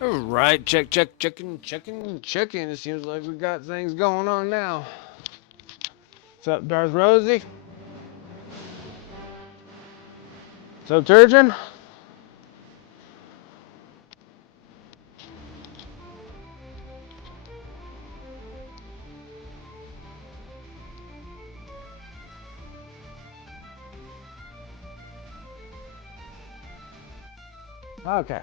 All right, checking. It seems like we got things going on now. What's up, Darth Rosie? What's up, Turgeon? Okay.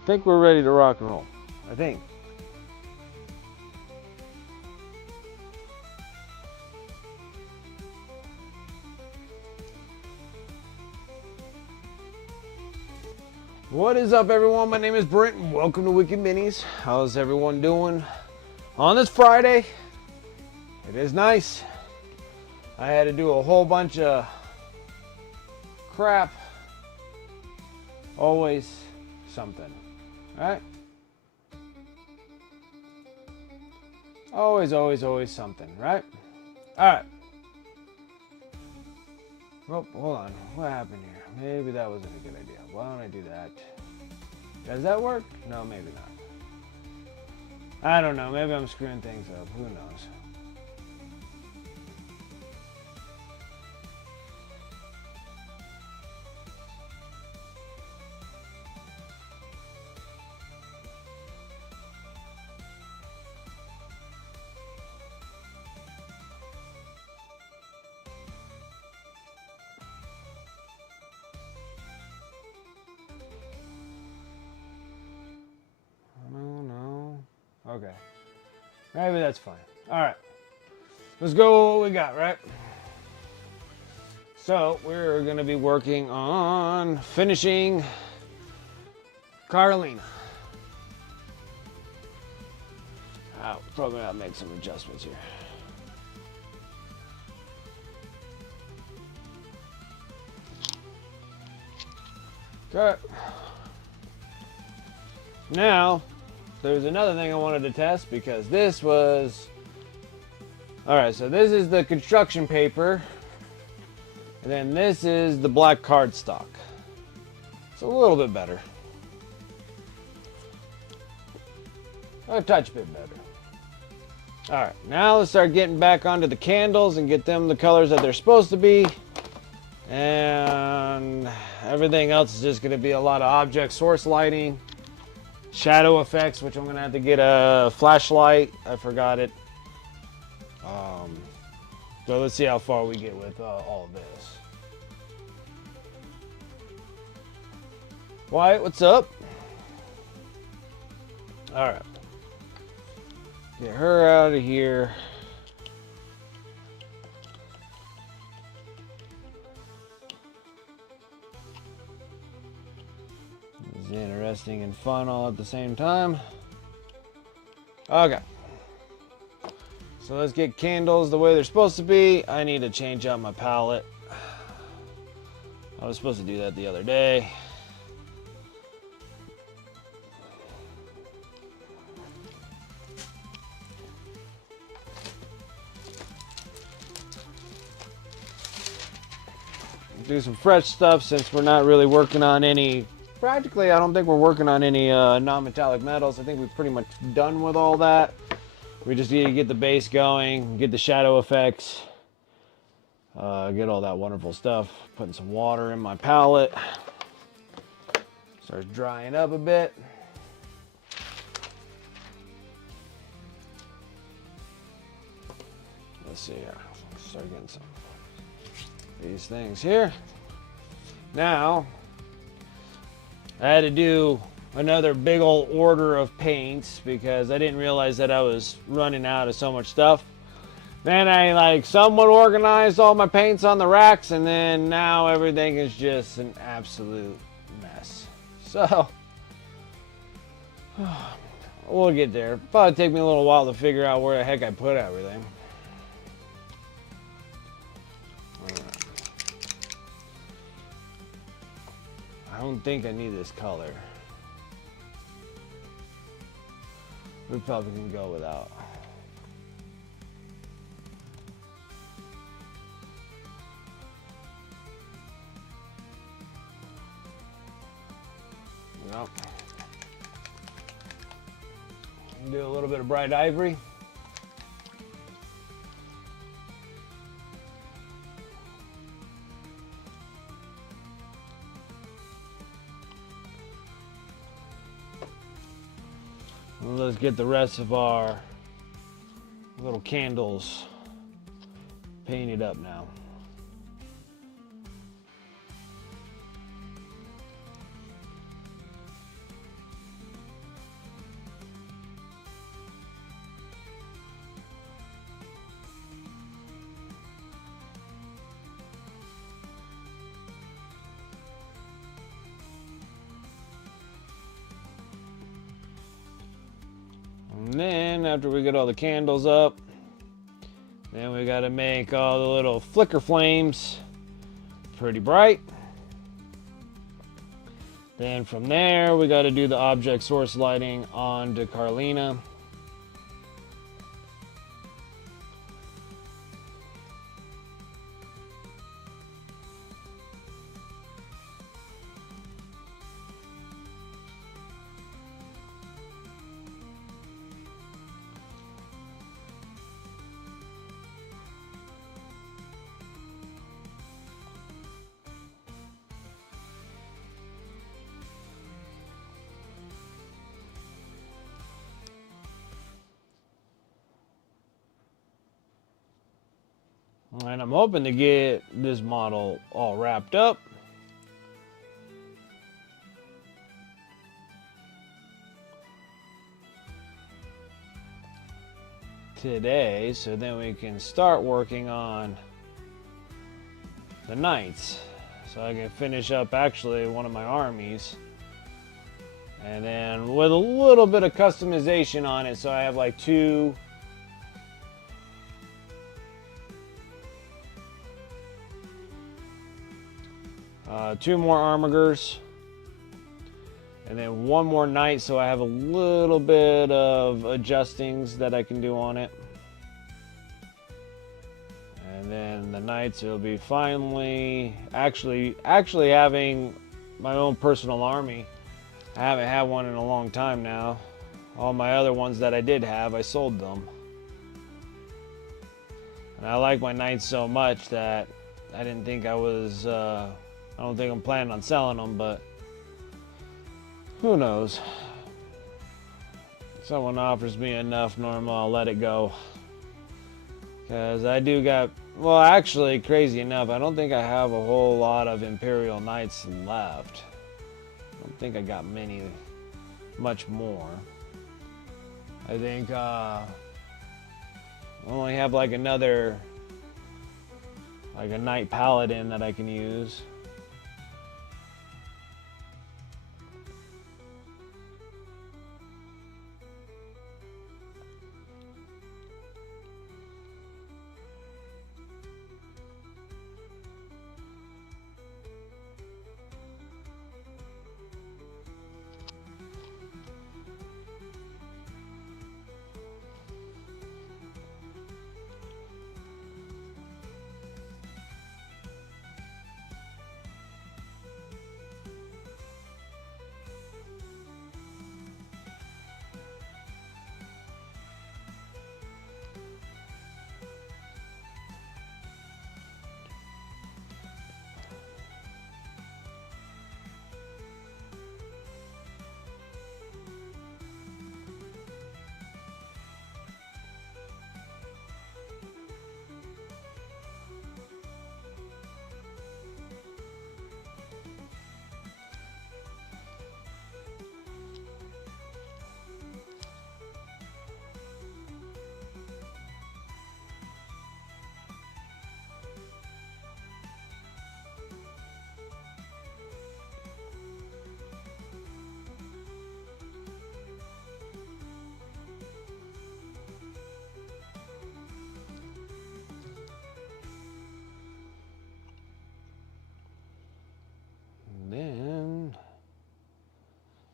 I think we're ready to rock and roll. I think. What is up, everyone? My name is Brent, and welcome to Wicked Minis. How's everyone doing on this Friday? It is nice. I had to do a whole bunch of crap. Always something, right? Always something, right? All right. Oh, hold on. What happened here? Maybe that wasn't a good idea. Why don't I do that? Does that work? No, maybe not. I don't know. Maybe I'm screwing things up. Who knows? No. Okay. Maybe that's fine. All right. Let's go what we got, right? So, we're going to be working on finishing Carolina. Probably going to make some adjustments here. Okay. Now, there's another thing I wanted to test because this was Alright, so this is the construction paper. And then this is the black cardstock. It's a little bit better. A touch bit better. Alright, now let's start getting back onto the candles and get them the colors that they're supposed to be. And everything else is just going to be a lot of object source lighting, shadow effects, which I'm going to have to get a flashlight. I forgot it. So let's see how far we get with all of this. Wyatt, what's up? Alright. Get her out of here. It's interesting and fun all at the same time. Okay. So let's get candles the way they're supposed to be. I need to change out my palette. I was supposed to do that the other day. Do some fresh stuff since we're not really working on any. Practically, I don't think we're working on any non-metallic metals. I think we're pretty much done with all that. We just need to get the base going, get the shadow effects, get all that wonderful stuff. Putting some water in my palette. Starts drying up a bit. Let's see here. Start getting some these things here. Now, I had to do another big old order of paints because I didn't realize that I was running out of so much stuff. Then I somewhat organized all my paints on the racks, and then now everything is just an absolute mess. So, we'll get there. Probably take me a little while to figure out where the heck I put everything. I don't think I need this color. We probably can go without. Nope. Do a little bit of bright ivory. Let's get the rest of our little candles painted up now. And then after we get all the candles up, then we got to make all the little flicker flames pretty bright. Then from there we got to do the object source lighting onto Carlina. And I'm hoping to get this model all wrapped up. Today, so then we can start working on the knights. So I can finish up actually one of my armies. And then with a little bit of customization on it, so I have like two more armigers, and then one more knight, so I have a little bit of adjustings that I can do on it. And then the nights it'll be finally actually having my own personal army. I haven't had one in a long time now. All my other ones that I did have, I sold them. And I like my knights so much that I didn't think I was, I don't think I'm planning on selling them, but who knows? If someone offers me enough normal, I'll let it go. Because I do got, well, actually, crazy enough, I don't think I have a whole lot of Imperial Knights left. I don't think I got much more. I think I only have like a Knight Paladin that I can use.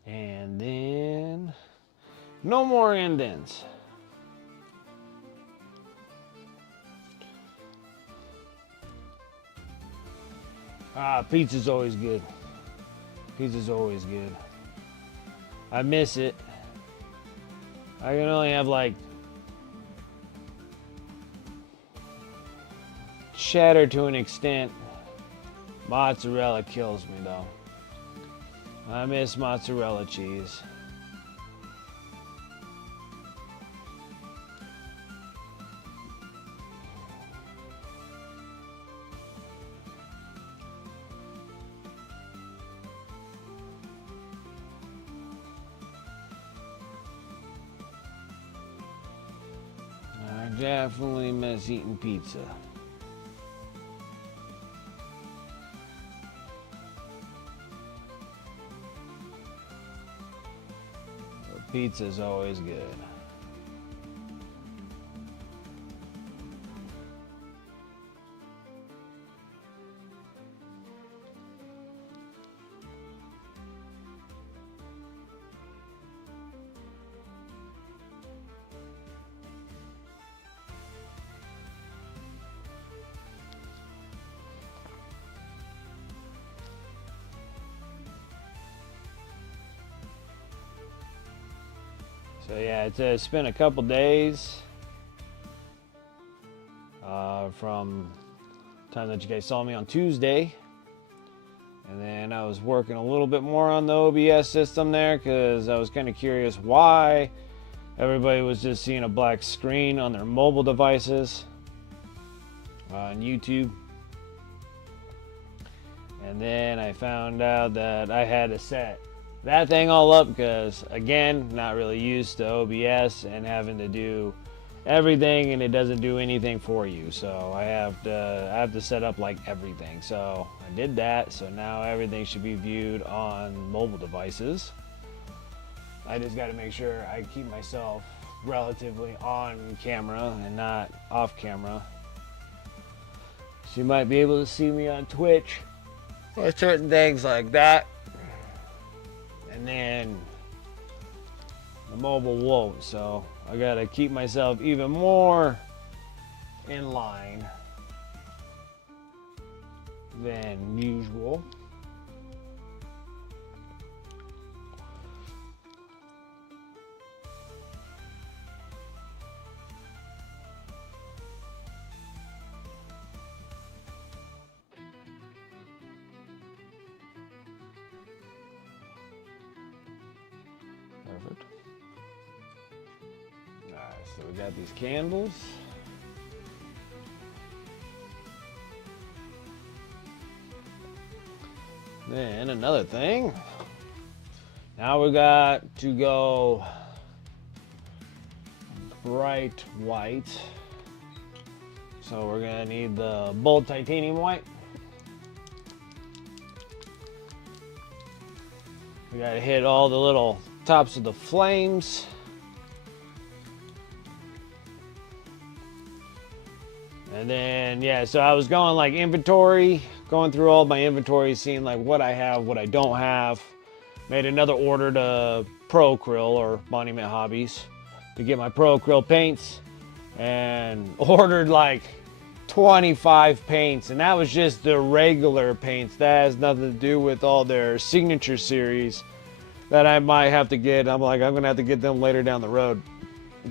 And then no more indents. Pizza's always good. Pizza's always good. I miss it. I can only have like cheddar to an extent. Mozzarella kills me though. I miss mozzarella cheese. I definitely miss eating pizza. Pizza's always good. So yeah, it's been a couple days from the time that you guys saw me on Tuesday. And then I was working a little bit more on the OBS system there because I was kind of curious why everybody was just seeing a black screen on their mobile devices on YouTube. And then I found out that I had to set that thing all up because, again, not really used to OBS and having to do everything, and it doesn't do anything for you. So I have to set up like everything. So I did that. So now everything should be viewed on mobile devices. I just got to make sure I keep myself relatively on camera and not off camera. So you might be able to see me on Twitch or certain things like that. And then the mobile won't, so I gotta keep myself even more in line than usual. Perfect. Alright, so we got these candles. Then another thing. Now we got to go bright white. So we're gonna need the bold titanium white. We gotta hit all the little tops of the flames. And then, yeah, so I was going like inventory, going through all my inventory, seeing like what I have, what I don't have. Made another order to Pro Acryl or Monument Hobbies to get my Pro Acryl paints, and ordered like 25 paints, and that was just the regular paints. That has nothing to do with all their signature series that I might have to get. I'm gonna have to get them later down the road.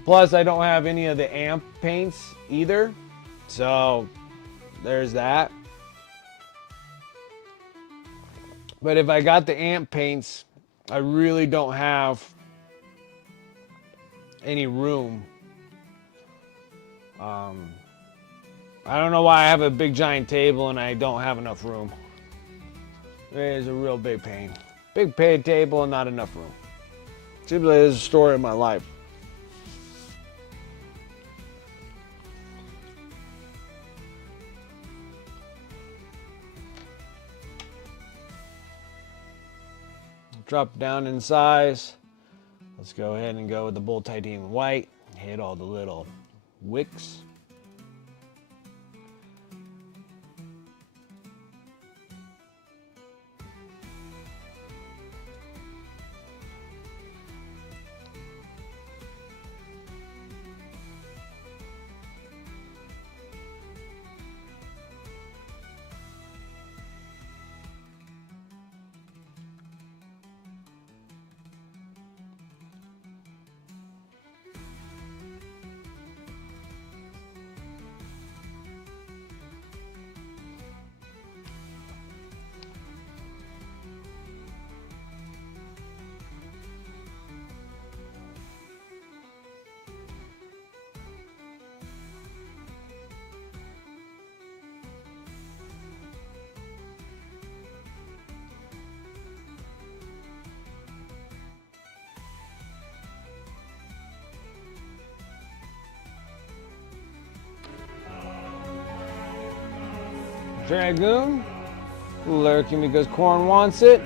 Plus, I don't have any of the amp paints either, so there's that. But if I got the amp paints, I really don't have any room. I don't know why I have a big giant table and I don't have enough room. It is a real big pain. Big paid table and not enough room. Seems like this is a story of my life. Drop down in size. Let's go ahead and go with the bold titanium white. Hit all the little wicks. Dragoon, lurking because Corn wants it.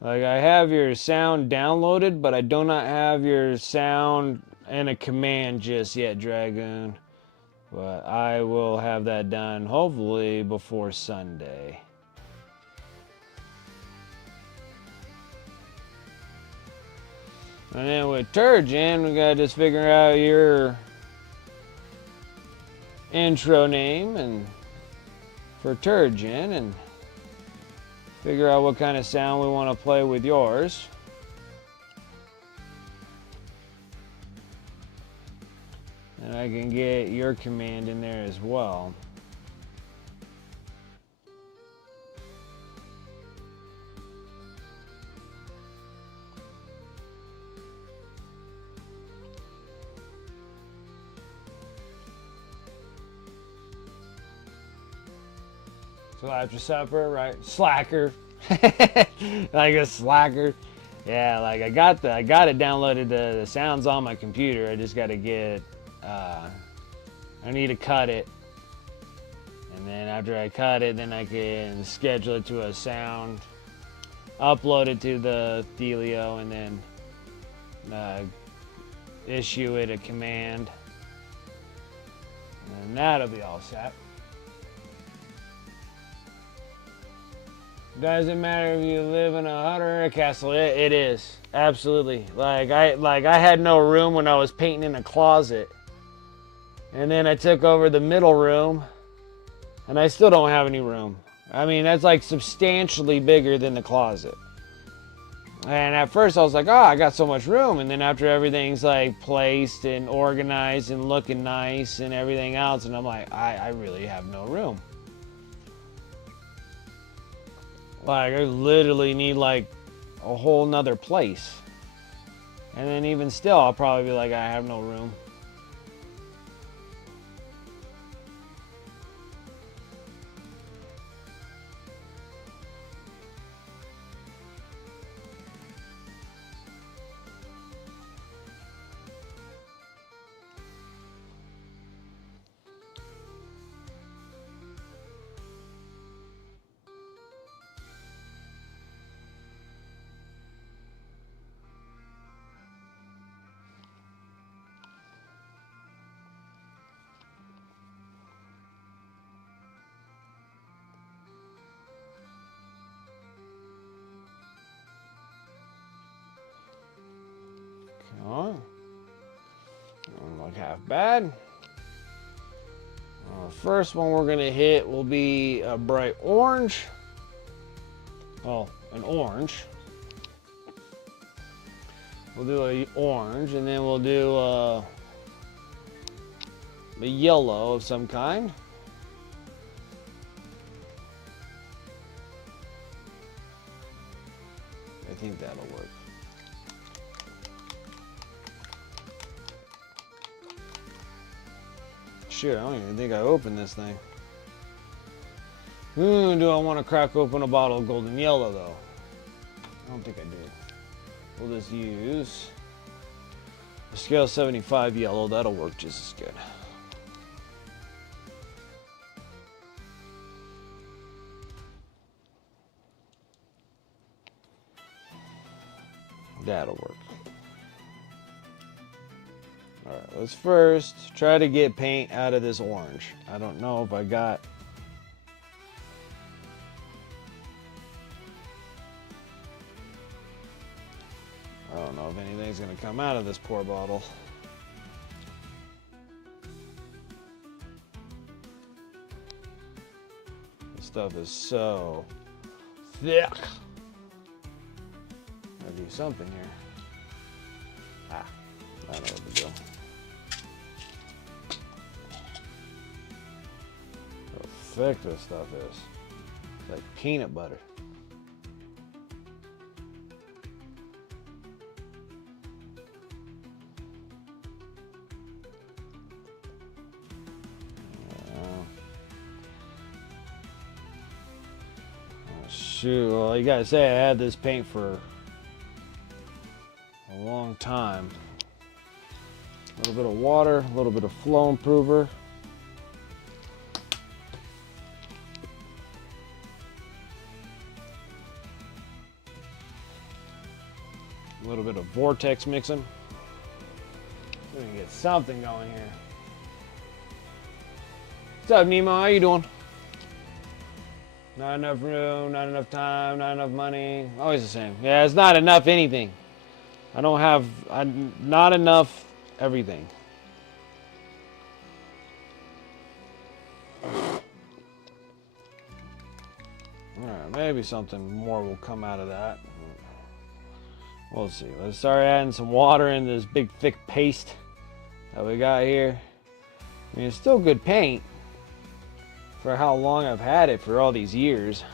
Like, I have your sound downloaded, but I do not have your sound and a command just yet, Dragoon. But I will have that done hopefully before Sunday. And then with Turgeon, we gotta just figure out your intro name and for Turgeon and figure out what kind of sound we want to play with yours. And I can get your command in there as well. So after supper, right? Slacker. Like a slacker. Yeah, like I got it downloaded, the sounds on my computer. I just got to get, I need to cut it. And then after I cut it, then I can schedule it to a sound, upload it to the Delio, and then issue it a command. And that'll be all set. Doesn't matter if you live in a hut or a castle. It is absolutely. Like I had no room when I was painting in a closet, and then I took over the middle room And I still don't have any room. I mean, that's like substantially bigger than the closet. And at first I was like, oh, I got so much room. And then after everything's like placed and organized and looking nice and everything else, and I'm like, I really have no room. Like, I literally need like a whole nother place. And then even still, I'll probably be like, I have no room. Oh, don't look half bad. First one we're gonna hit will be a bright orange. Well, an orange. We'll do a orange, and then we'll do a yellow of some kind. I think that'll work. Shit, I don't even think I opened this thing. Do I want to crack open a bottle of golden yellow, though? I don't think I do. We'll just use a scale 75 yellow. That'll work just as good. That'll work. Alright, let's first try to get paint out of this orange. I don't know if I got... I don't know if anything's going to come out of this poor bottle. This stuff is so thick. Gotta do something here. Ah, I know what to do. How thick this stuff is. It's like peanut butter. Shoot, well, you gotta say I had this paint for a long time. A little bit of water, a little bit of flow improver. A little bit of vortex mixing. We're gonna get something going here. What's up, Nemo? How you doing? Not enough room, not enough time, not enough money. Always the same. Yeah, it's not enough anything. I don't have, not enough everything. Alright, maybe something more will come out of that. We'll see. Let's start adding some water in this big thick paste that we got here. I mean, it's still good paint for how long I've had it for all these years.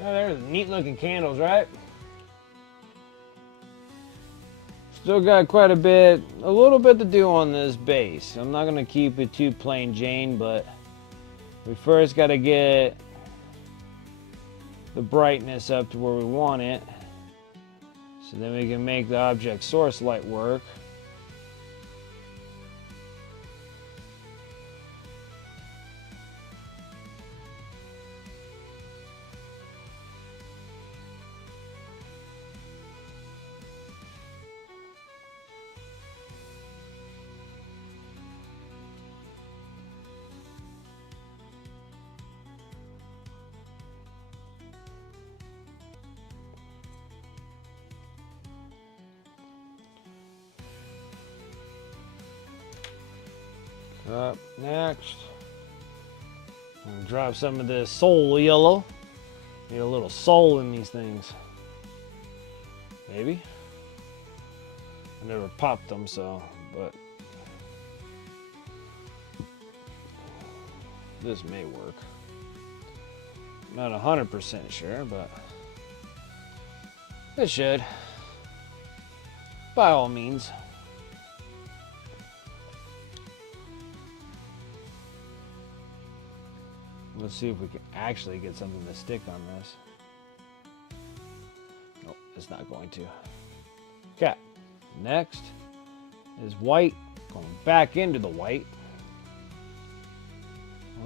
Oh, there's neat looking candles, right? Still got quite a little bit to do on this base. I'm not gonna keep it too plain Jane, but we first got to get the brightness up to where we want it, so then we can make the object source light work. Up next, I'm gonna drop some of this soul yellow. Need a little soul in these things. Maybe. I never popped them, so, but this may work. Not 100% sure, but it should. By all means. Let's see if we can actually get something to stick on this. Nope, it's not going to. Okay, next is white. Going back into the white.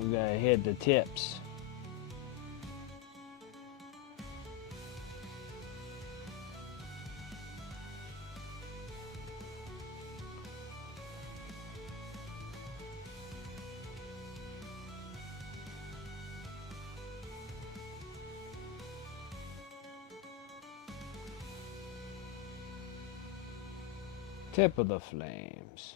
We gotta hit the tips. Tip of the flames.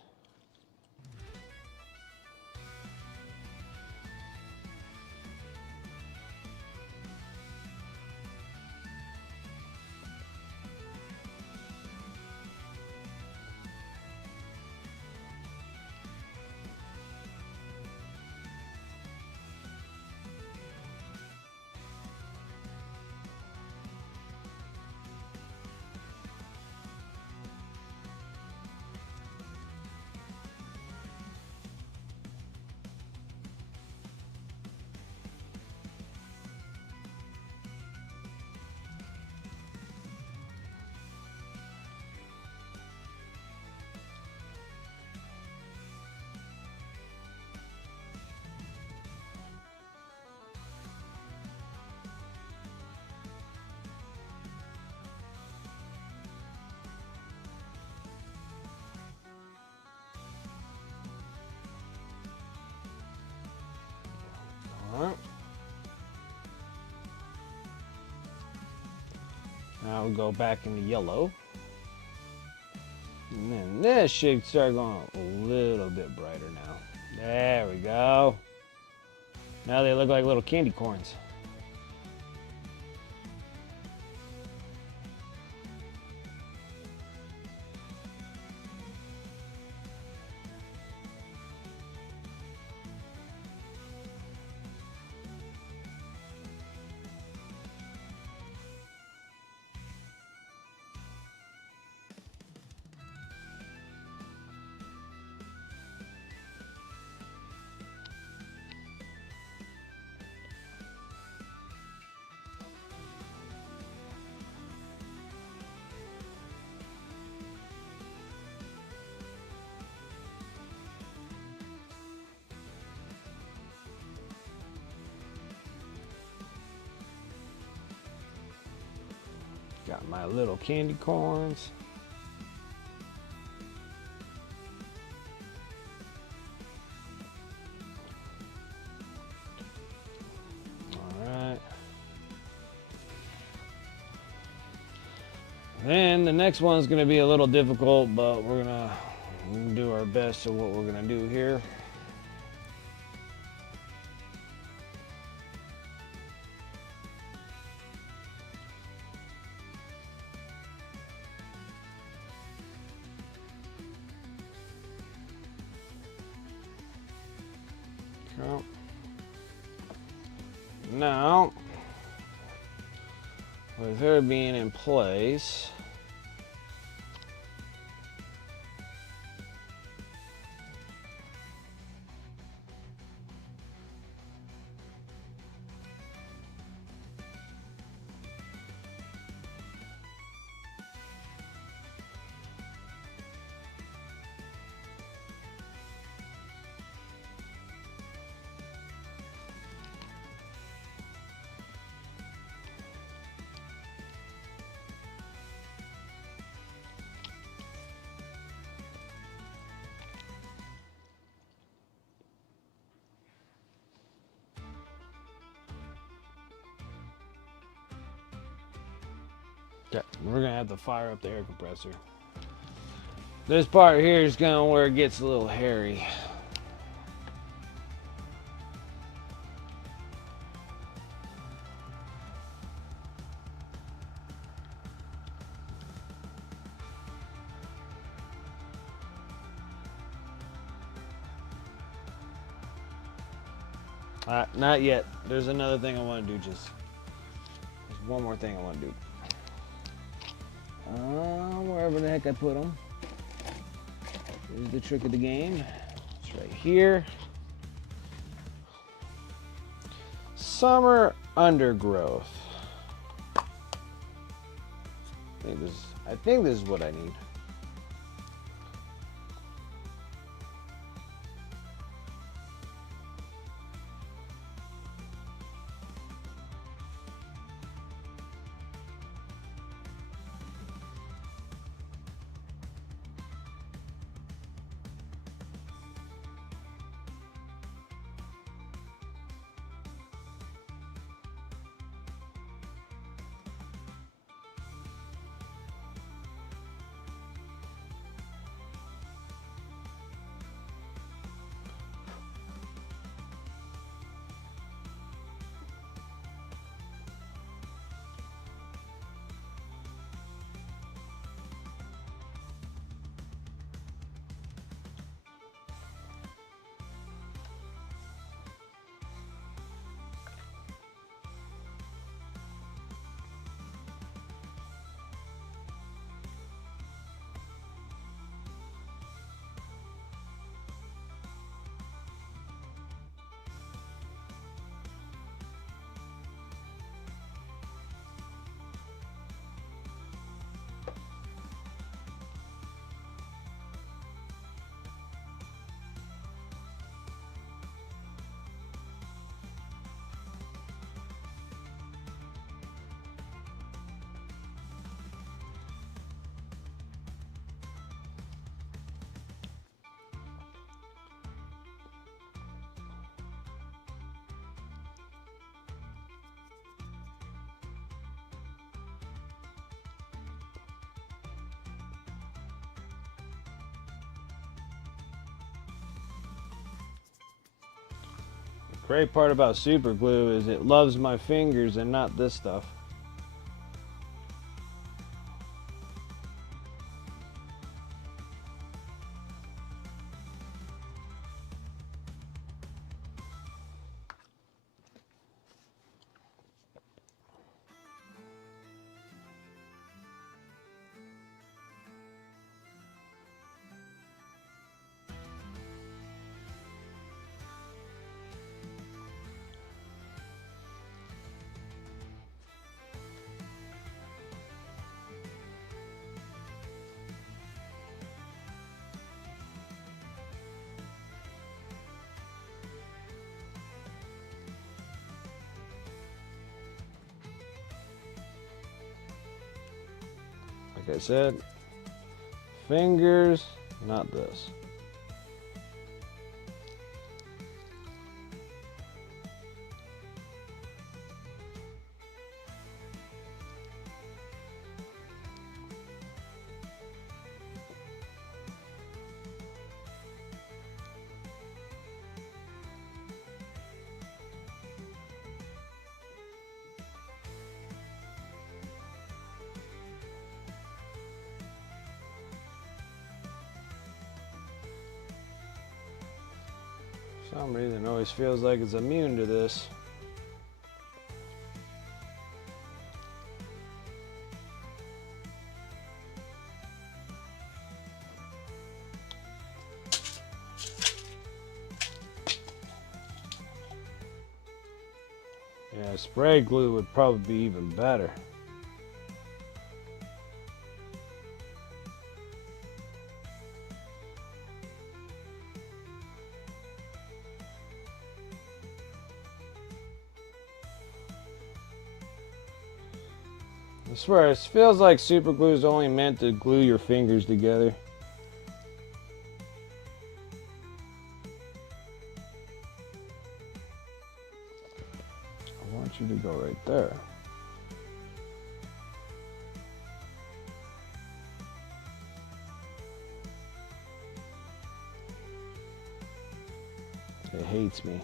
Alright. Now we'll go back into yellow. And then this should start going a little bit brighter now. There we go. Now they look like little candy corns. Got my little candy corns. Alright. Then the next one's going to be a little difficult, but we're going to do our best of what we're going to do here. Now, with her being in place, okay, we're gonna have to fire up the air compressor. This part here is going where it gets a little hairy. Not yet. There's another thing I want to do. There's one more thing I want to do. Wherever the heck I put them. Here's the trick of the game. It's right here. Summer undergrowth. I think this is what I need. Great part about super glue is it loves my fingers and not this stuff. Like I said, fingers, not this. For some reason it always feels like it's immune to this. Yeah, spray glue would probably be even better. I swear, it feels like super glue is only meant to glue your fingers together. I want you to go right there. It hates me.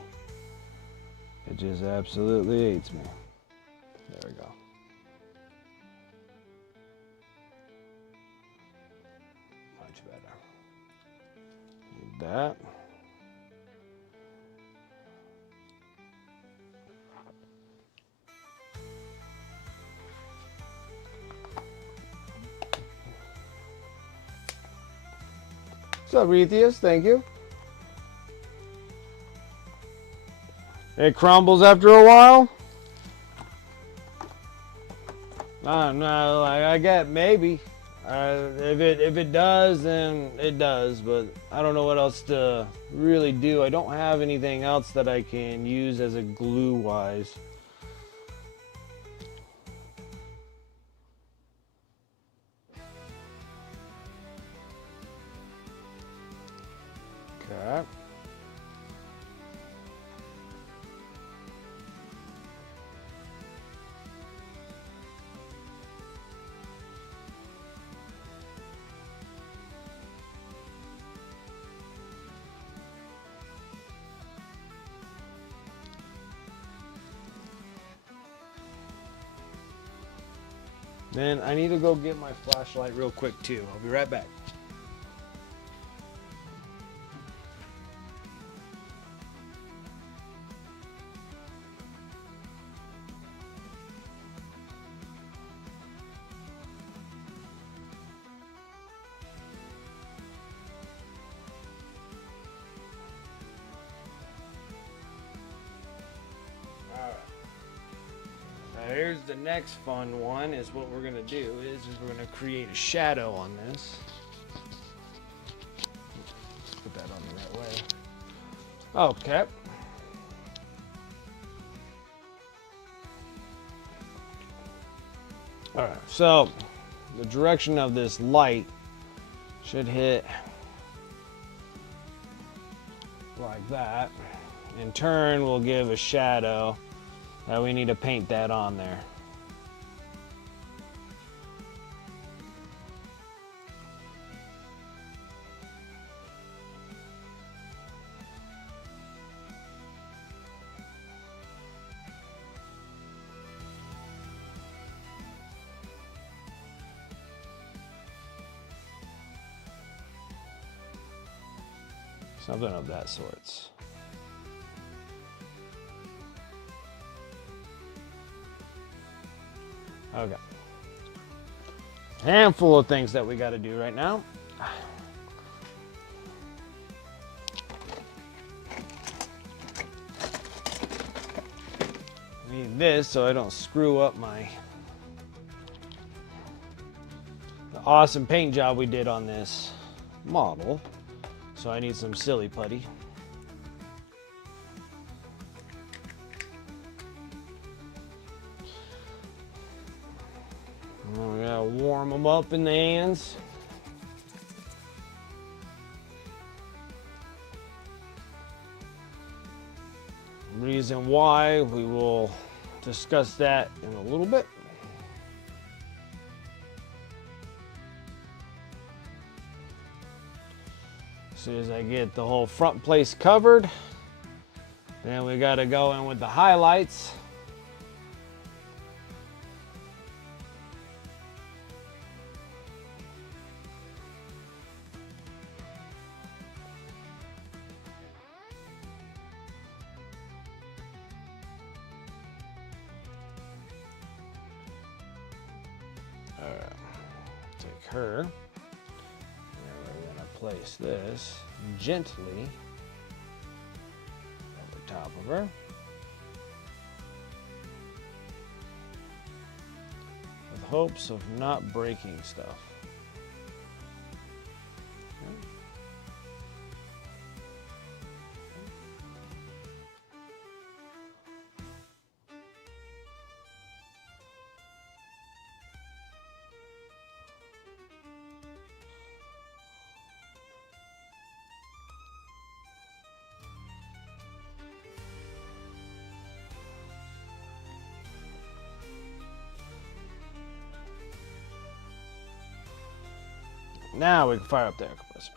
It just absolutely hates me. There we go. Much better. Need that. What's up, Retheus? Thank you. It crumbles after a while? No, I get maybe. If it does, then it does. But I don't know what else to really do. I don't have anything else that I can use as a glue wise. Okay. Then I need to go get my flashlight real quick too. I'll be right back. Here's the next fun one. Is what we're gonna do is we're gonna create a shadow on this. Put that on the right way. Okay. All right. So the direction of this light should hit like that. In turn, we'll give a shadow. We need to paint that on there. Something of that sorts. Okay. Handful of things that we got to do right now. I need this so I don't screw up the awesome paint job we did on this model. So I need some silly putty. We gotta warm them up in the hands. Reason why, we will discuss that in a little bit. As soon as I get the whole front place covered, then we gotta go in with the highlights. Take her, and we're gonna place this gently over top of her. hopes of not breaking stuff. Now we can fire up the air compressor.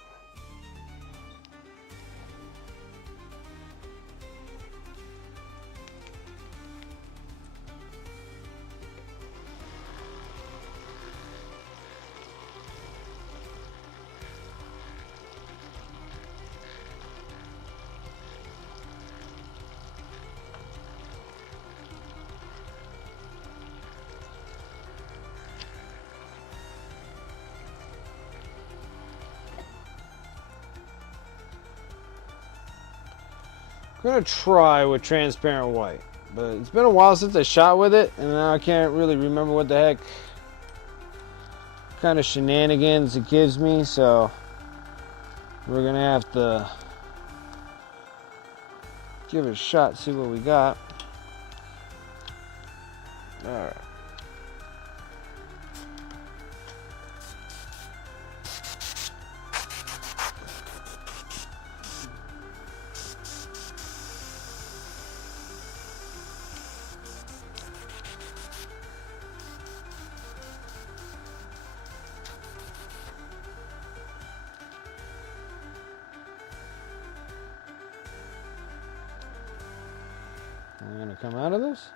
I'm gonna try with transparent white, but it's been a while since I shot with it, and now I can't really remember what the heck kind of shenanigans it gives me, so we're gonna have to give it a shot, see what we got. Alright. I'm gonna come out of this.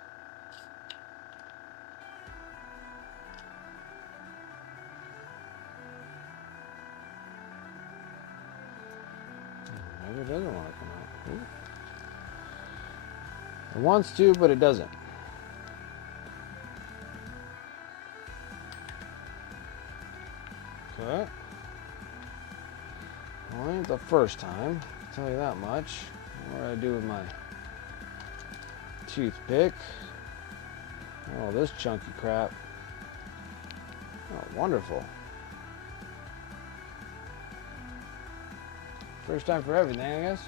Maybe it doesn't want to come out. Ooh. It wants to, but it doesn't. Okay. Well, ain't the first time, I'll tell you that much. What do I do with my toothpick? Oh, this chunky crap. Oh, wonderful. First time for everything, I guess.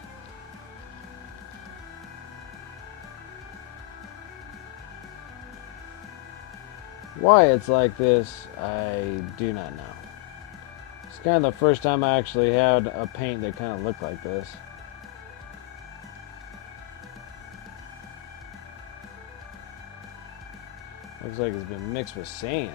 Why it's like this, I do not know. It's kind of the first time I actually had a paint that kind of looked like this. Looks like it's been mixed with sand.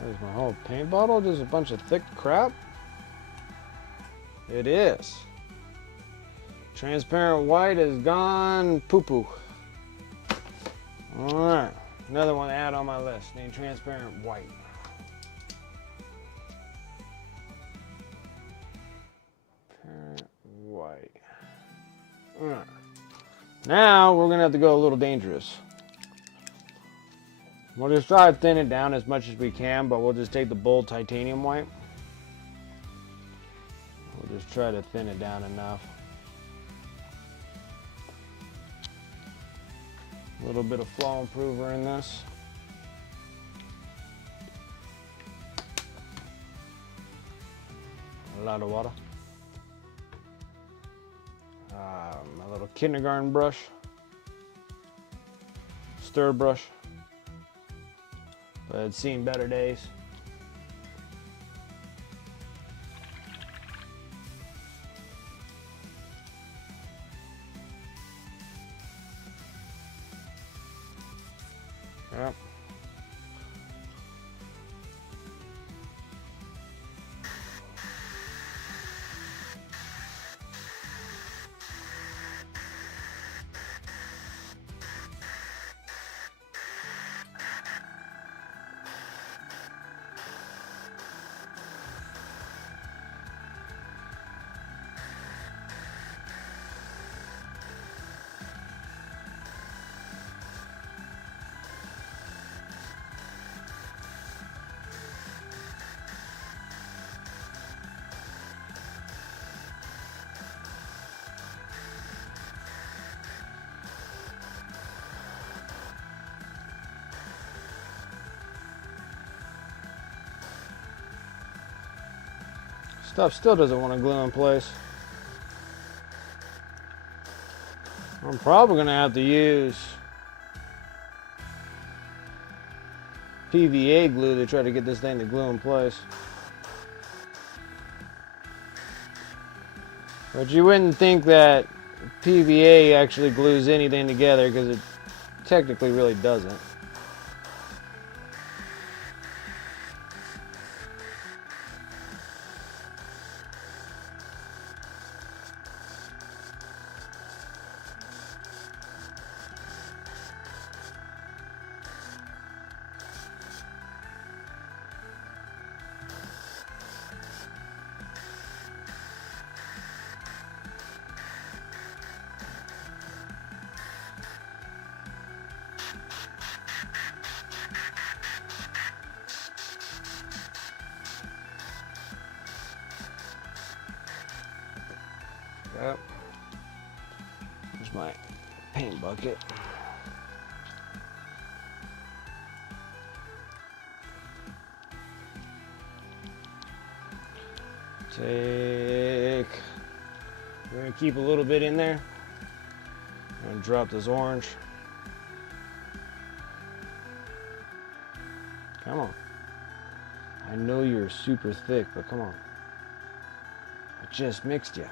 There's my whole paint bottle, just a bunch of thick crap. It is. Transparent white is gone poo-poo. Alright, another one to add on my list, named transparent white. Transparent white. Alright. Now we're gonna have to go a little dangerous. We'll just try to thin it down as much as we can, but we'll just take the bold titanium white. We'll just try to thin it down enough. A little bit of flow improver in this. A lot of water. My little kindergarten brush. Stir brush. But it's seen better days. Yep. Stuff still doesn't want to glue in place. I'm probably going to have to use PVA glue to try to get this thing to glue in place. But you wouldn't think that PVA actually glues anything together, because it technically really doesn't. Yep. Here's my paint bucket. We're gonna keep a little bit in there. I'm gonna drop this orange. Come on. I know you're super thick, but come on. I just mixed you.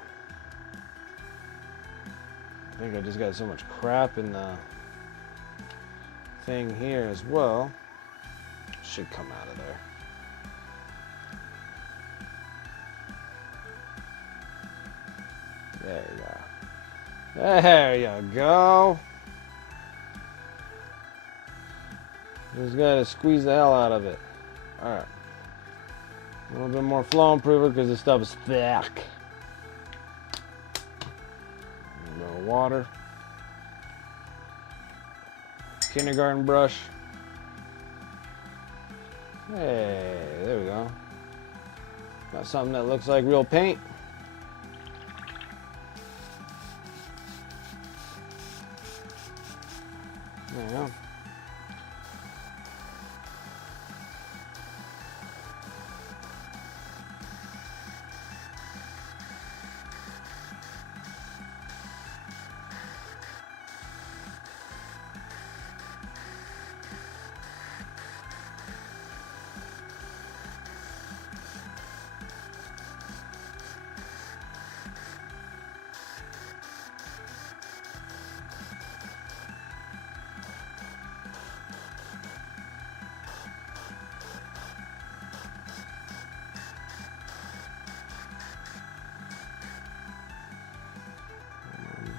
I think I just got so much crap in the thing here as well. Should come out of there. There you go. There you go. Just gotta squeeze the hell out of it. Alright. A little bit more flow improver because this stuff is thick. A little water. Kindergarten brush. Hey, there we go. Got something that looks like real paint. There you go.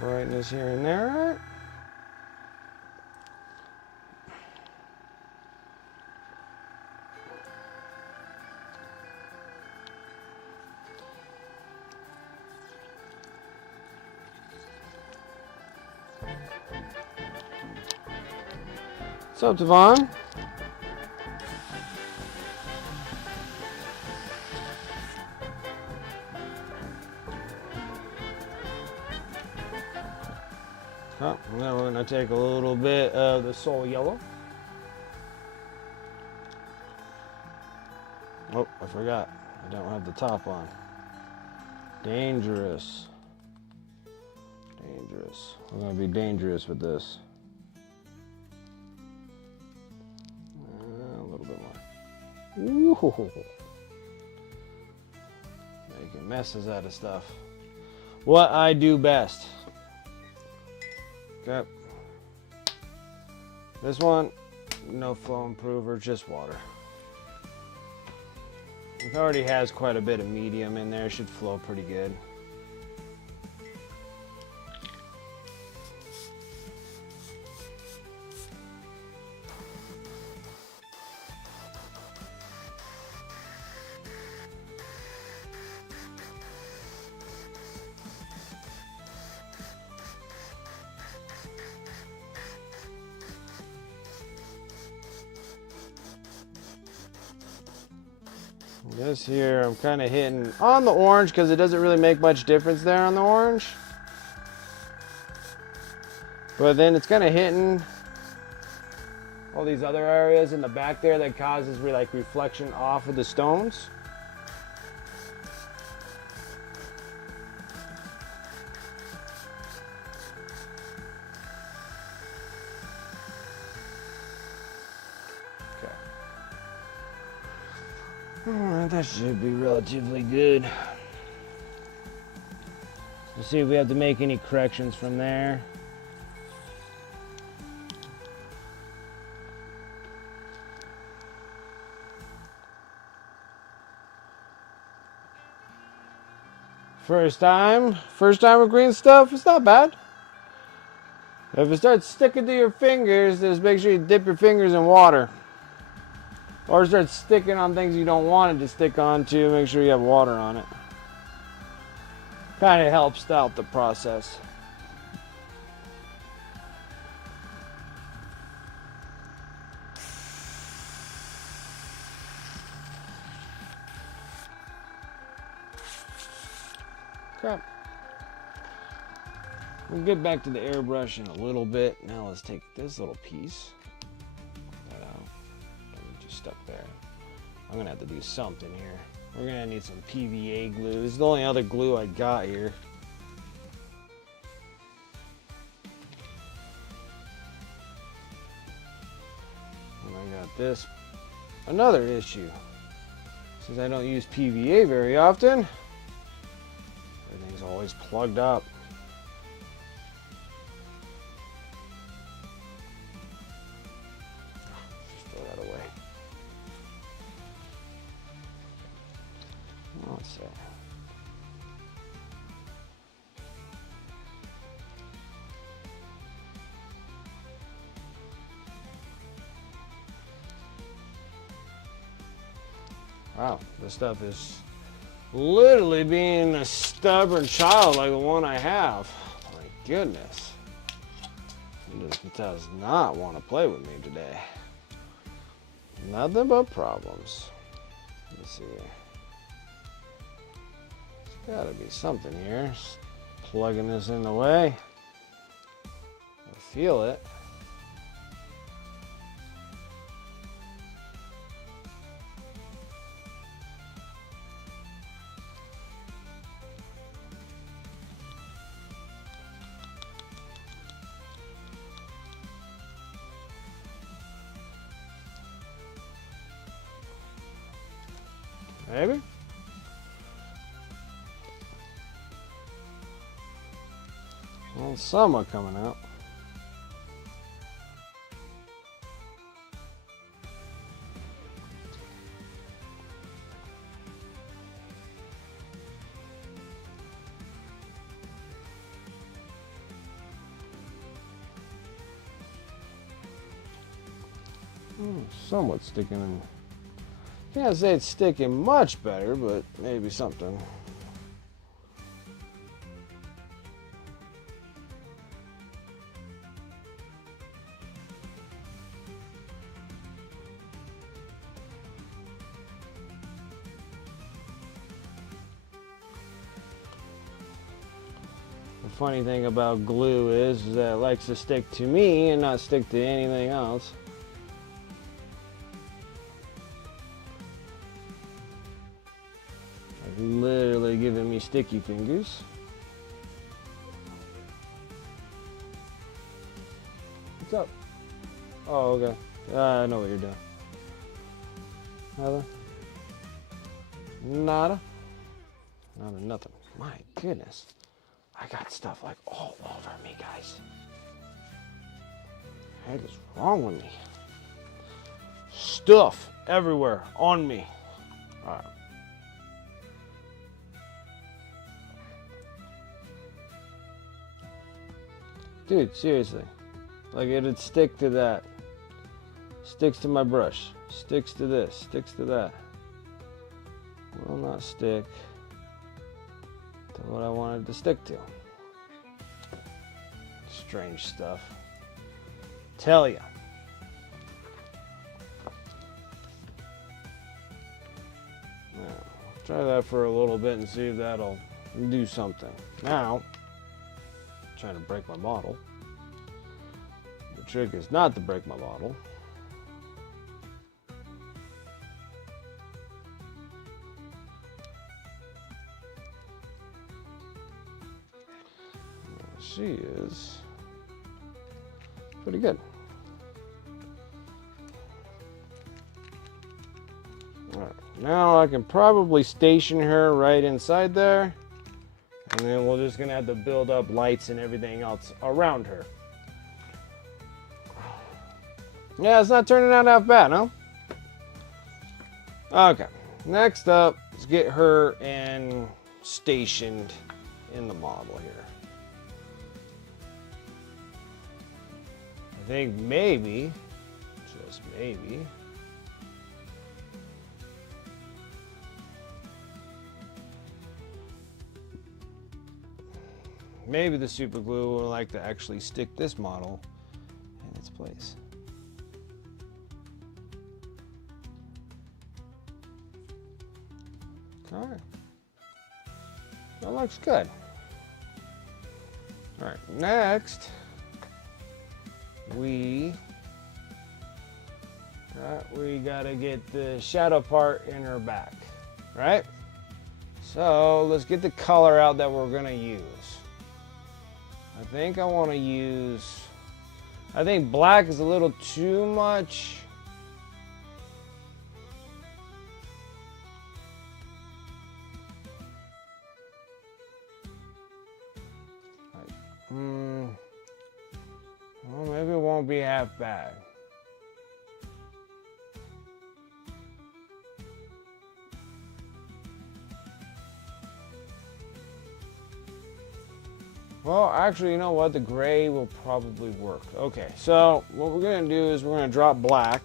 Brightness here and there. What's up, Devon? Oh, now we're going to take a little bit of the Soul Yellow. Oh, I forgot. I don't have the top on. Dangerous. Dangerous. We're going to be dangerous with this. A little bit more. Ooh. Making messes out of stuff. What I do best. Okay. This one, no flow improver, just water. It already has quite a bit of medium in there. It should flow pretty good. This here, I'm kind of hitting on the orange because it doesn't really make much difference there on the orange. But then it's kind of hitting all these other areas in the back there that causes like reflection off of the stones. Alright, that should be relatively good. Let's see if we have to make any corrections from there. First time with green stuff, it's not bad. If it starts sticking to your fingers, just make sure you dip your fingers in water. Or it starts sticking on things you don't want it to stick on to, make sure you have water on it. Kind of helps out the process. Crap. We'll get back to the airbrush in a little bit. Now let's take this little piece. Put that out. Just stuck there. I'm gonna have to do something here. We're gonna need some PVA glue. This is the only other glue I got here. And I got this. Another issue. Since I don't use PVA very often, everything's always plugged up. Just throw that away. Let's see. Wow, this stuff is literally being a stubborn child like the one I have. My goodness. It does not want to play with me today. Nothing but problems. Let's see here. There's gotta be something here. Just plugging this in the way. I feel it. Maybe? Well, some are coming out. Somewhat sticking in. Can't say it's sticking much better, but maybe something. The funny thing about glue is that it likes to stick to me and not stick to anything else. Literally giving me sticky fingers. What's up? Oh, okay. I know what you're doing. Nada? Nada? Nada, nothing. My goodness. I got stuff like all over me, guys. What the heck is wrong with me? Stuff everywhere on me. All right. Dude, seriously. Like it'd stick to that. Sticks to my brush. Sticks to this. Sticks to that. Will not stick to what I wanted to stick to. Strange stuff. Tell ya. Now, try that for a little bit and see if that'll do something. Now, trying to break my bottle. The trick is not to break my bottle. She is pretty good. All right, Now I can probably station her right inside there. And then we're just gonna have to build up lights and everything else around her. Yeah, it's not turning out that bad, huh? Okay, next up, let's get her in stationed in the model here. I think maybe, just maybe, maybe the super glue will like to actually stick this model in its place. All right, that looks good. All right, next we gotta get the shadow part in her back, right? So let's get the color out that we're gonna use. I think I want to use, I think black is a little too much. Well, maybe it won't be half bad. Well, actually, you know what? The gray will probably work. Okay, so what we're gonna do is we're gonna drop black.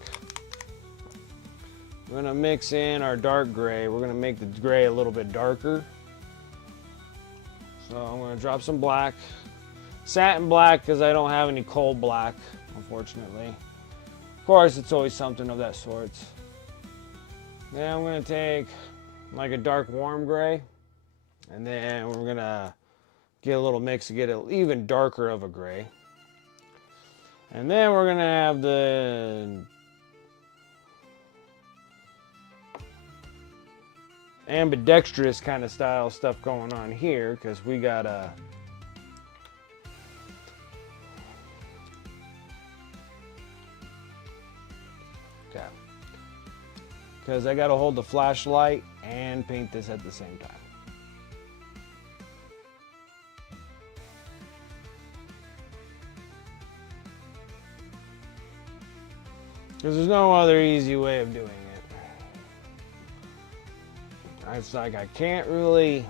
We're gonna mix in our dark gray. We're gonna make the gray a little bit darker. So I'm gonna drop some black. Satin black, because I don't have any coal black, unfortunately. Of course, it's always something of that sort. Then I'm gonna take like a dark warm gray, and then we're gonna get a little mix to get it even darker of a gray. And then we're gonna have the ambidextrous kind of style stuff going on here, because we gotta because I gotta hold the flashlight and paint this at the same time. Because there's no other easy way of doing it. It's like I can't really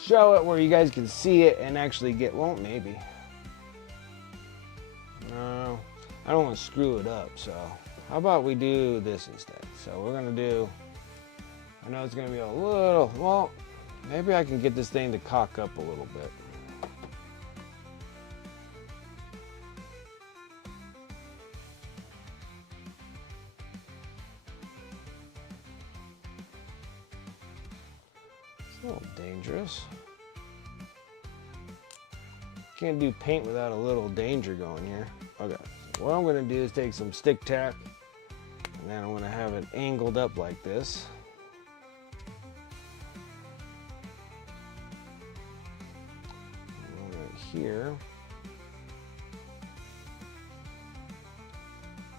show it where you guys can see it and actually get, well, maybe. No, I don't want to screw it up, so how about we do this instead? So we're gonna do, I know it's gonna be a little, well, maybe I can get this thing to cock up a little bit. It's a little dangerous. Can't do paint without a little danger going here. Okay, so what I'm gonna do is take some stick tack, and then I'm gonna have it angled up like this. And right here.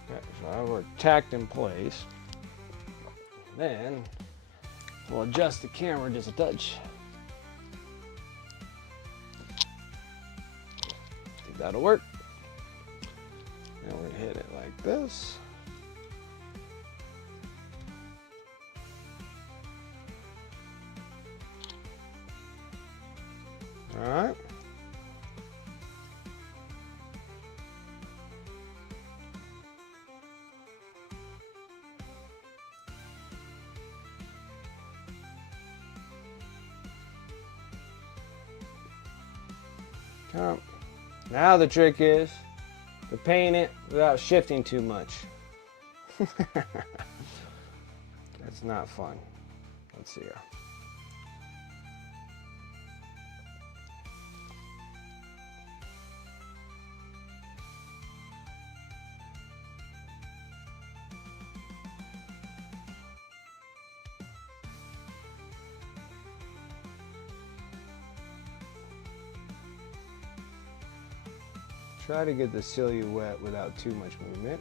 Okay, so I have it tacked in place. Then we'll adjust the camera just a touch. Think that'll work. And we're gonna hit it like this. All right. Okay. Now the trick is to paint it without shifting too much. That's not fun. Let's see here. Try to get the silhouette without too much movement.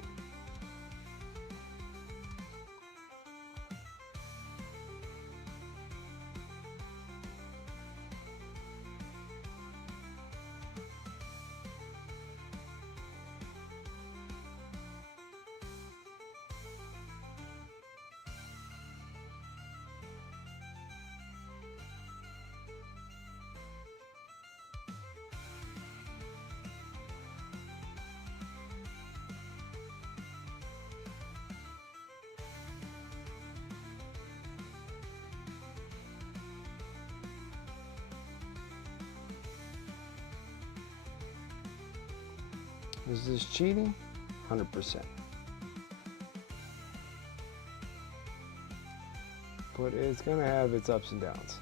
Is this cheating? 100%. But it's gonna have its ups and downs.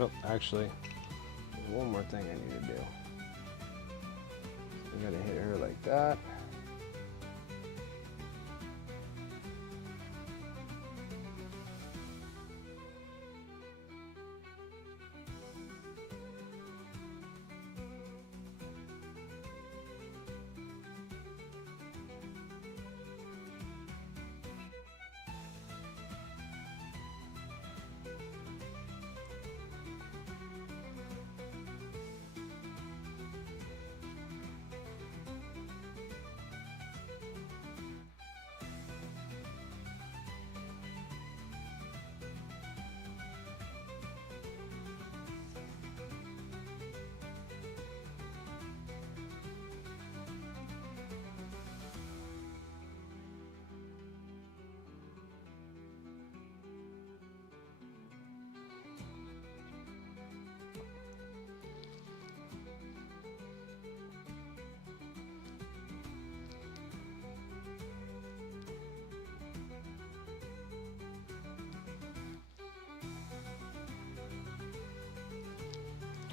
Oh, actually, there's one more thing I need to do. I gotta hit her like that.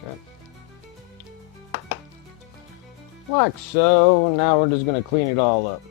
Okay. Like so. Now we're just gonna clean it all up.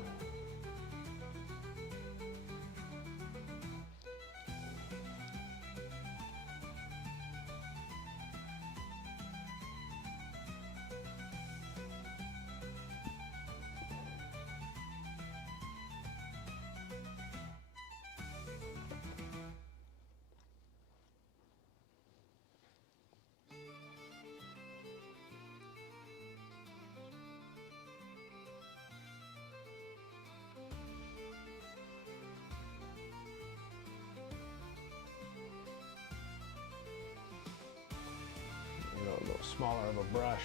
A little smaller of a brush.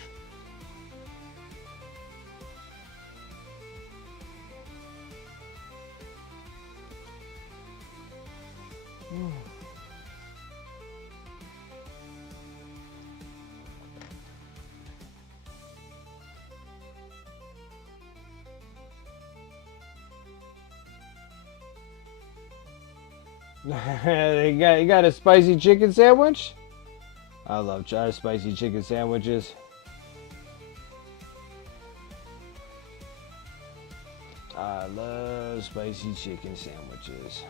You got a spicy chicken sandwich? I love spicy chicken sandwiches. I love spicy chicken sandwiches.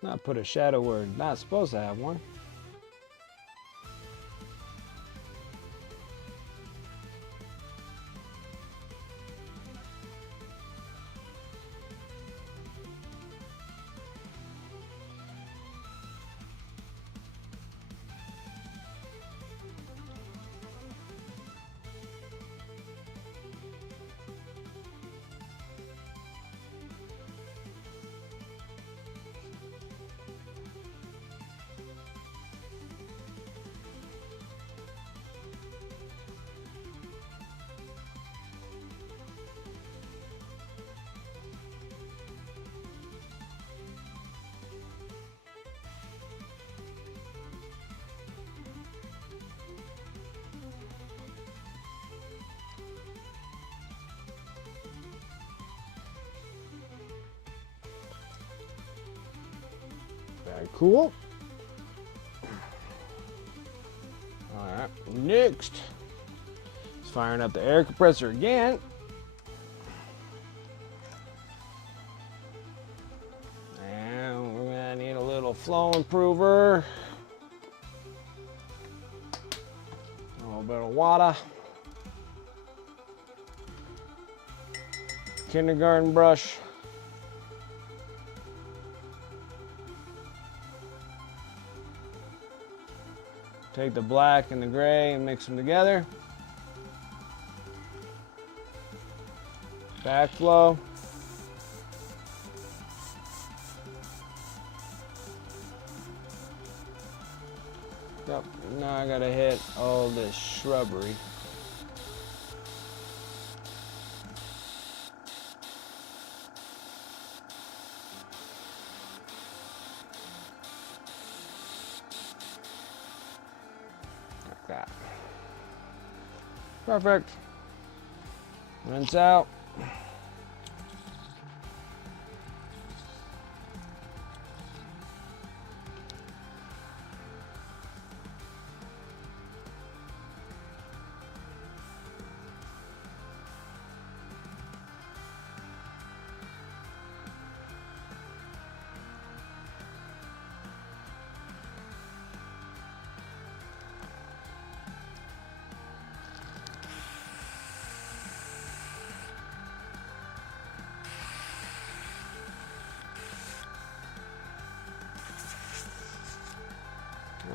Let's not put a shadow where it's not supposed to have one. Very cool. Alright, next. It's firing up the air compressor again. And we're gonna need a little flow improver. A little bit of water. Kindergarten brush. Take the black and the gray and mix them together. Backflow. Yep. Now I gotta hit all this shrubbery. That. Perfect. Rinse out.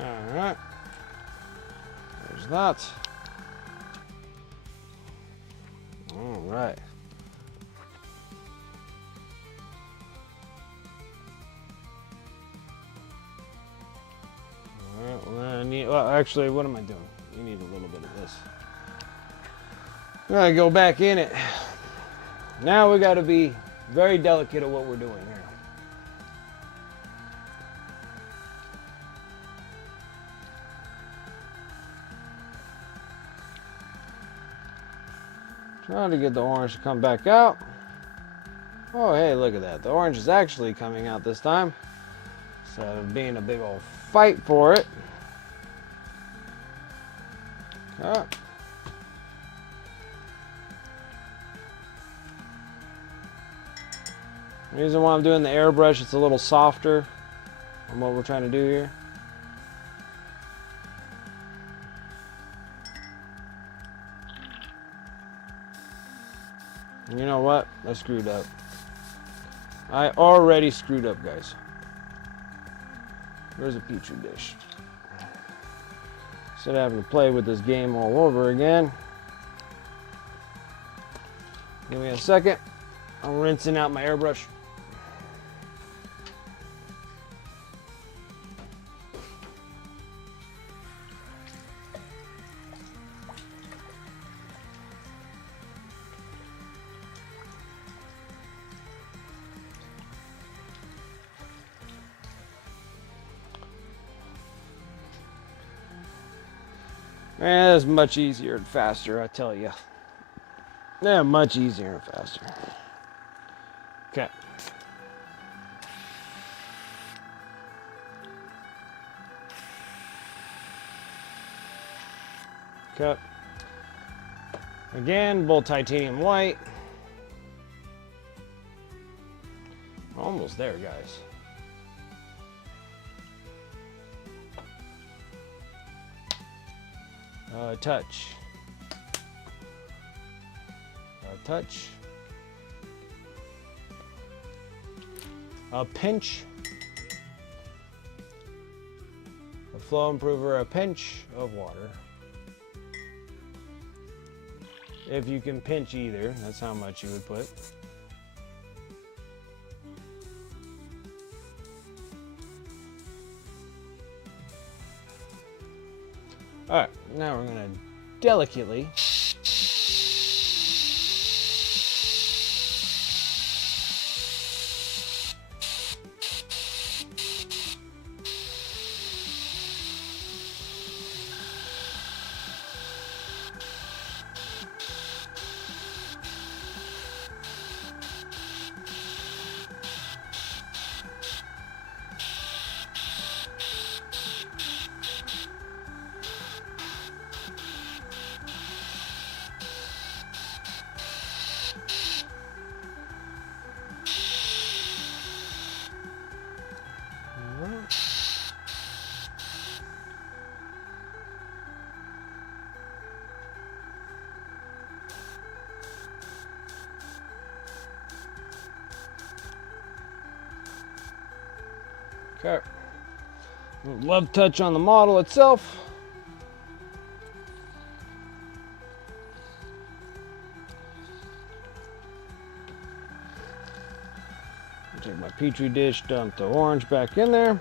All right, there's that. All right. Well, actually, what am I doing? You need a little bit of this. I'm gonna go back in it. Now we got to be very delicate at what we're doing here. Trying to get the orange to come back out. Oh, hey, look at that. The orange is actually coming out this time, instead of being a big old fight for it. Okay. The reason why I'm doing the airbrush, it's a little softer on what we're trying to do here. And you know what? I screwed up. I already screwed up, guys. Where's a petri dish? Instead of having to play with this game all over again. Give me a second. I'm rinsing out my airbrush. And it's much easier and faster, I tell you. Yeah, much easier and faster. Okay. Okay. Again, both titanium white. Almost there, guys. touch. A touch. A pinch. A flow improver, a pinch of water. If you can pinch either, that's how much you would put. All right, now we're gonna delicately okay. Love touch on the model itself. Take my petri dish, dump the orange back in there.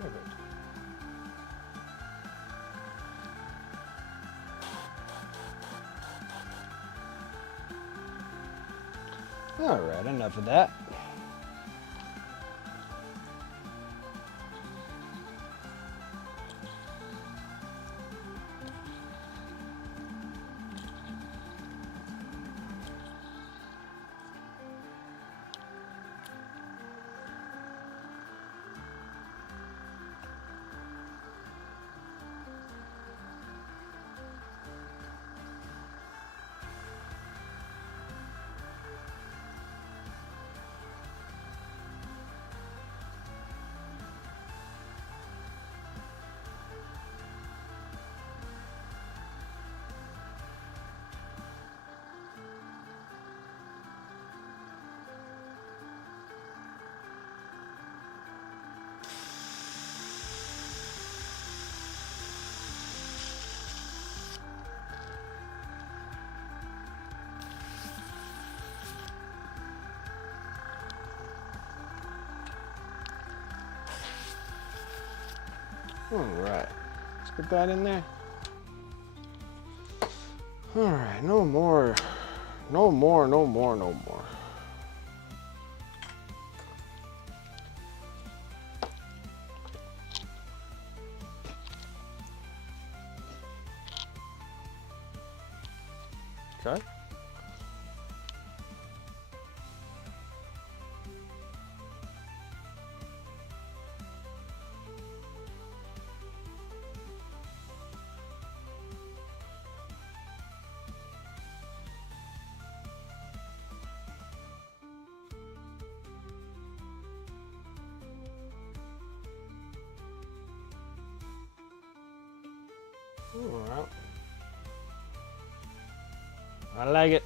Perfect. All right, enough of that. All right, let's get that in there. All right, no more, no more, no more, no more. Okay. All right. I like it.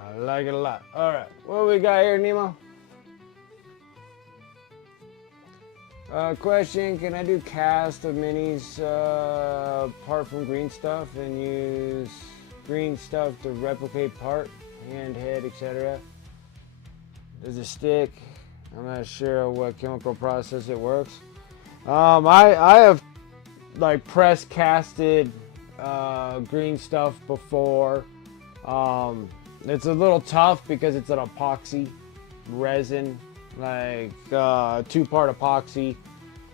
I like it a lot. All right, what we got here, Nemo? Question, can I do cast of minis apart from green stuff and use green stuff to replicate part, hand, head, etc.? Does it stick? I'm not sure what chemical process it works. I have like press casted green stuff before. It's a little tough because it's an epoxy resin, like 2-part epoxy.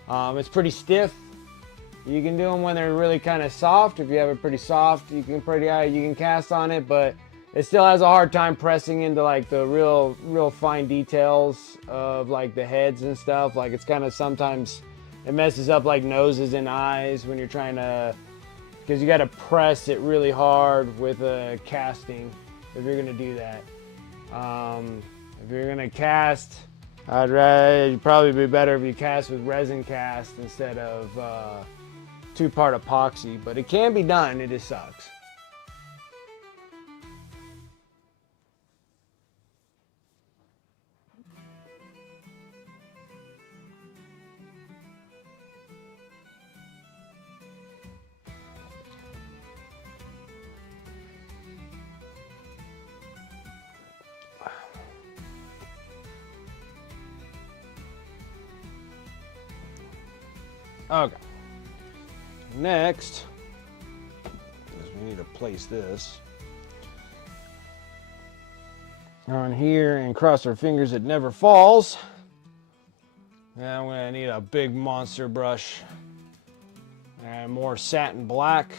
It's pretty stiff. You can do them when they're really kind of soft. If you have it pretty soft, you can cast on it, but it still has a hard time pressing into like the real fine details of like the heads and stuff. Like it's kind of sometimes it messes up like noses and eyes when you're trying to, because you got to press it really hard with a casting if you're gonna do that. If you're gonna cast, it'd probably be better if you cast with resin cast instead of 2-part epoxy, but it can be done, it just sucks. Okay. Next, we need to place this on here and cross our fingers it never falls. Now I'm gonna need a big monster brush and more satin black.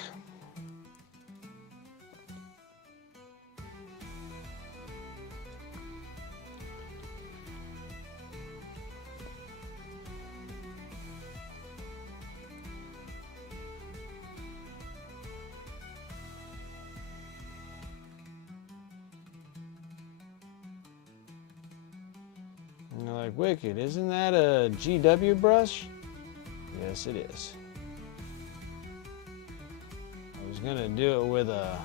And you're like, Wicked, isn't that a GW brush? Yes, it is. I was gonna do it with a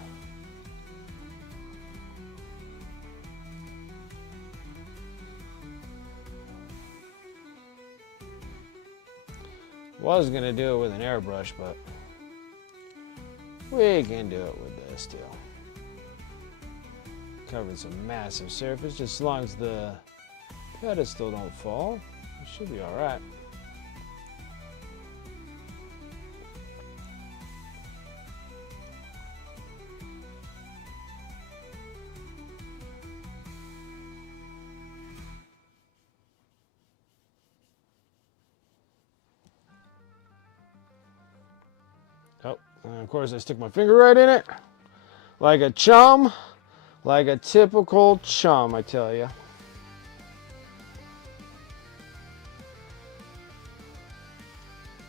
was gonna do it with an airbrush, but we can do it with this too. Covered some massive surface, just as long as the pedestal don't fall, it should be all right. Oh, and of course I stick my finger right in it, like a chum, like a typical chum, I tell you.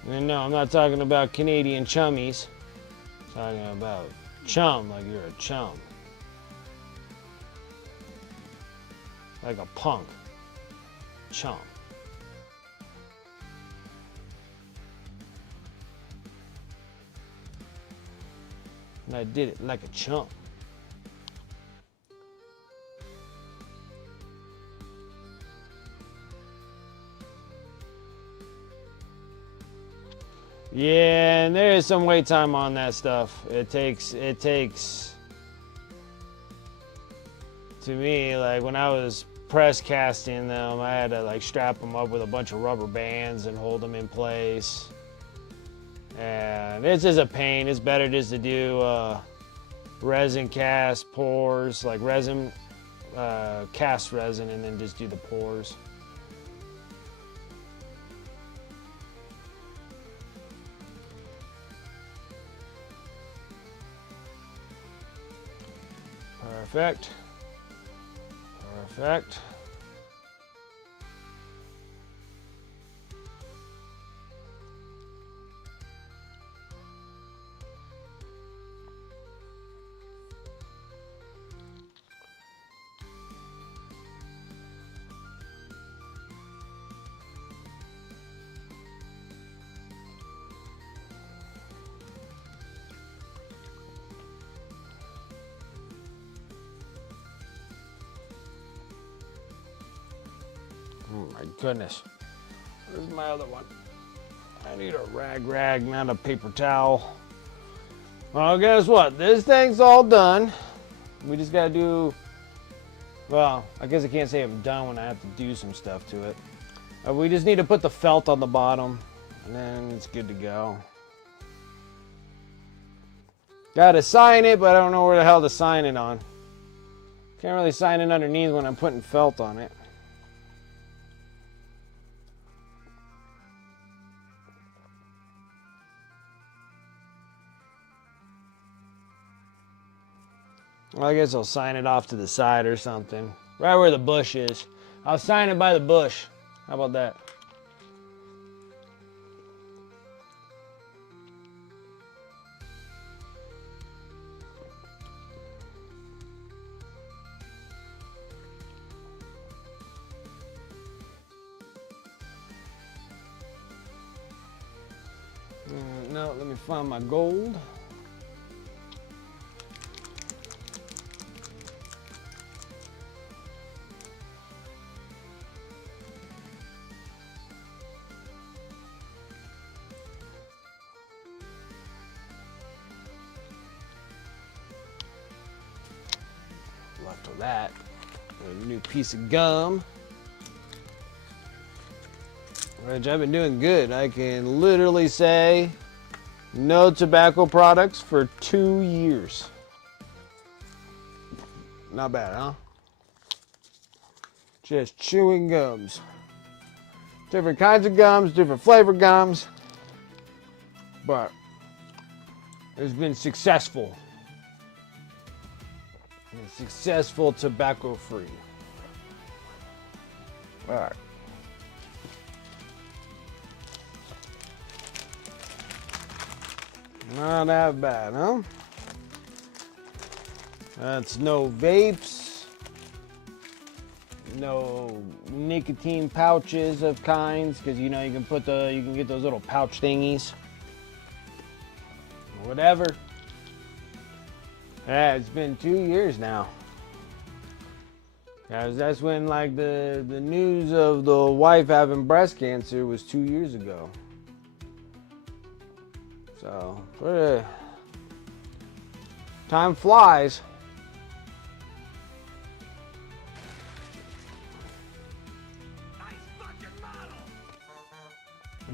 And no, I'm not talking about Canadian chummies. I'm talking about chum, like you're a chum. Like a punk. Chum. And I did it like a chump. Yeah, and there is some wait time on that stuff. It takes, to me, like when I was press casting them, I had to like strap them up with a bunch of rubber bands and hold them in place. And it's just a pain. It's better just to do resin cast pours, like resin, cast resin, and then just do the pours. Perfect. Perfect. Oh my goodness. Where's my other one? I need a rag, not a paper towel. Well, guess what? This thing's all done. We just gotta do, well, I guess I can't say I'm done when I have to do some stuff to it. We just need to put the felt on the bottom, and then it's good to go. Gotta sign it, but I don't know where the hell to sign it on. Can't really sign it underneath when I'm putting felt on it. Well, I guess I'll sign it off to the side or something. Right where the bush is. I'll sign it by the bush. How about that? No, let me find my gold. Left of that, a new piece of gum. Which I've been doing good. I can literally say no tobacco products for 2 years. Not bad, huh? Just chewing gums. Different kinds of gums, different flavor gums. But it's been successful. And successful tobacco free. All right. Not that bad, huh? That's no vapes, no nicotine pouches of kinds, because you know you can get those little pouch thingies. Whatever. Yeah, it's been 2 years now. Guys, that's when like the news of the wife having breast cancer was 2 years ago. So, time flies. Nice fucking model.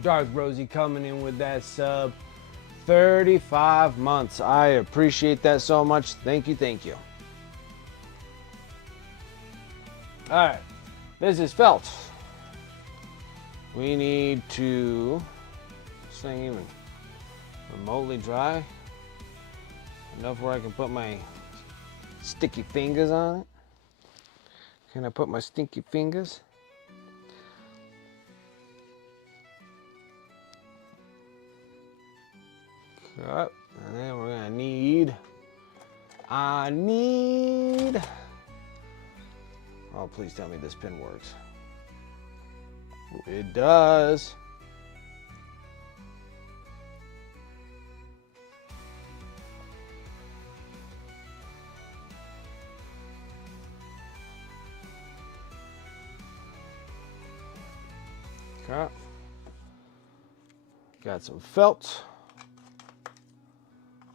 Dark Rosie coming in with that sub. 35 months. I appreciate that so much. Thank you, thank you. Alright, this is felt. We need to, this thing even remotely dry enough where I can put my sticky fingers on it. Can I put my stinky fingers? Cut. And then we're gonna need, oh, please tell me this pin works. It does. Okay. Got some felt.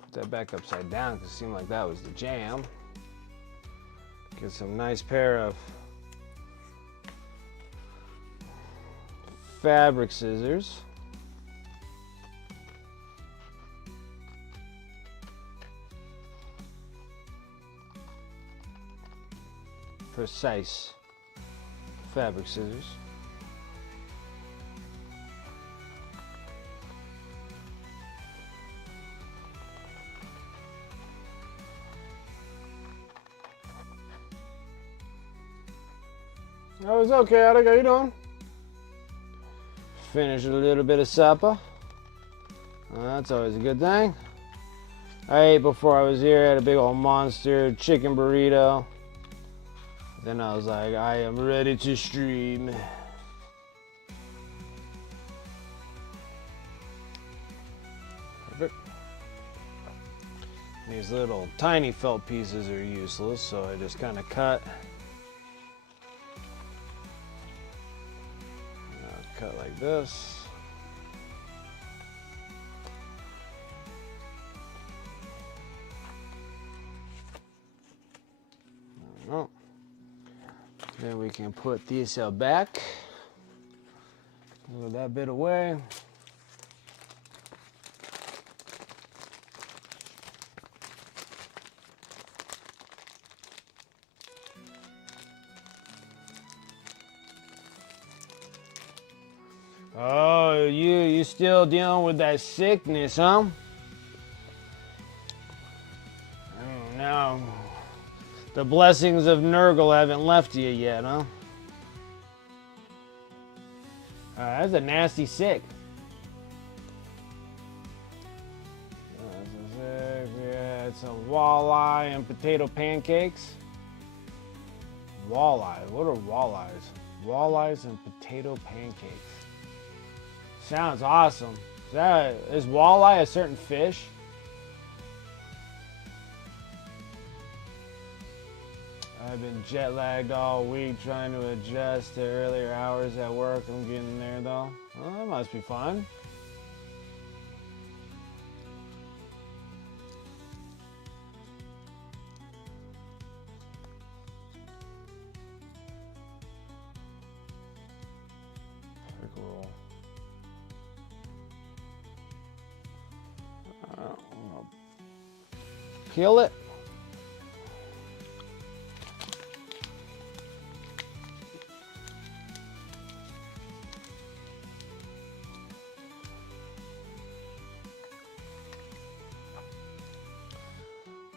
Put that back upside down because it seemed like that was the jam. Get some nice pair of fabric scissors. Precise fabric scissors. Oh, it's okay, Attic. How you doing? Finish a little bit of supper. That's always a good thing. I ate before I was here. I had a big old monster chicken burrito. Then I was like, I am ready to stream. Perfect. These little tiny felt pieces are useless, so I just kind of cut. Cut like this. Oh. Then we can put this back. Move that bit away. Oh, you still dealing with that sickness, huh? Oh, no. The blessings of Nurgle haven't left you yet, huh? That's a nasty sick. Yeah, it's some walleye and potato pancakes. Walleye. What are walleyes? Walleyes and potato pancakes. Sounds awesome. Is walleye a certain fish? I've been jet lagged all week trying to adjust to earlier hours at work. I'm getting there though. Well, that must be fun. Pretty cool. Peel it.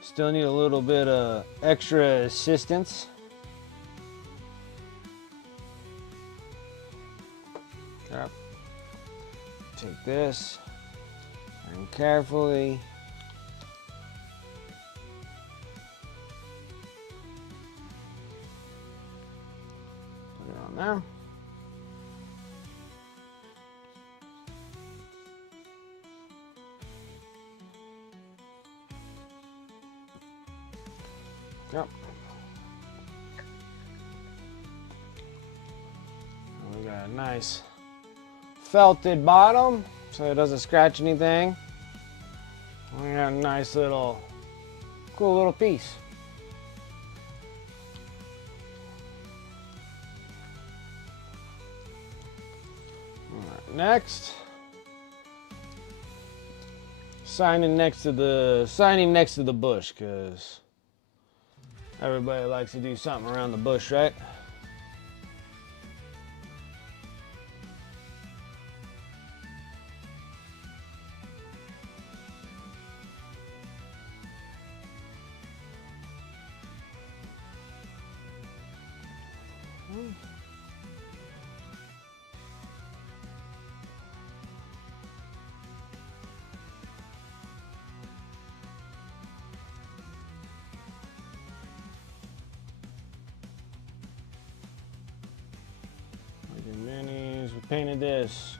Still need a little bit of extra assistance. Yep. Take this and carefully put it on there. Yep. We got a nice felted bottom so it doesn't scratch anything. We got a nice little, cool little piece. All right, next, signing next to the bush, because everybody likes to do something around the bush, right? Minis, we painted this.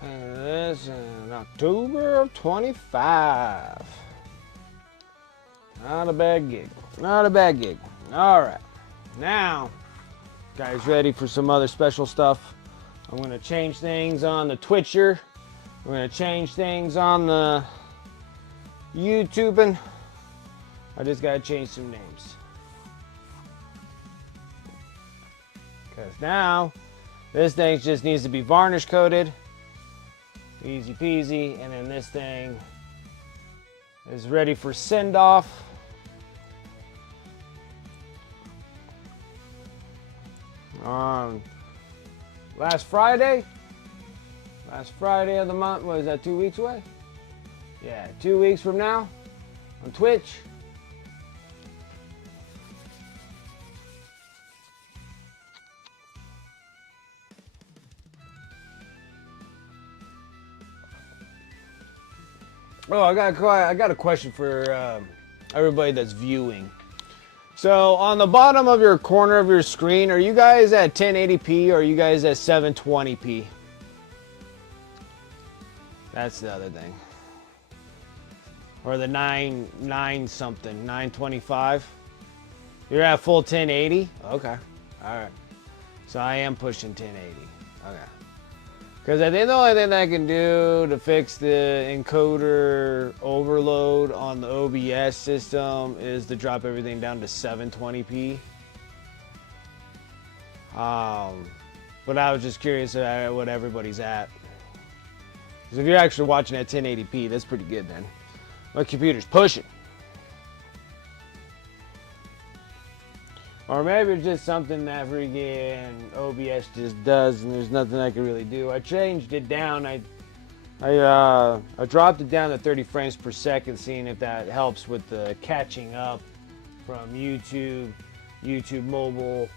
Painted this in October of 25. Not a bad gig. Not a bad gig. All right. Now, guys, ready for some other special stuff? I'm going to change things on the Twitcher. We're going to change things on the YouTubing. I just got to change some names. Because now, this thing just needs to be varnish coated. Easy peasy. And then this thing is ready for send off. Last Friday of the month, what is that, 2 weeks away? Yeah, 2 weeks from now, on Twitch. Oh, I got a question for everybody that's viewing. So on the bottom of your corner of your screen, are you guys at 1080p or are you guys at 720p? That's the other thing. Or the 9 something, 925? You're at full 1080? Okay. All right. So I am pushing 1080. Okay. Because I think the only thing that I can do to fix the encoder overload on the OBS system is to drop everything down to 720p. But I was just curious what everybody's at. Because if you're actually watching at 1080p, that's pretty good then. My computer's pushing. Or maybe it's just something that freaking OBS just does and there's nothing I can really do. I changed it down. I dropped it down to 30 frames per second, seeing if that helps with the catching up from YouTube, YouTube mobile,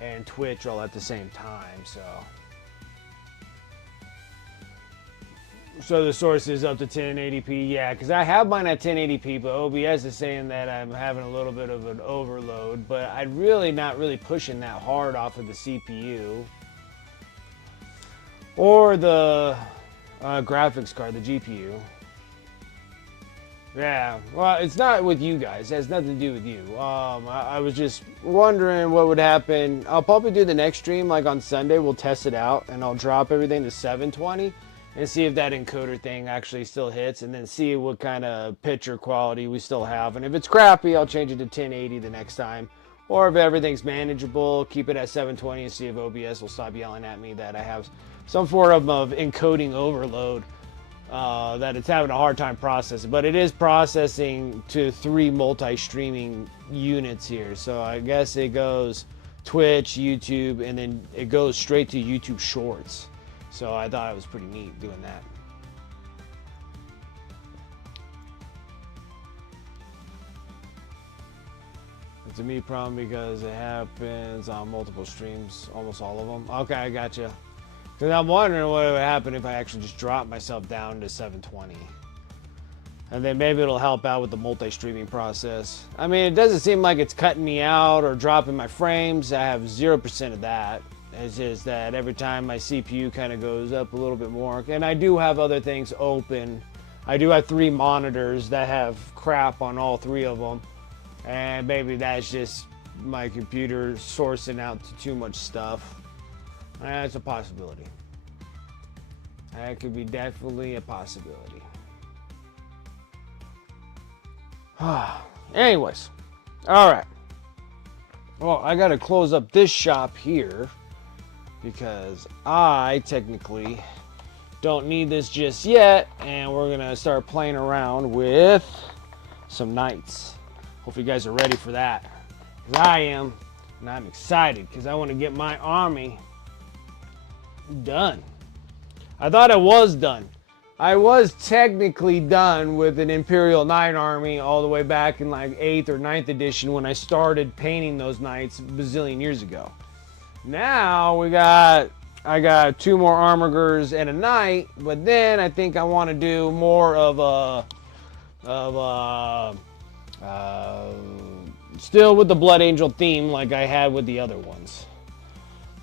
and Twitch all at the same time. So the source is up to 1080p, yeah, because I have mine at 1080p, but OBS is saying that I'm having a little bit of an overload, but I'm really not really pushing that hard off of the CPU or the graphics card, the GPU. Yeah, well, it's not with you guys. It has nothing to do with you. I was just wondering what would happen. I'll probably do the next stream, like on Sunday. We'll test it out, and I'll drop everything to 720. And see if that encoder thing actually still hits, and then see what kind of picture quality we still have. And if it's crappy, I'll change it to 1080 the next time. Or if everything's manageable, keep it at 720 and see if OBS will stop yelling at me that I have some form of encoding overload, that it's having a hard time processing. But it is processing to 3 multi-streaming units here. So I guess it goes Twitch, YouTube, and then it goes straight to YouTube Shorts. So I thought it was pretty neat doing that. It's a me problem because it happens on multiple streams, almost all of them. Okay, I got you. Because I'm wondering what would happen if I actually just drop myself down to 720. And then maybe it'll help out with the multi-streaming process. I mean, it doesn't seem like it's cutting me out or dropping my frames. I have 0% of that. It's just that every time my CPU kind of goes up a little bit more. And I do have other things open. I do have 3 monitors that have crap on all 3 of them. And maybe that's just my computer sourcing out to too much stuff. That's a possibility. That could be definitely a possibility. Anyways. Alright. Well, I gotta close up this shop here, because I technically don't need this just yet, and we're gonna start playing around with some knights. Hope you guys are ready for that, because I am, and I'm excited because I want to get my army done. I thought I was done. I was technically done with an Imperial Knight army all the way back in like 8th or 9th edition when I started painting those knights a bazillion years ago. Now I got 2 more armigers and a knight, but then I think I want to do more of still with the Blood Angel theme like I had with the other ones.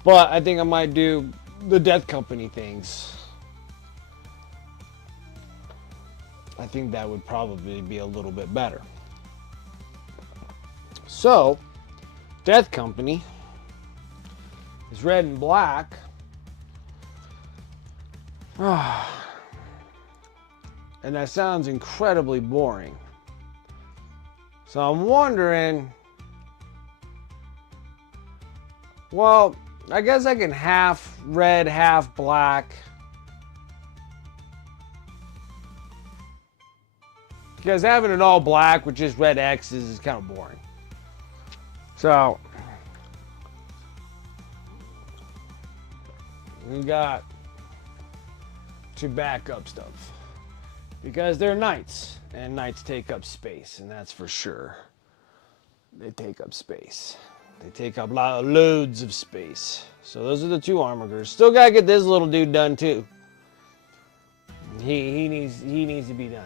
But I think I might do the Death Company things. I think that would probably be a little bit better. So, Death Company is red and black. And that sounds incredibly boring. So I'm wondering, well, I guess I can half red, half black. Because having it all black with just red X's is kind of boring. So, we got to back up stuff. because they're knights, and knights take up space, and that's for sure. They take up space. They take up loads of space. So those are the two armigers. Still gotta get this little dude done too. He needs to be done.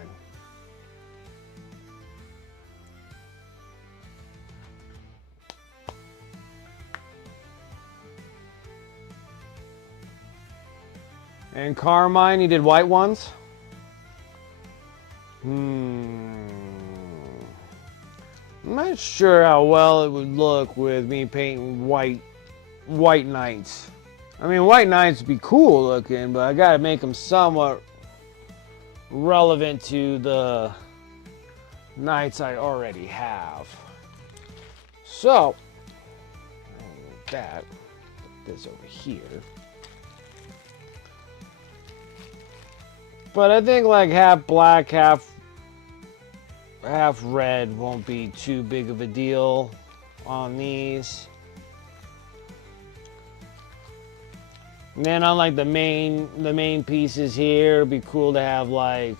And Carmine, he did white ones. I'm not sure how well it would look with me painting white knights. I mean, white knights would be cool looking, but I gotta make them somewhat relevant to the knights I already have. So, that, put this over here. But I think like half black, half red won't be too big of a deal on these. And then on like the main pieces here, it'd be cool to have like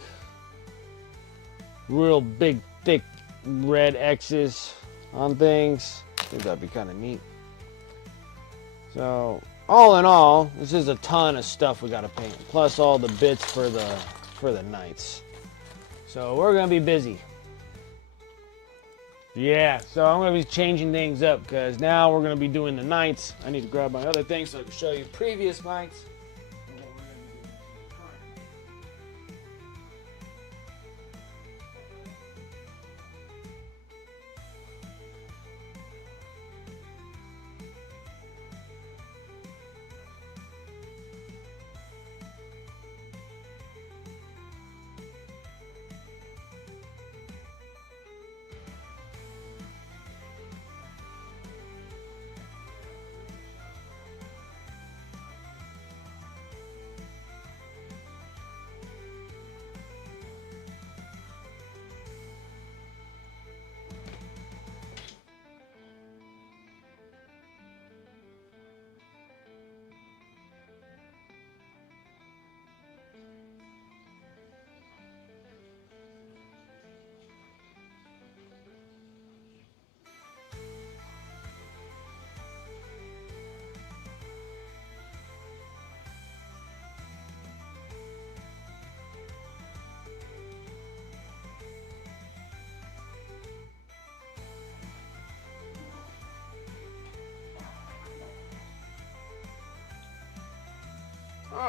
real big, thick red X's on things. I think that'd be kind of neat. So all in all, this is a ton of stuff we gotta paint, plus all the bits for the knights. So we're gonna be busy. Yeah, so I'm gonna be changing things up because now we're gonna be doing the knights. I need to grab my other things so I can show you previous knights.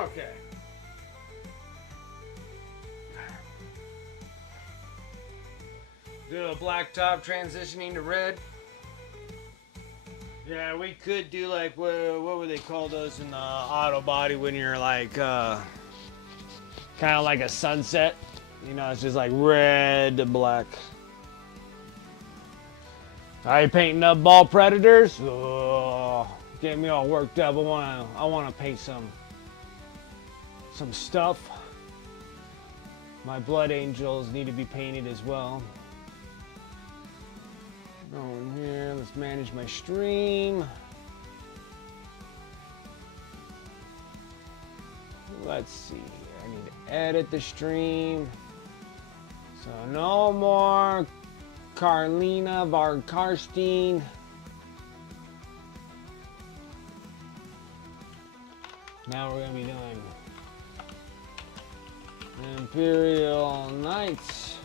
Okay. Do a black top transitioning to red. Yeah, we could do like, what would they call those in the auto body when you're like, kind of like a sunset. You know, it's just like red to black. Are you painting up ball predators? Oh, getting me all worked up. I wanna paint some stuff. My blood angels need to be painted as well. Go in here, let's manage my stream. Let's see here, I need to edit the stream. So no more Carlina Varkarstein. Now we're gonna be doing Imperial Knights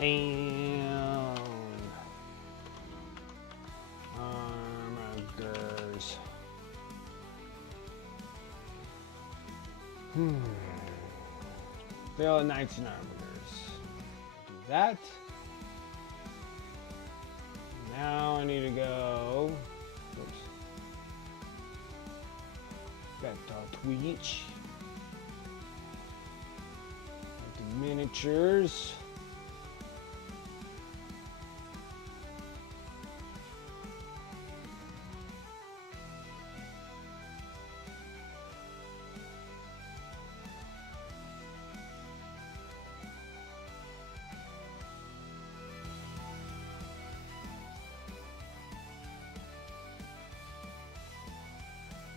and armigers. Imperial Knights and armigers. Do that. Now I need to go. Oops. Back to Twitch. Miniatures.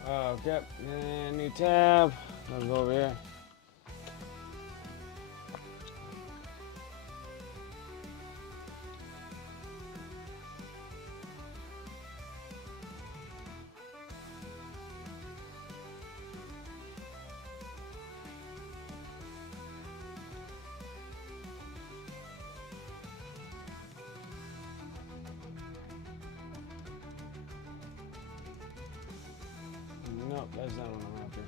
Okay, and new tab. I'll go over here. No, that's not what I'm after.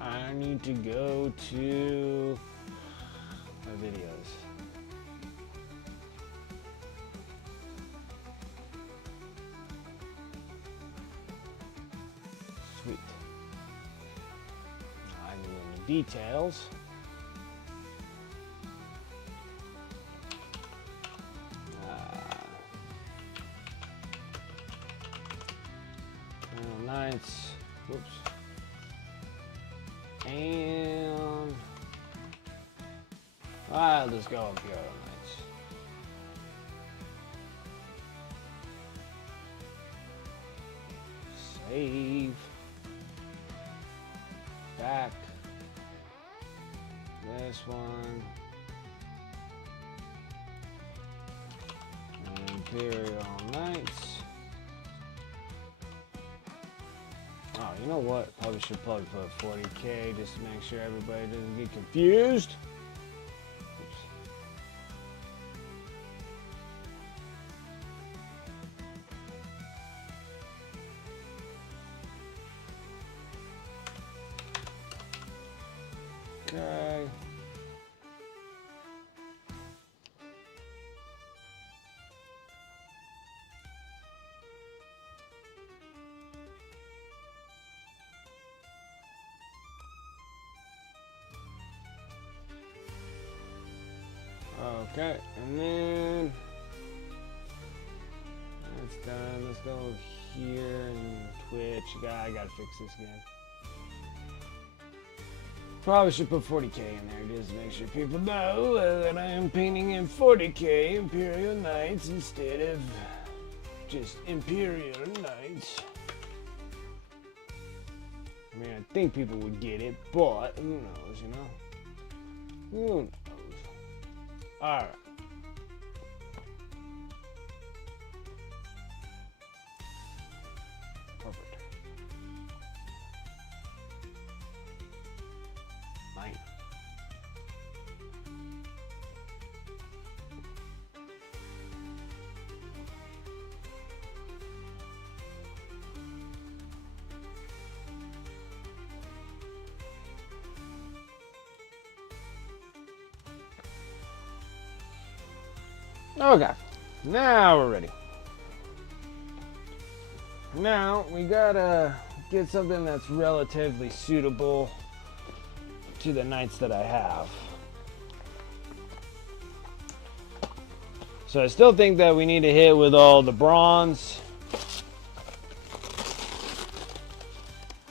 I need to go to my videos. Sweet. I need any details. Nights. Whoops. And I'll just go Imperial Nights. Save. Back. This one. Imperial Nights. Oh, you know what? Probably should put 40K just to make sure everybody doesn't get confused. Oops. Okay. Okay, and then that's done. Let's go here and Twitch. I gotta fix this again. Probably should put 40K in there just to make sure people know that I am painting in 40K Imperial Knights instead of just Imperial Knights. I mean, I think people would get it, but who knows, you know? Who knows? Alright. Perfect. Mine. Okay, now we're ready. Now we gotta get something that's relatively suitable to the knights that I have. So I still think that we need to hit with all the bronze.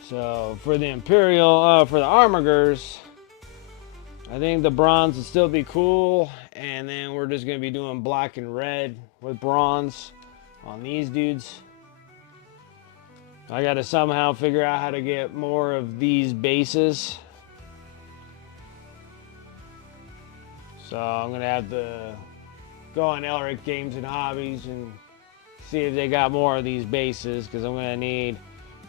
So for the Imperial, for the Armigers, I think the bronze would still be cool. And then we're just going to be doing black and red with bronze on these dudes. I got to somehow figure out how to get more of these bases. So I'm going to have to go on Elric Games and Hobbies and see if they got more of these bases. Because I'm going to need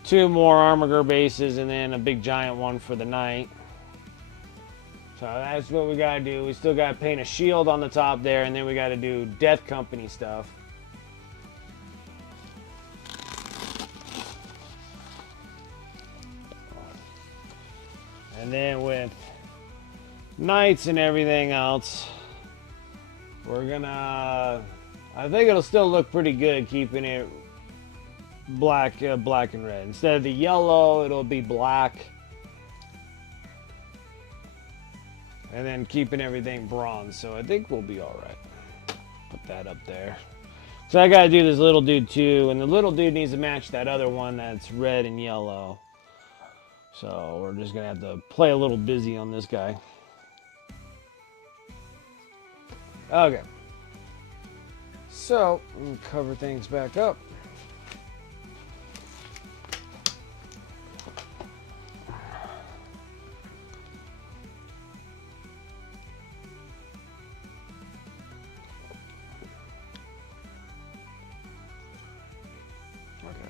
2 more Armiger bases and then a big giant one for the knight. So that's what we gotta do. We still gotta paint a shield on the top there, and then we gotta do Death Company stuff. And then with knights and everything else, we're gonna, I think it'll still look pretty good keeping it black, black and red. Instead of the yellow, it'll be black. And then keeping everything bronze, so I think we'll be all right. Put that up there. So I gotta do this little dude too, and the little dude needs to match that other one that's red and yellow. So we're just gonna have to play a little busy on this guy. Okay. So, let me cover things back up.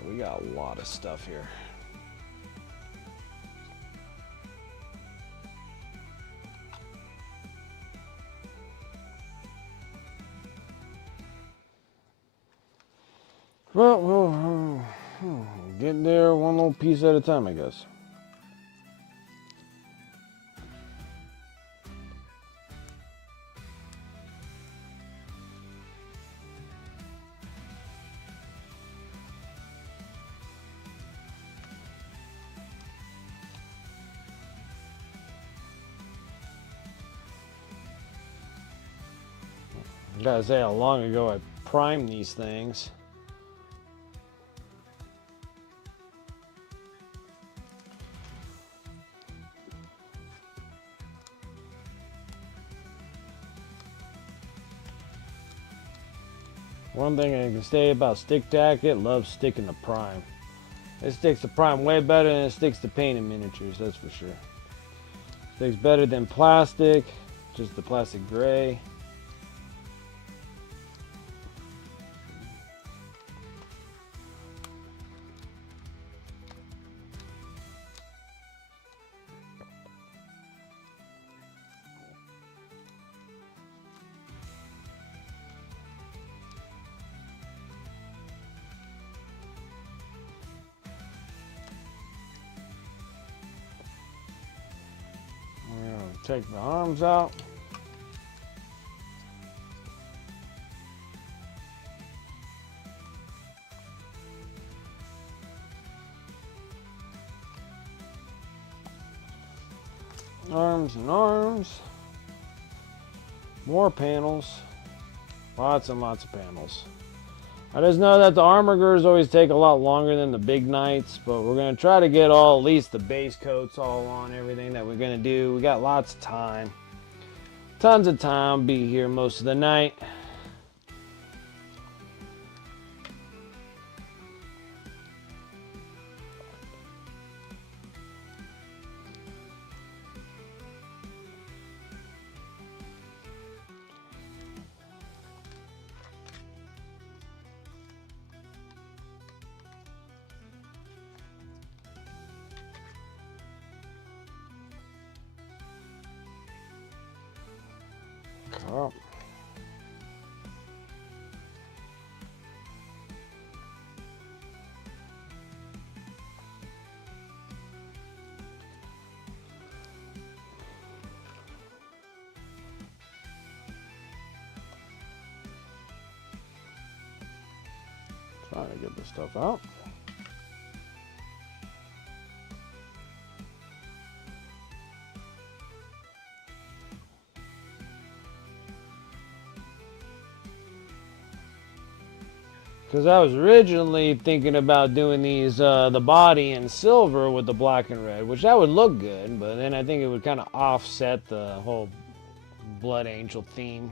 We got a lot of stuff here. Well, we'll Getting there one little piece at a time, I guess. I gotta say how long ago I primed these things. One thing I can say about Stick Tack, it loves sticking to prime. It sticks to prime way better than it sticks to painted miniatures, that's for sure. Sticks better than plastic, just the plastic gray. Take the arms out. Arms and arms. More panels. Lots and lots of panels. I just know that the armor girders always take a lot longer than the big knights, but we're going to try to get all, at least the base coats all on everything that we're going to do. We got lots of time. Tons of time. Be here most of the night. Oh. Trying to get this stuff out. Because I was originally thinking about doing these, the body in silver with the black and red, which that would look good, but then I think it would kind of offset the whole Blood Angel theme.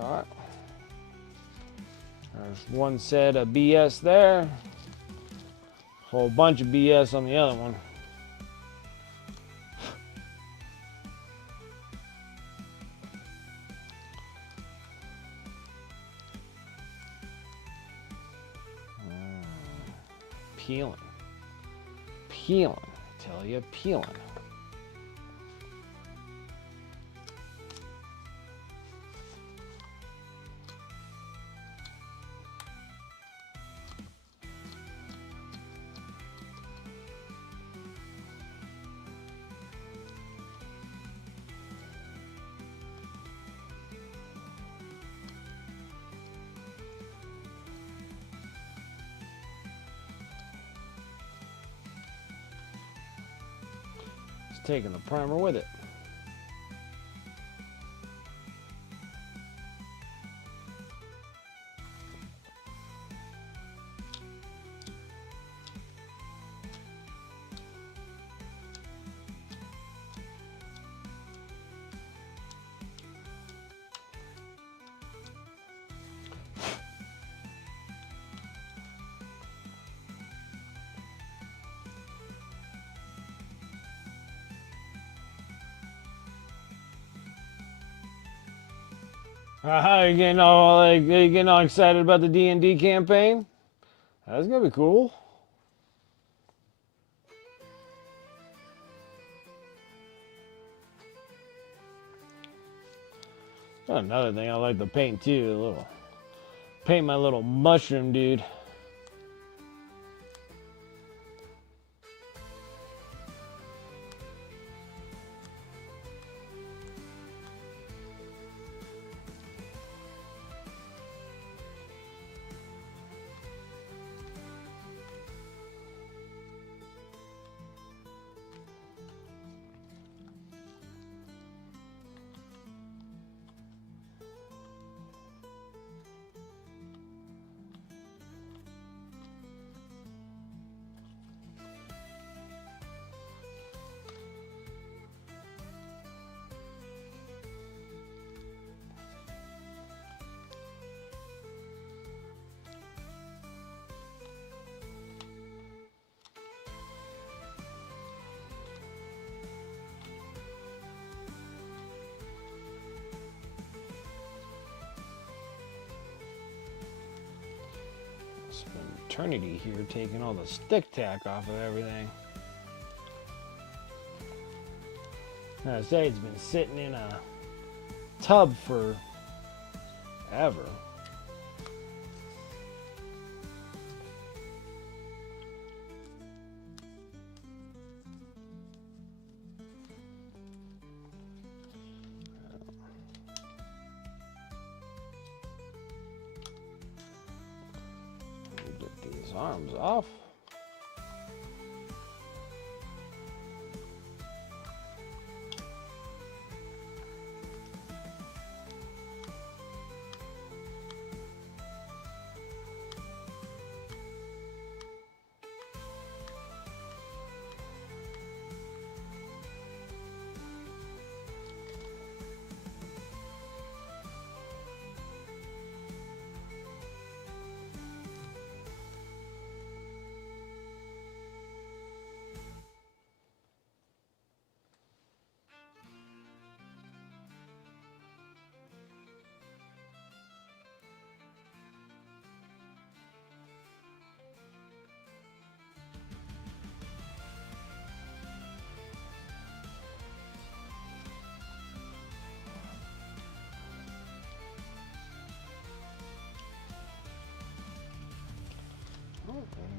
Got. There's one set of BS there. Whole bunch of BS on the other one. Peeling. Peeling. I tell you, peeling. Taking the primer with it. You getting all excited about the D&D campaign? That's gonna be cool. Another thing I like to paint too, a little paint my little mushroom dude. Spend eternity here taking all the stick tack off of everything. I say it's been sitting in a tub for ever. Get these arms off.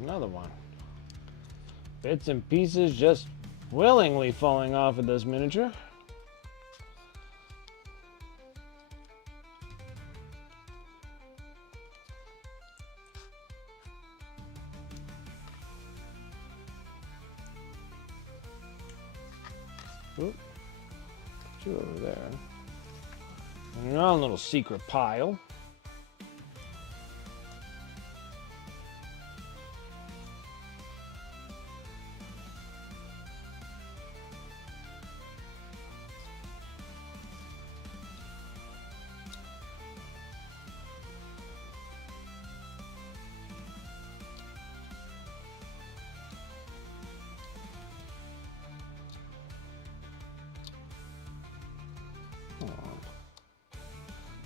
Another one. Bits and pieces just willingly falling off of this miniature. Oop. Put you over there. And your own little secret pile.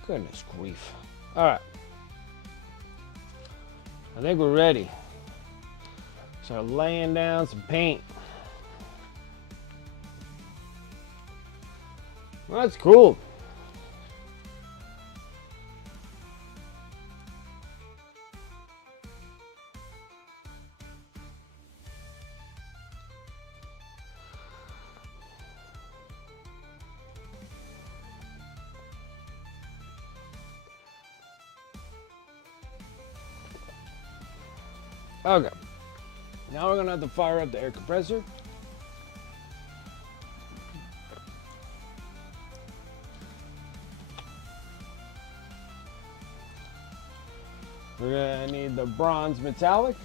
Goodness grief. All right. I think we're ready. Start laying down some paint. Well, that's cool. Okay, now we're gonna have to fire up the air compressor. We're gonna need the bronze metallic.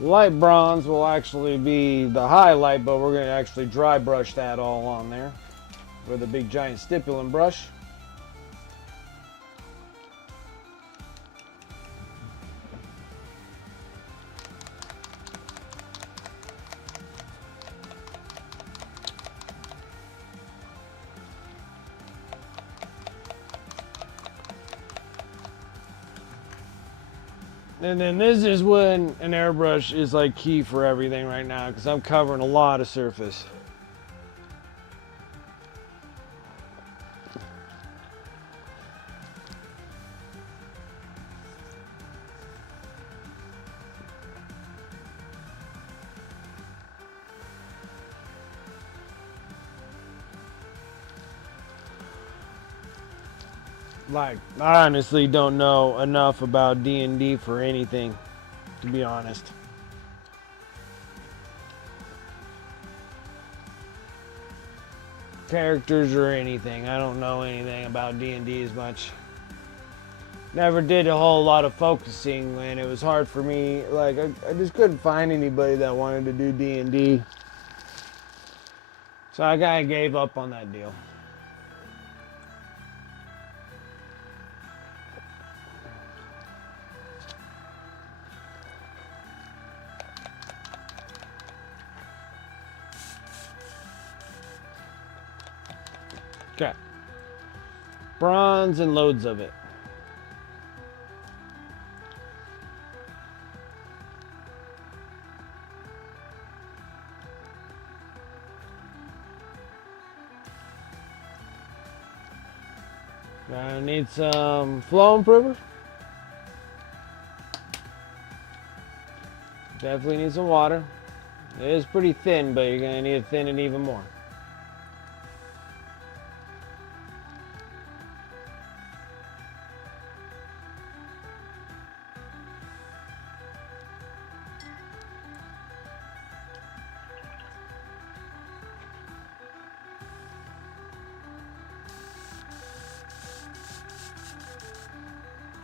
Light bronze will actually be the highlight, but we're gonna actually dry brush that all on there with a big giant stippling brush. And then this is when an airbrush is like key for everything right now, because I'm covering a lot of surface. Like, I honestly don't know enough about D&D for anything, to be honest. Characters or anything. I don't know anything about D&D as much. Never did a whole lot of focusing, and it was hard for me. Like, I just couldn't find anybody that wanted to do D&D. So I kind of gave up on that deal. Okay. Bronze and loads of it. I need some flow improver. Definitely need some water. It is pretty thin, but you're going to need to thin it even more.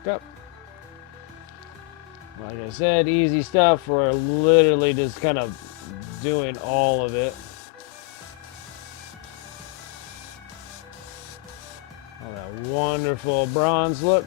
Yep. Like I said, easy stuff. We're literally just kind of doing all of it. Oh, that wonderful bronze look.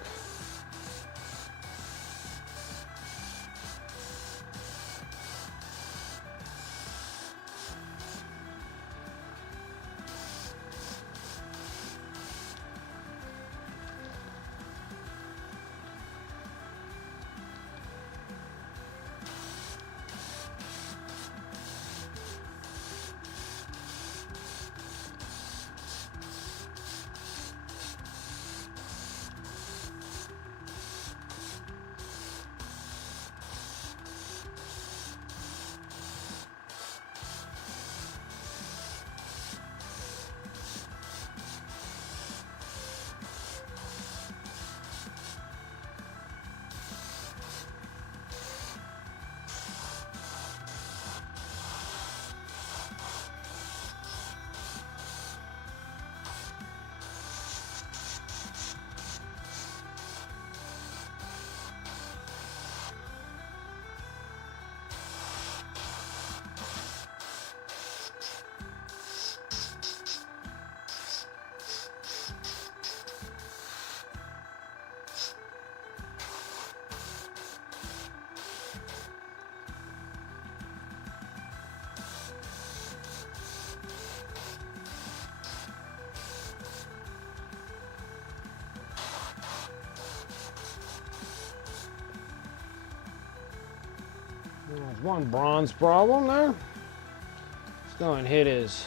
There's one bronze problem there. Let's go and hit his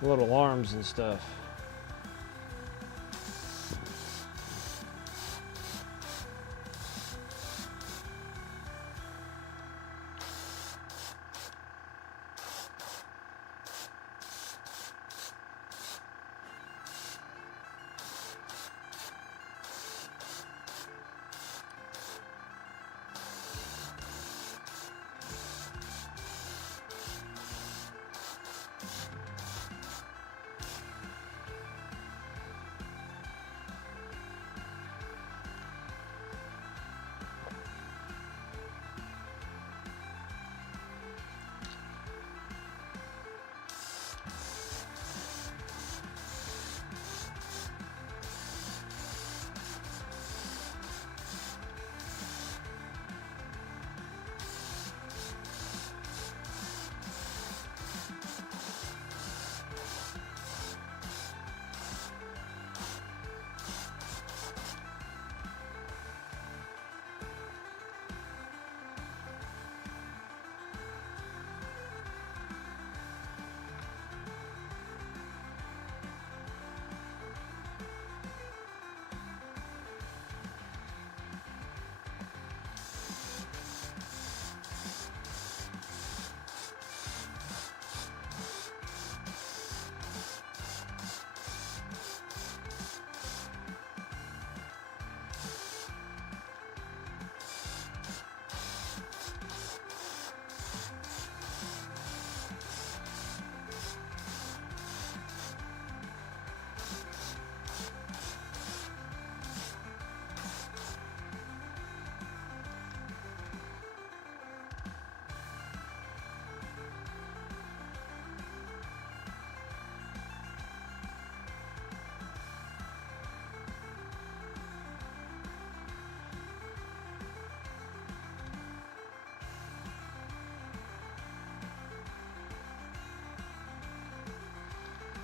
little arms and stuff.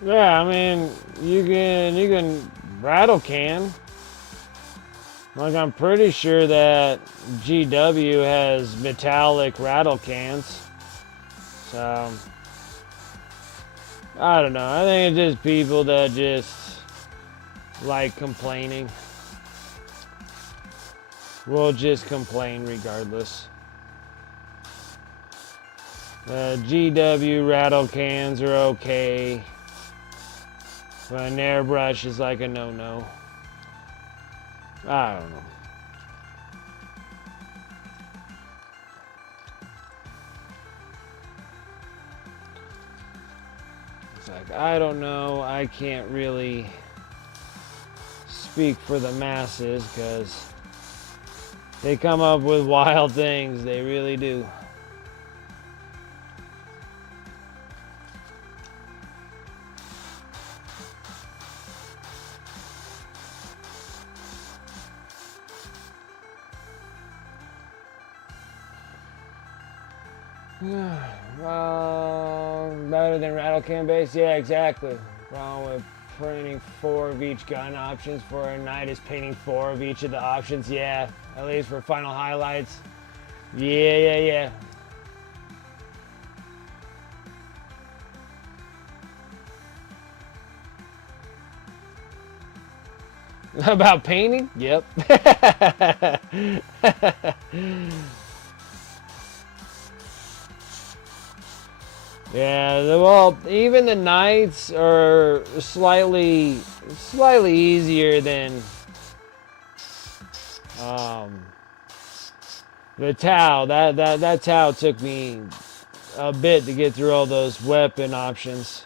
Yeah, I mean, you can rattle can. Like, I'm pretty sure that GW has metallic rattle cans. So, I don't know. I think it's just people that just like complaining. We'll just complain regardless. GW rattle cans are okay. But an airbrush is like a no-no. I don't know. It's like, I don't know. I can't really speak for the masses because they come up with wild things. They really do. Better than rattle can base? Yeah, exactly. Wrong with printing 4 of each gun options for a night is painting 4 of each of the options. Yeah, at least for final highlights. Yeah. About painting? Yep. Yeah, well, even the nights are slightly easier than um, the Tau. That Tau took me a bit to get through all those weapon options.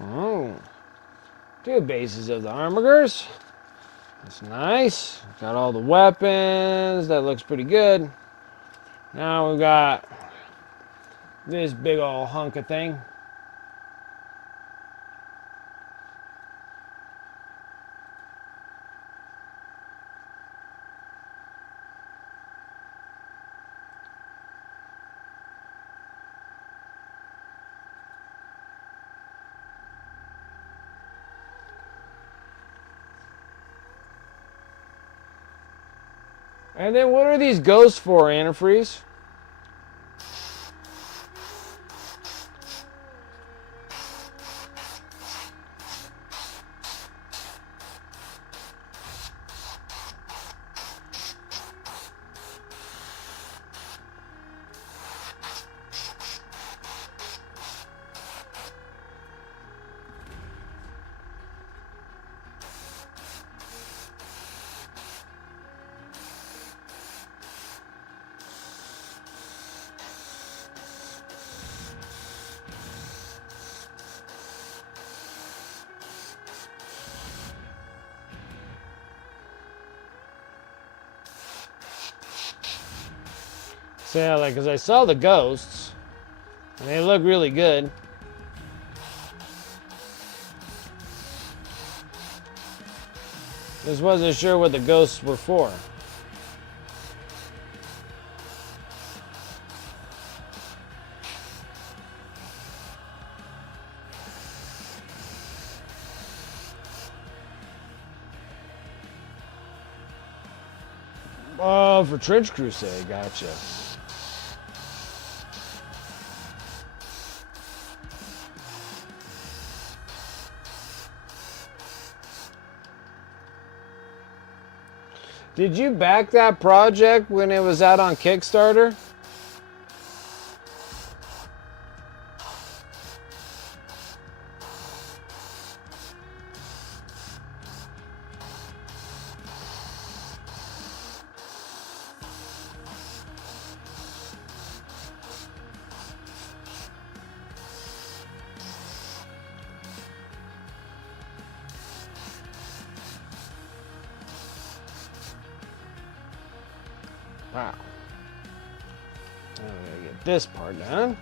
Oh, 2 bases of the Armigers. That's nice. Got all the weapons. That looks pretty good. Now we've got this big old hunk of thing. And then what are these ghosts for, antifreeze? So yeah, like, cause I saw the ghosts, and they look really good. Just wasn't sure what the ghosts were for. Oh, for Trench Crusade, gotcha. Did you back that project when it was out on Kickstarter? Wow. Now we gotta get this part done.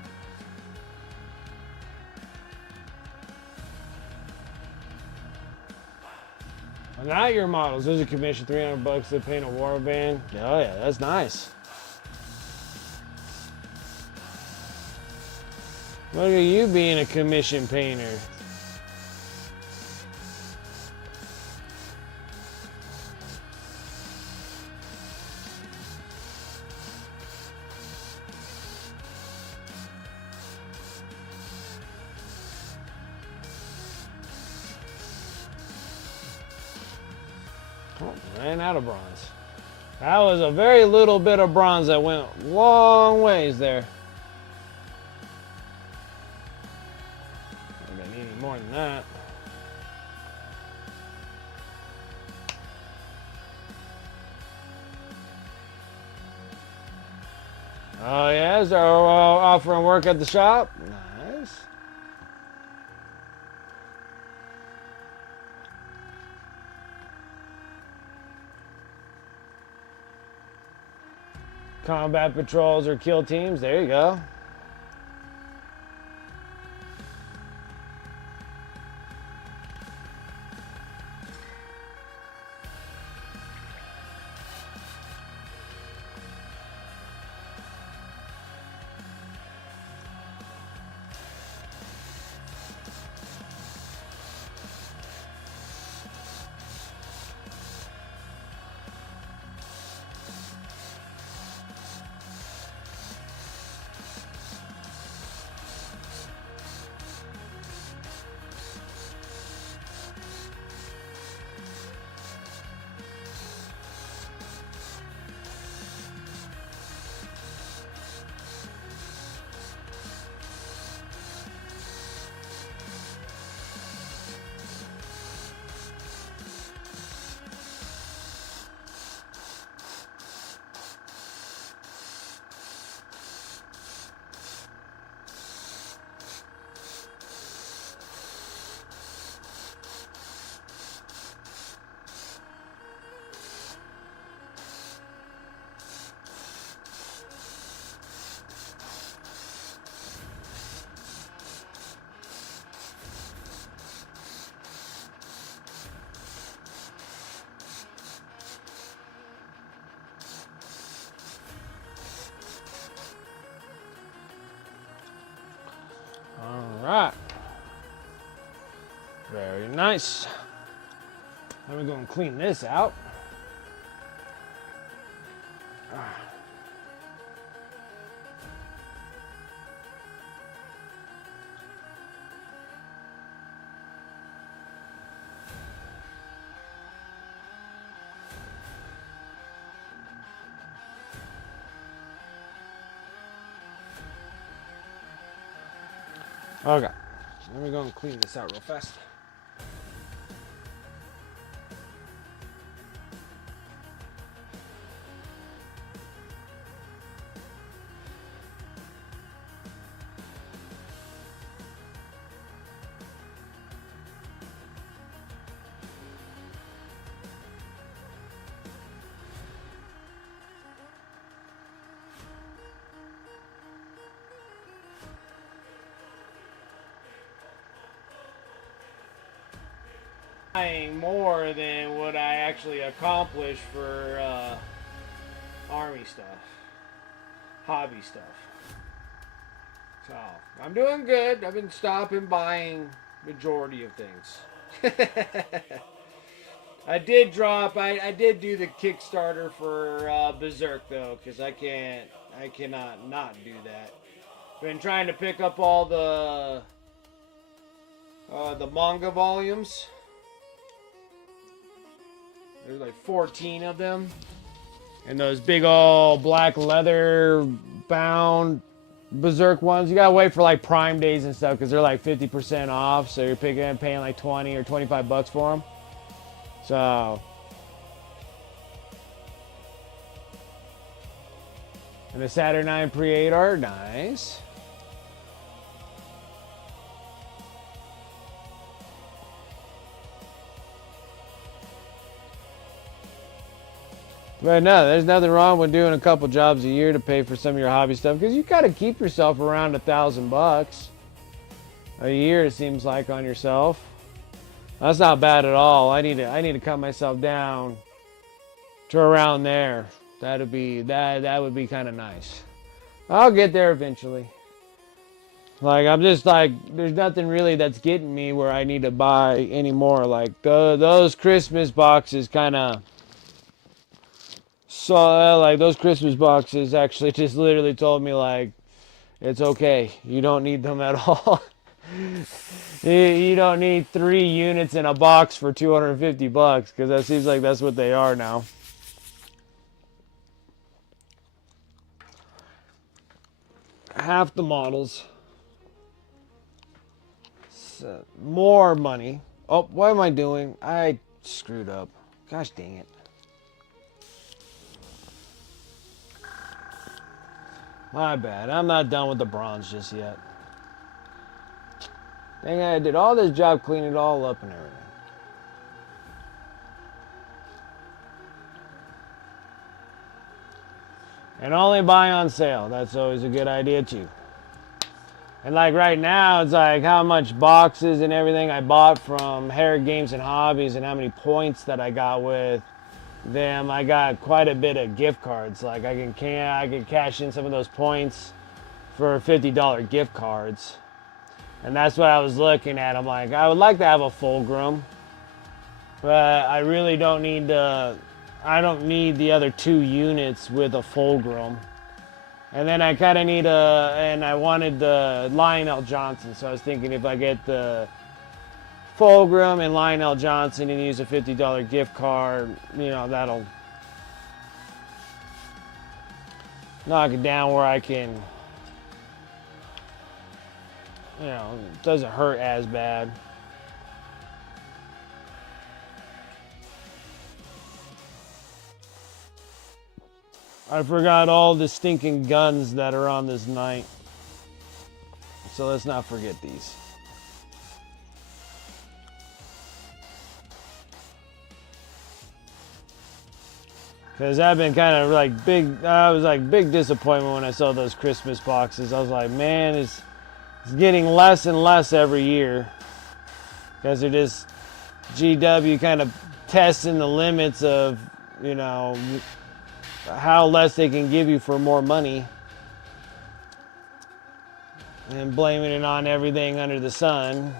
Well, not your models. Those are commissioned $300 to paint a warband. Oh yeah, that's nice. Look at you being a commission painter. Oh, ran out of bronze. That was a very little bit of bronze that went long ways there. I'm gonna need any more than that. Oh yeah, is there offering work at the shop? Nice. Combat patrols or kill teams. There you go. All right. Very nice. Now we're going to clean this out. Okay. Let me go and clean this out real fast. More than what I actually accomplished for army stuff, hobby stuff. So I'm doing good. I've been stopping buying majority of things. I did do the Kickstarter for Berserk though, because I cannot not do that. Been trying to pick up all the manga volumes. There's like 14 of them. And those big old black leather bound Berserk ones, you gotta wait for like Prime days and stuff because they're like 50% off. So you're paying like 20 or 25 bucks for them. So, and the Saturn 9 Pre-8 are nice. But no, there's nothing wrong with doing a couple jobs a year to pay for some of your hobby stuff because you gotta keep yourself around $1,000 a year. It seems like on yourself. That's not bad at all. I need to cut myself down to around there. That would be kind of nice. I'll get there eventually. Like I'm just like there's nothing really that's getting me where I need to buy anymore. Like those Christmas boxes kind of. So like those Christmas boxes actually just literally told me like it's okay. You don't need them at all. You don't need 3 units in a box for 250 bucks because that seems like that's what they are now. Half the models. So, more money. Oh, what am I doing? I screwed up. Gosh dang it. My bad. I'm not done with the bronze just yet. Dang it, I did all this job cleaning it all up and everything. And only buy on sale. That's always a good idea too. And like right now, it's like how much boxes and everything I bought from Hair Games and Hobbies and how many points that I got with them. I got quite a bit of gift cards. Like I can cash in some of those points for $50 gift cards. And that's what I was looking at. I'm like, I would like to have a Fulgrim, but I really don't need I don't need the other 2 units with a Fulgrim. And then I kind of need and I wanted the Lionel Johnson. So I was thinking if I get the Fulgrim and Lionel Johnson and use a $50 gift card, you know, that'll knock it down where I can, you know, it doesn't hurt as bad. I forgot all the stinking guns that are on this night. So let's not forget these. Because I've been kind of like I was like big disappointment when I saw those Christmas boxes. I was like, man, it's getting less and less every year. Because they're just GW kind of testing the limits of, you know, how less they can give you for more money. And blaming it on everything under the sun.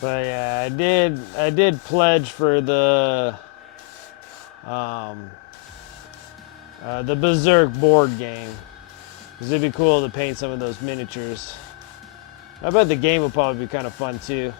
But yeah, I did pledge for the Berserk board game. Because it'd be cool to paint some of those miniatures. I bet the game would probably be kind of fun too.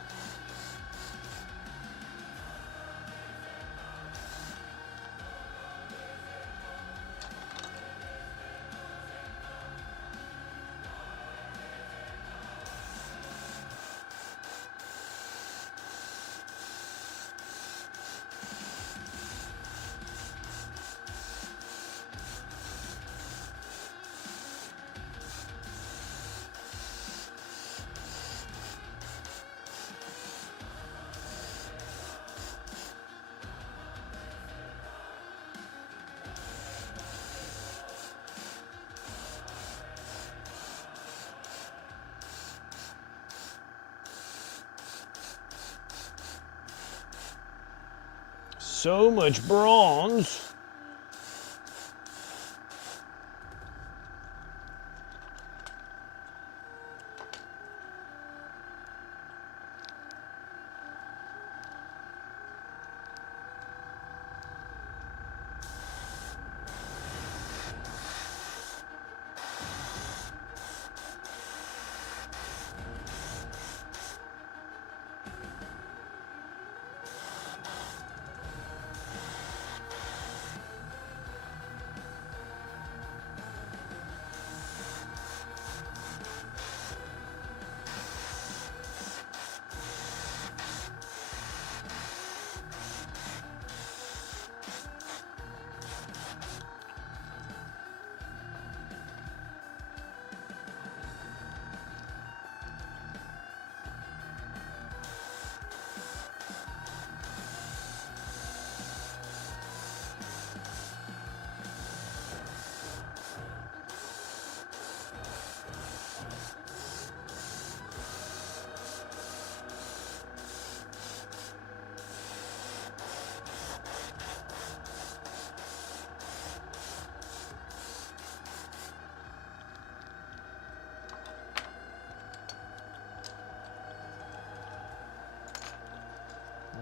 So much bronze.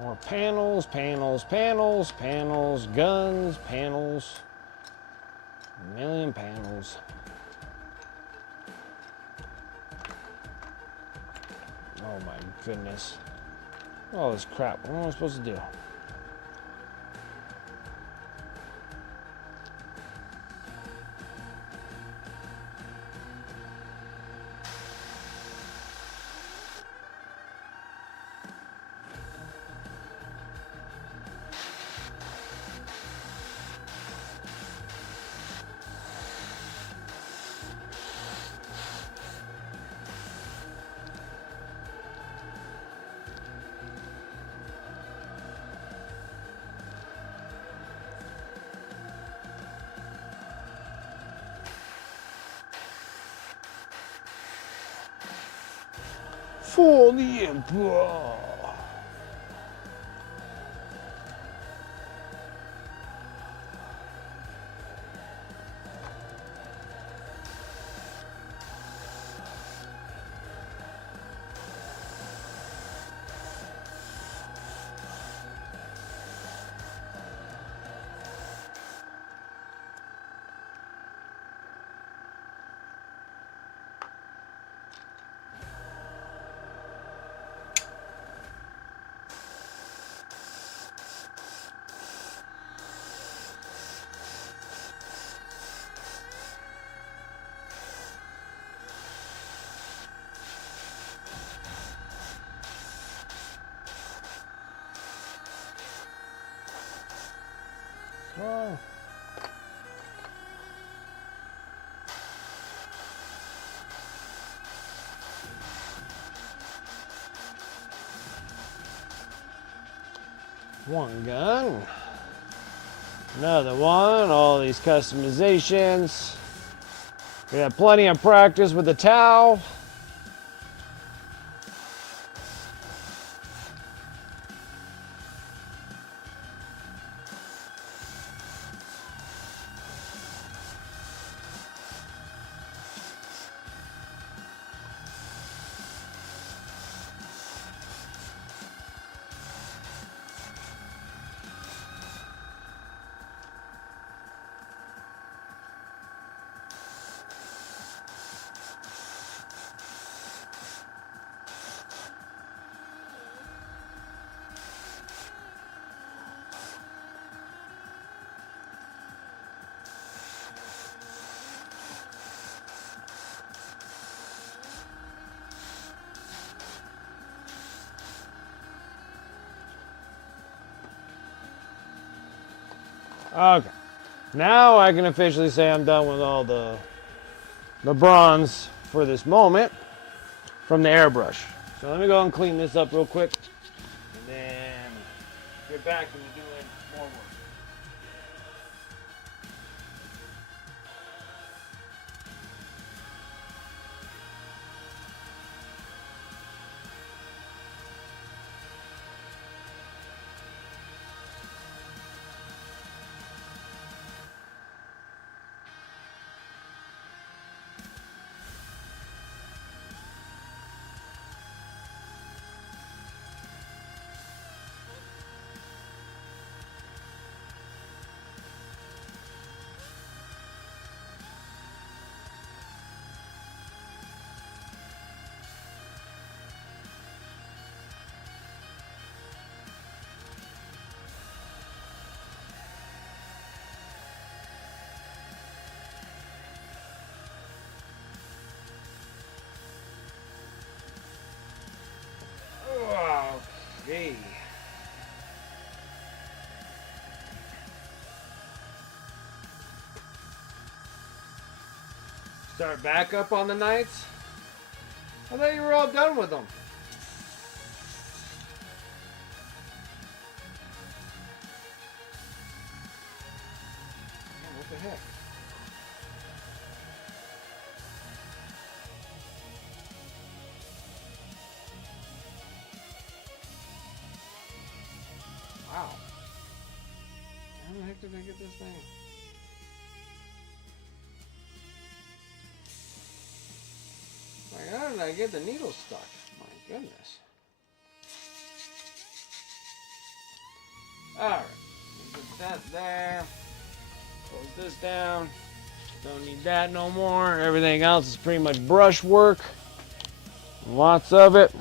More panels, panels, panels, panels, guns, panels. A million panels. Oh my goodness. All this crap. What am I supposed to do? For the Emperor! Oh. One gun. Another one. All these customizations. We have plenty of practice with the towel. Okay. Now I can officially say I'm done with all the bronze for this moment from the airbrush. So let me go and clean this up real quick and then get back into doing more work. Start back up on the nights? I thought you were all done with them. Man, what the heck? Wow. How the heck did I get this thing? Like, how did I get the needle stuck? My goodness. Alright. Put that there. Close this down. Don't need that no more. Everything else is pretty much brush work. Lots of it.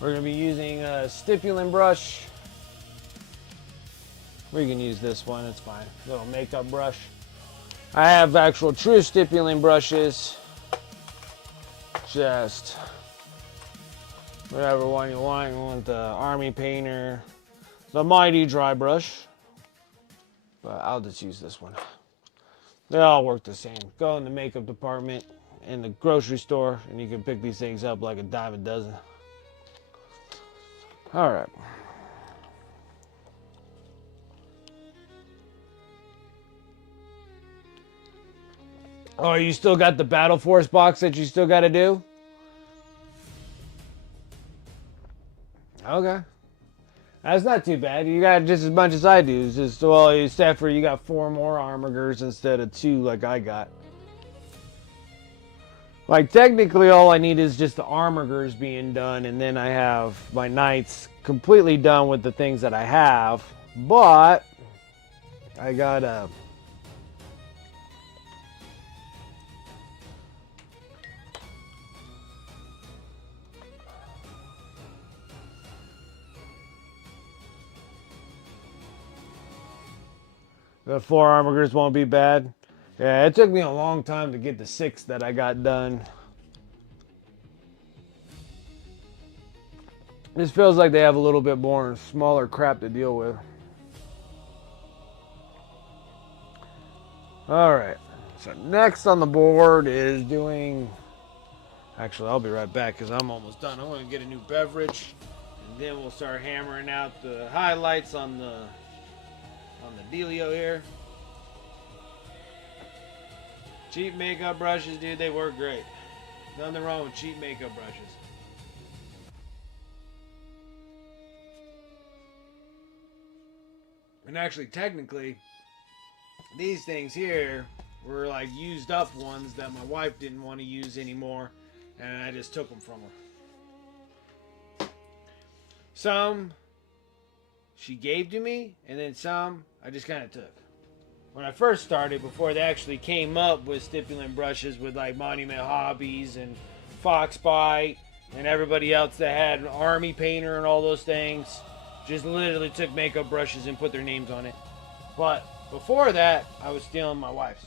We're going to be using a stippling brush. We can use this one, it's fine. Little makeup brush. I have actual true stippling brushes. Just whatever one you want. You want the Army Painter, the Mighty Dry Brush. But I'll just use this one. They all work the same. Go in the makeup department in the grocery store and you can pick these things up like a dime a dozen. Alright. Oh, you still got the Battle Force box that you still got to do? Okay. That's not too bad. You got just as much as I do. It's just, well, except for you got 4 more armigers instead of 2 like I got. Like, technically all I need is just the armigers being done, and then I have my knights completely done with the things that I have. But I gotta... The 4 armigers won't be bad. Yeah, it took me a long time to get the 6 that I got done. This feels like they have a little bit more smaller crap to deal with. Alright, so next on the board is doing... Actually, I'll be right back because I'm almost done. I'm going to get a new beverage, and then we'll start hammering out the highlights on the dealio here. Cheap makeup brushes, dude, they work great. Nothing wrong with cheap makeup brushes. And actually, technically, these things here were like used up ones that my wife didn't want to use anymore, and I just took them from her. Some she gave to me, and then some I just kind of took. When I first started, before they actually came up with stippling brushes with like Monument Hobbies and Foxbite and everybody else that had an Army Painter and all those things, just literally took makeup brushes and put their names on it. But before that, I was stealing my wife's.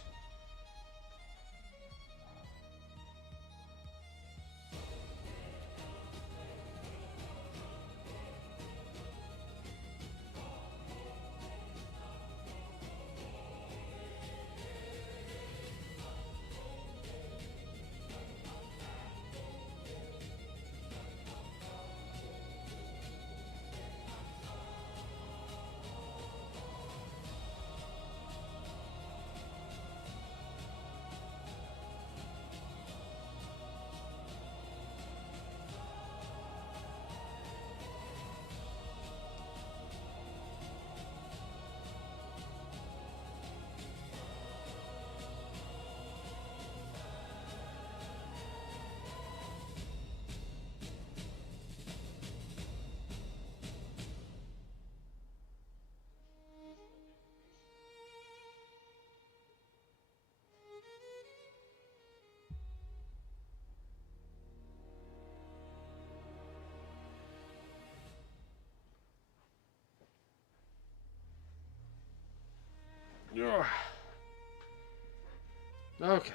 Okay.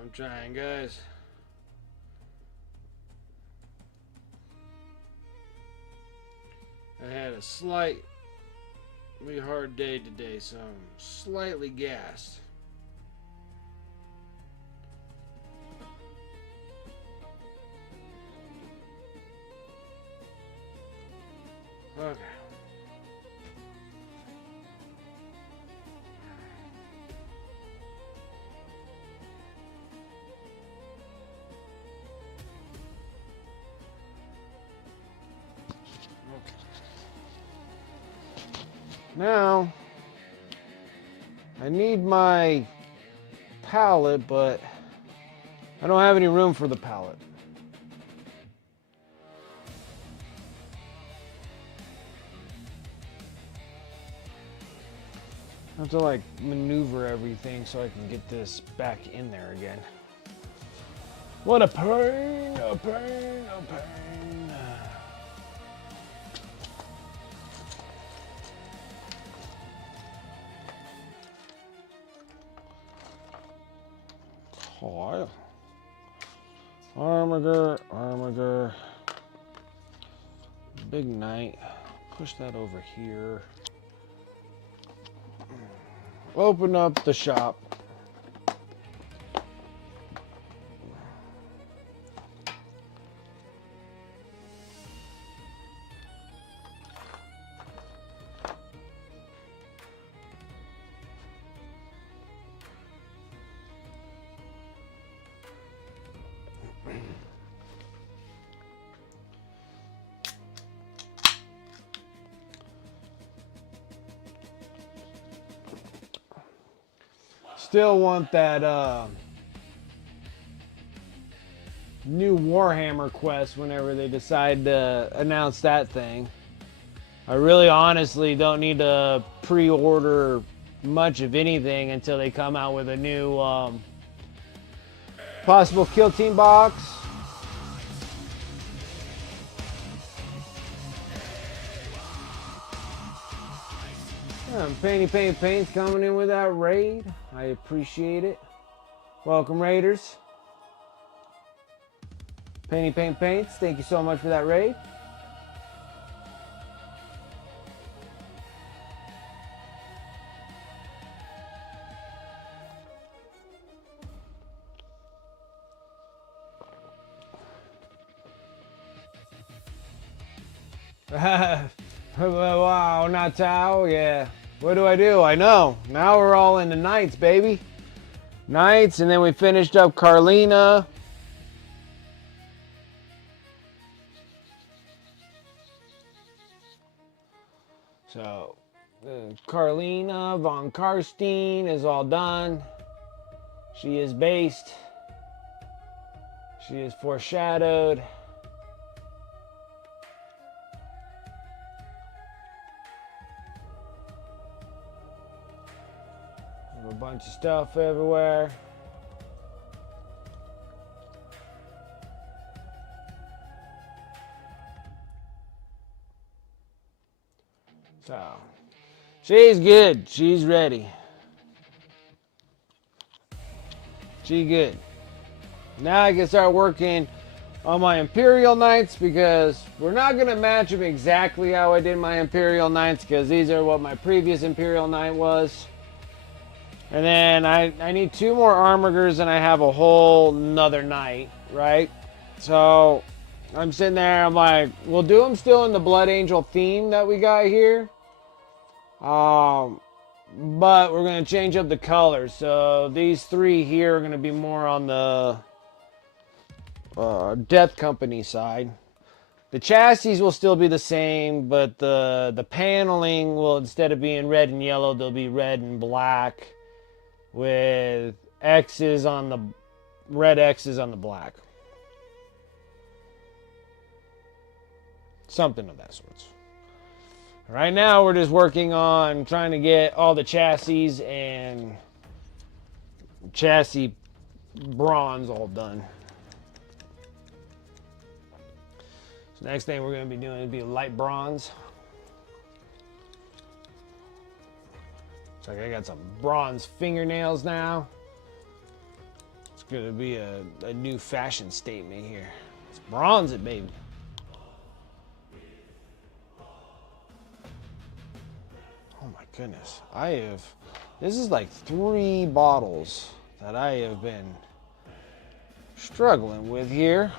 I'm trying, guys. I had a slight Really hard day today, so I'm slightly gassed. Okay. Now, I need my pallet, but I don't have any room for the pallet. I have to like maneuver everything so I can get this back in there again. What a pain, a pain, a pain. Oh, armager. Big night. Push that over here. Open up the shop. Still want that new Warhammer quest whenever they decide to announce that thing. I really honestly don't need to pre-order much of anything until they come out with a new possible kill team box. Paint's coming in with that raid. I appreciate it. Welcome, Raiders. Paints, thank you so much for that raid. Wow, not Tau, yeah. What do? I know. Now we're all into Knights, baby. Knights, and then we finished up Carlina. So, Carlina von Karstein is all done. She is based. She is foreshadowed. A bunch of stuff everywhere. So, she's good. She's ready. She good. Now I can start working on my Imperial Knights because we're not going to match them exactly how I did my Imperial Knights because these are what my previous Imperial Knight was. And then I need 2 more armigers and I have a whole nother knight, right? So I'm sitting there, I'm like, we'll do them still in the Blood Angel theme that we got here. But we're going to change up the colors. So these 3 here are going to be more on the Death Company side. The chassis will still be the same, but the paneling will, instead of being red and yellow, they'll be red and black with X's on the red X's on the black. Something of that sort. Right now, we're just working on trying to get all the chassis and chassis bronze all done. So next thing we're going to be doing is be light bronze. So I got some bronze fingernails now. It's going to be a new fashion statement here. Let's bronze it, baby. Oh my goodness. This is like 3 bottles that I have been struggling with here.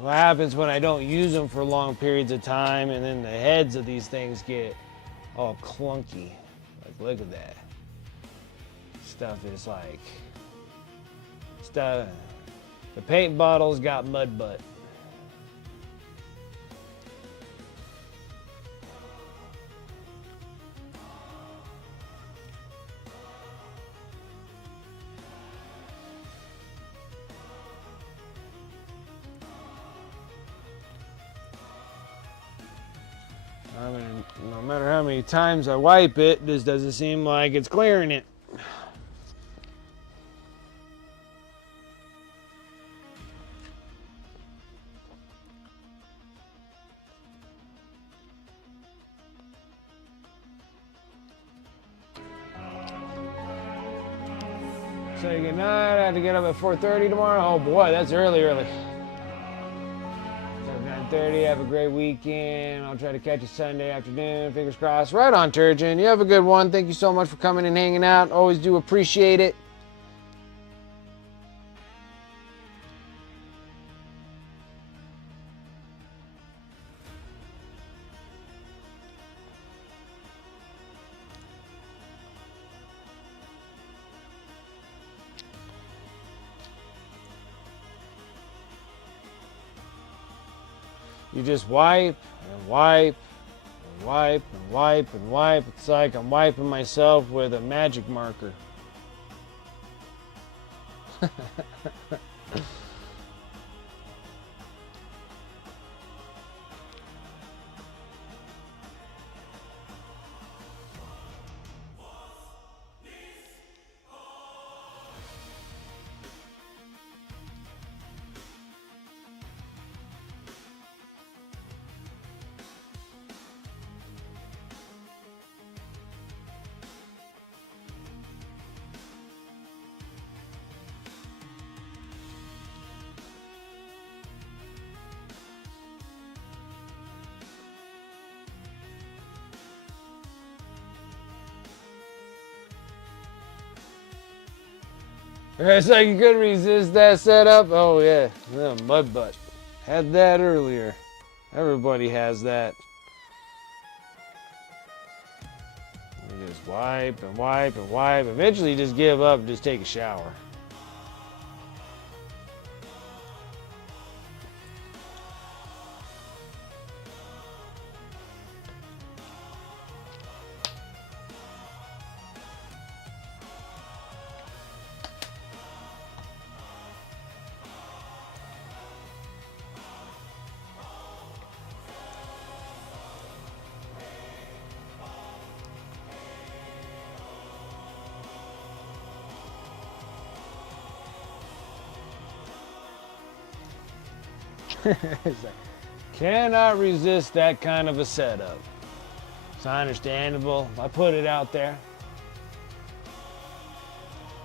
What happens when I don't use them for long periods of time, and then the heads of these things get all clunky. Like, look at that. Stuff is like, the paint bottle's got mud butt. I mean, no matter how many times I wipe it, this doesn't seem like it's clearing it. Say goodnight. I have to get up at 4:30 tomorrow. Oh boy, that's early. 9:30. Have a great weekend. I'll try to catch you Sunday afternoon. Fingers crossed. Right on, Turgeon. You have a good one. Thank you so much for coming and hanging out. Always do appreciate it. You just wipe and wipe and wipe and wipe and wipe. It's like I'm wiping myself with a magic marker. It's like you couldn't resist that setup. Oh yeah, mud butt. Had that earlier. Everybody has that. You just wipe and wipe and wipe. Eventually you just give up and just take a shower. Cannot resist that kind of a setup. It's understandable. I put it out there.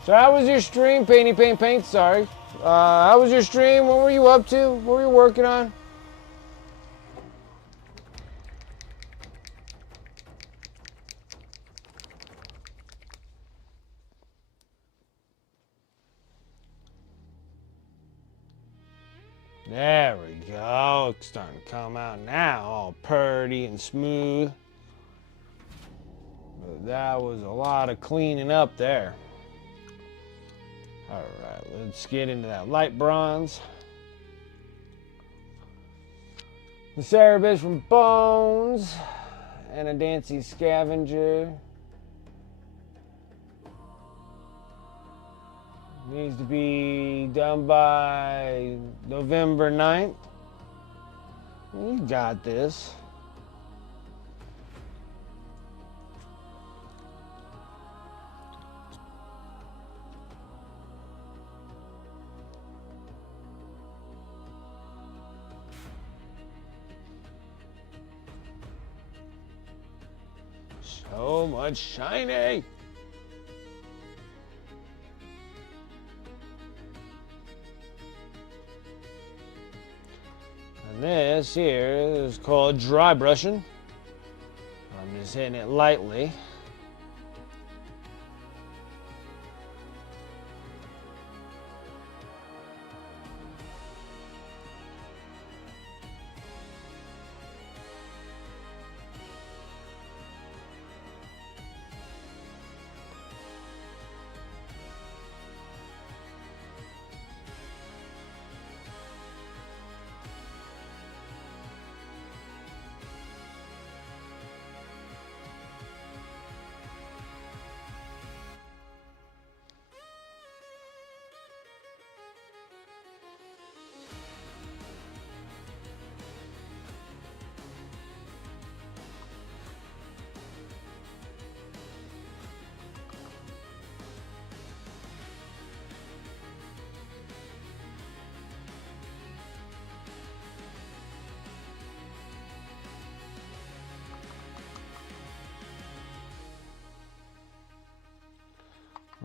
So how was your stream? Paint, sorry. How was your stream? What were you up to? What were you working on? There we go. It's starting to come out now, all purty and smooth. But that was a lot of cleaning up there. All right, let's get into that light bronze. The Cerebus from Bones and a Dancy Scavenger. Needs to be done by November 9th. You got this. So much shiny. And this here is called dry brushing. I'm just hitting it lightly.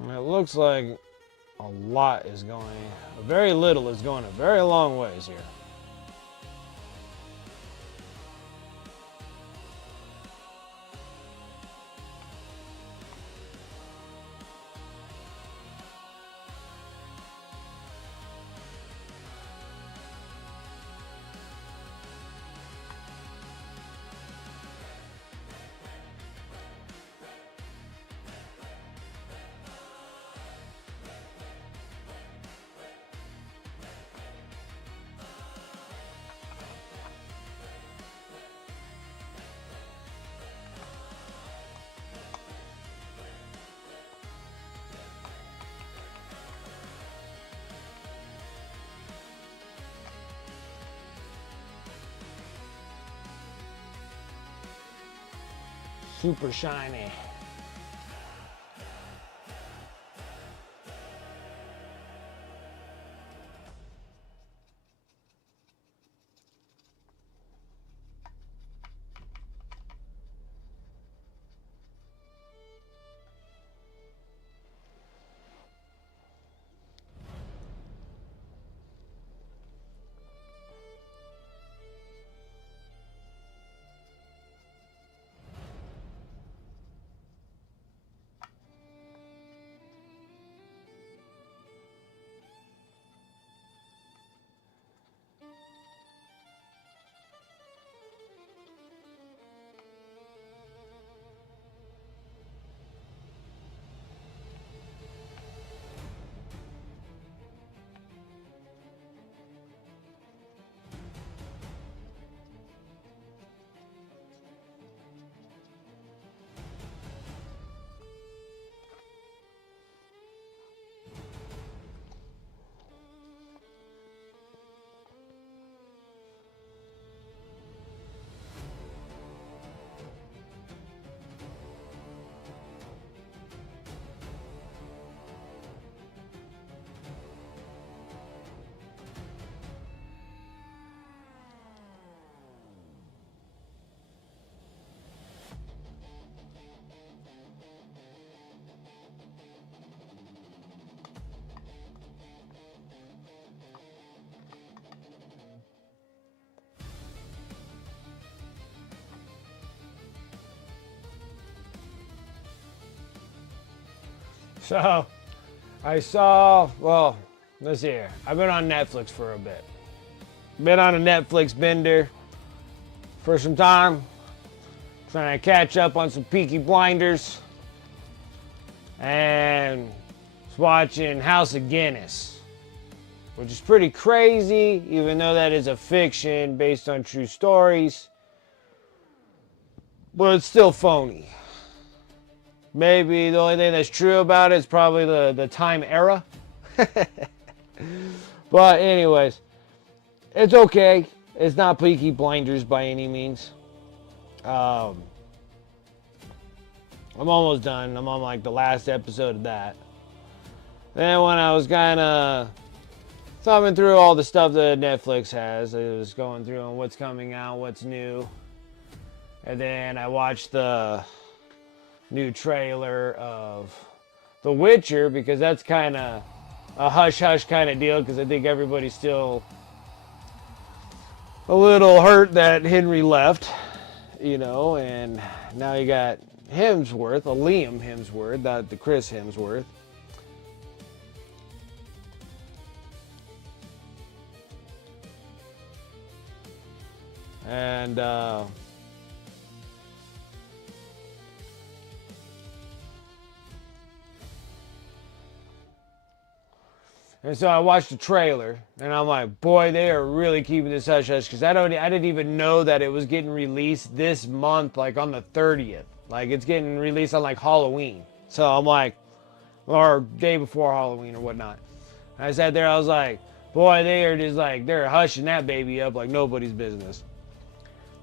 It looks like a lot is going, very little is going a very long ways here. Super shiny. So, I saw, well, let's see here. I've been on Netflix for a bit. Been on a Netflix bender for some time. Trying to catch up on some Peaky Blinders. And was watching House of Guinness, which is pretty crazy, even though that is a fiction based on true stories. But it's still phony. Maybe the only thing that's true about it is probably the time era. But anyways, it's okay. It's not Peaky Blinders by any means. I'm almost done. I'm on like the last episode of that. Then when I was kind of thumbing through all the stuff that Netflix has, I was going through on what's coming out, what's new. And then I watched the new trailer of The Witcher, because that's kind of a hush-hush kind of deal, because I think everybody's still a little hurt that Henry left. you know, and now you got Hemsworth, a Liam Hemsworth, not the Chris Hemsworth. And so I watched the trailer, and I'm like, boy, they are really keeping this hush hush, because I didn't even know that it was getting released this month, like on the 30th. Like, it's getting released on like Halloween. So I'm like, or day before Halloween or whatnot. And I sat there, I was like, boy, they are just like, they're hushing that baby up like nobody's business.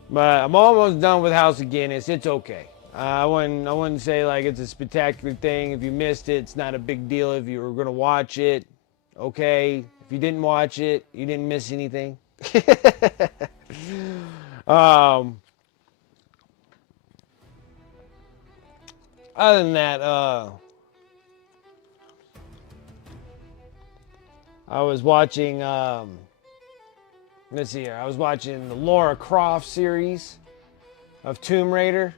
But I'm almost done with House of Guinness. It's okay. I wouldn't say like it's a spectacular thing. If you missed it, it's not a big deal. If you were gonna watch it, okay. If you didn't watch it, you didn't miss anything. Other than that, I was watching. Let's see here. I was watching the Lara Croft series of Tomb Raider.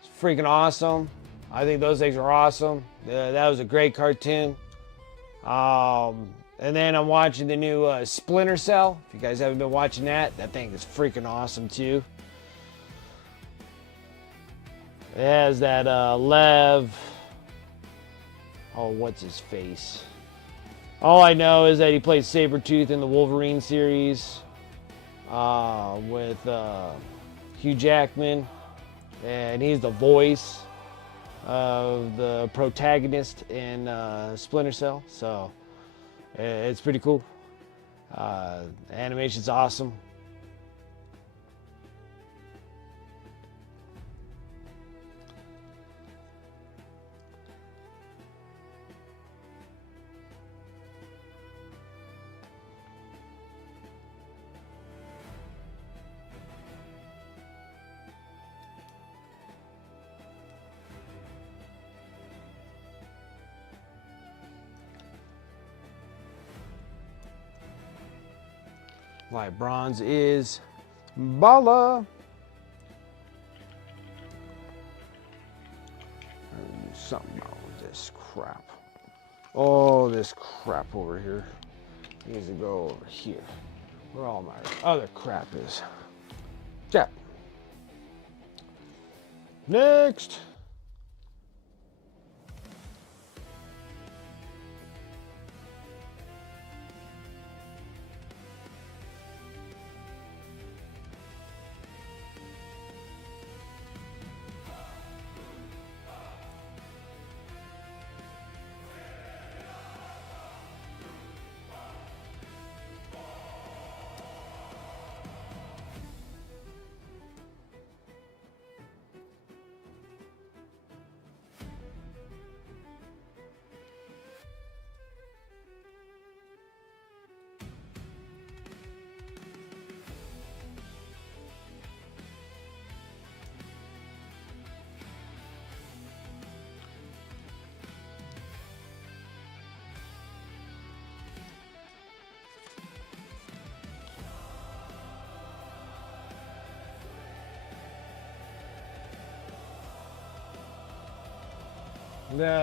It's freaking awesome. I think those things are awesome. That was a great cartoon. And then I'm watching the new Splinter Cell. If you guys haven't been watching that thing is freaking awesome too. It has that Lev. Oh, what's his face? All I know is that he plays Sabretooth in the Wolverine series with Hugh Jackman. And he's the voice of the protagonist in Splinter Cell. So it's pretty cool. Animation's awesome. Like bronze is baller. Something about this crap. Oh, this crap over here needs to go over here. Where all my other crap is. Yeah. Next.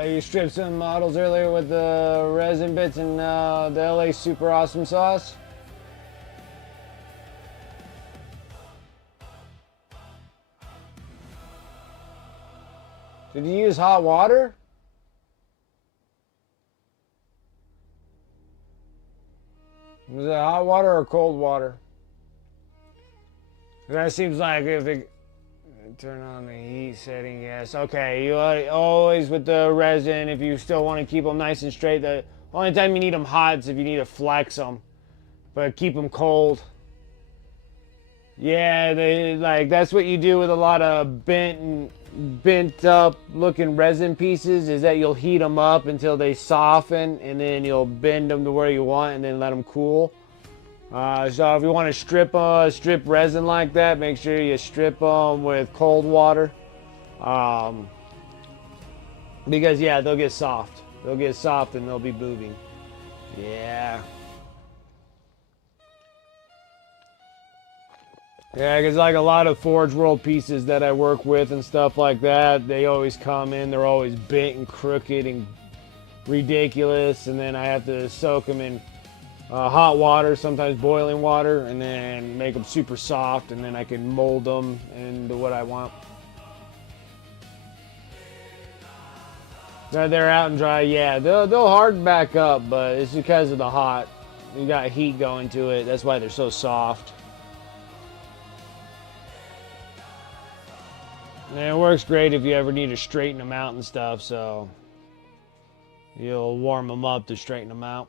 You stripped some models earlier with the resin bits and the LA Super Awesome Sauce. Did you use hot water? Was it hot water or cold water? That seems like if it... Turn on the heat setting, yes. Okay, you always with the resin, if you still want to keep them nice and straight, the only time you need them hot is if you need to flex them. But keep them cold. Yeah, that's what you do with a lot of bent up looking resin pieces, is that you'll heat them up until they soften, and then you'll bend them to where you want and then let them cool. So if you want to strip resin like that, make sure you strip them with cold water. Because yeah, they'll get soft. They'll get soft and they'll be moving. Yeah. Yeah, because like a lot of Forge World pieces that I work with and stuff like that, they always come in, they're always bent and crooked and ridiculous, and then I have to soak them in hot water, sometimes boiling water, and then make them super soft, and then I can mold them into what I want. Now they're out and dry, yeah, they'll harden back up, but it's because of the hot. You got heat going to it, that's why they're so soft. And it works great if you ever need to straighten them out and stuff, so you'll warm them up to straighten them out.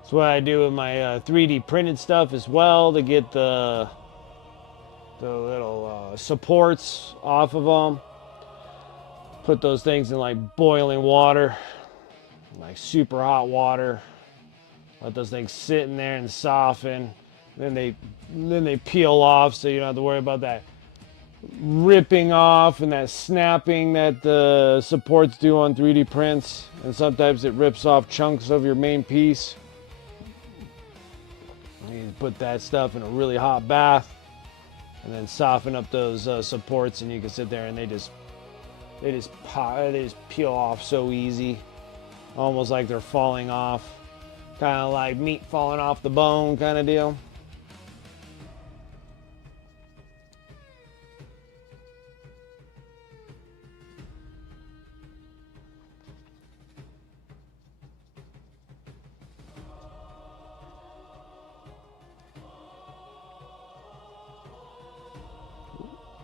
That's what I do with my 3D printed stuff as well, to get the little supports off of them. Put those things in like boiling water, like super hot water. Let those things sit in there and soften. Then they peel off, so you don't have to worry about that ripping off and that snapping that the supports do on 3D prints. And sometimes it rips off chunks of your main piece. You put that stuff in a really hot bath and then soften up those supports, and you can sit there and they just peel off so easy, almost like they're falling off, kind of like meat falling off the bone kind of deal.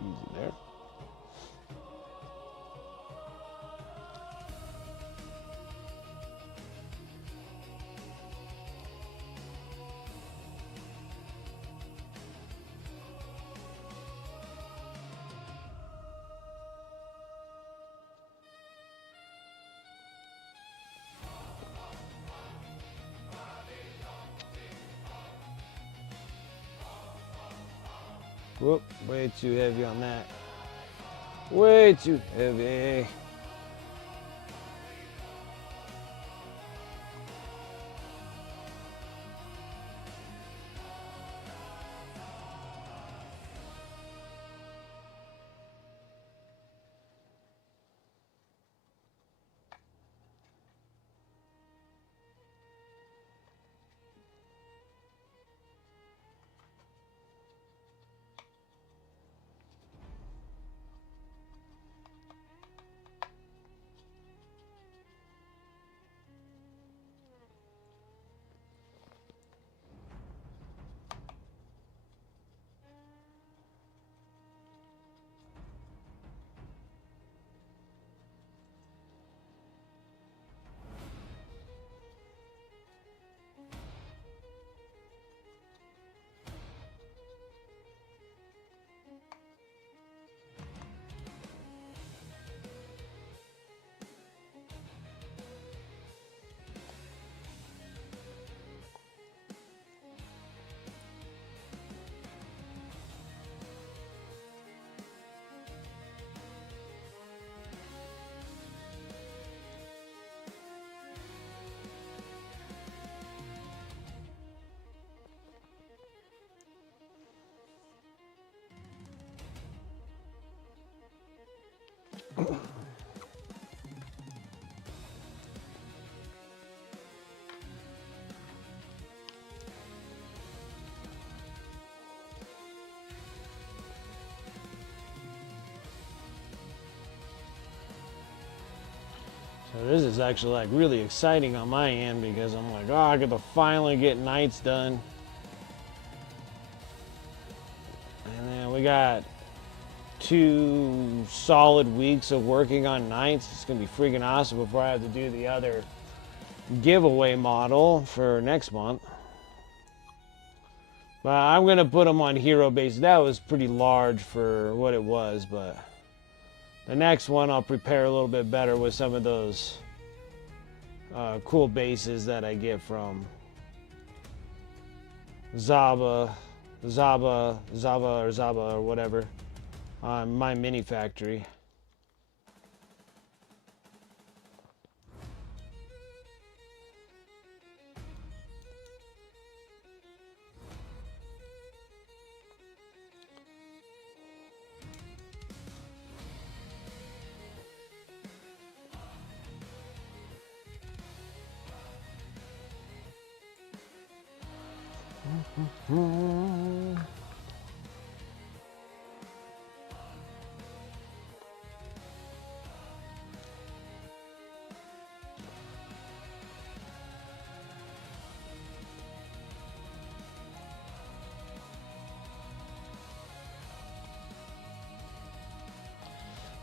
Easy there. Whoop, way too heavy on that. Way too heavy. So this is actually like really exciting on my end, because I'm like, oh, I get to finally get nights done. And then we got 2 solid weeks of working on nights. It's gonna be freaking awesome before I have to do the other giveaway model for next month. But I'm gonna put them on hero base. That was pretty large for what it was, but the next one I'll prepare a little bit better with some of those cool bases that I get from Zaba or whatever on my mini factory.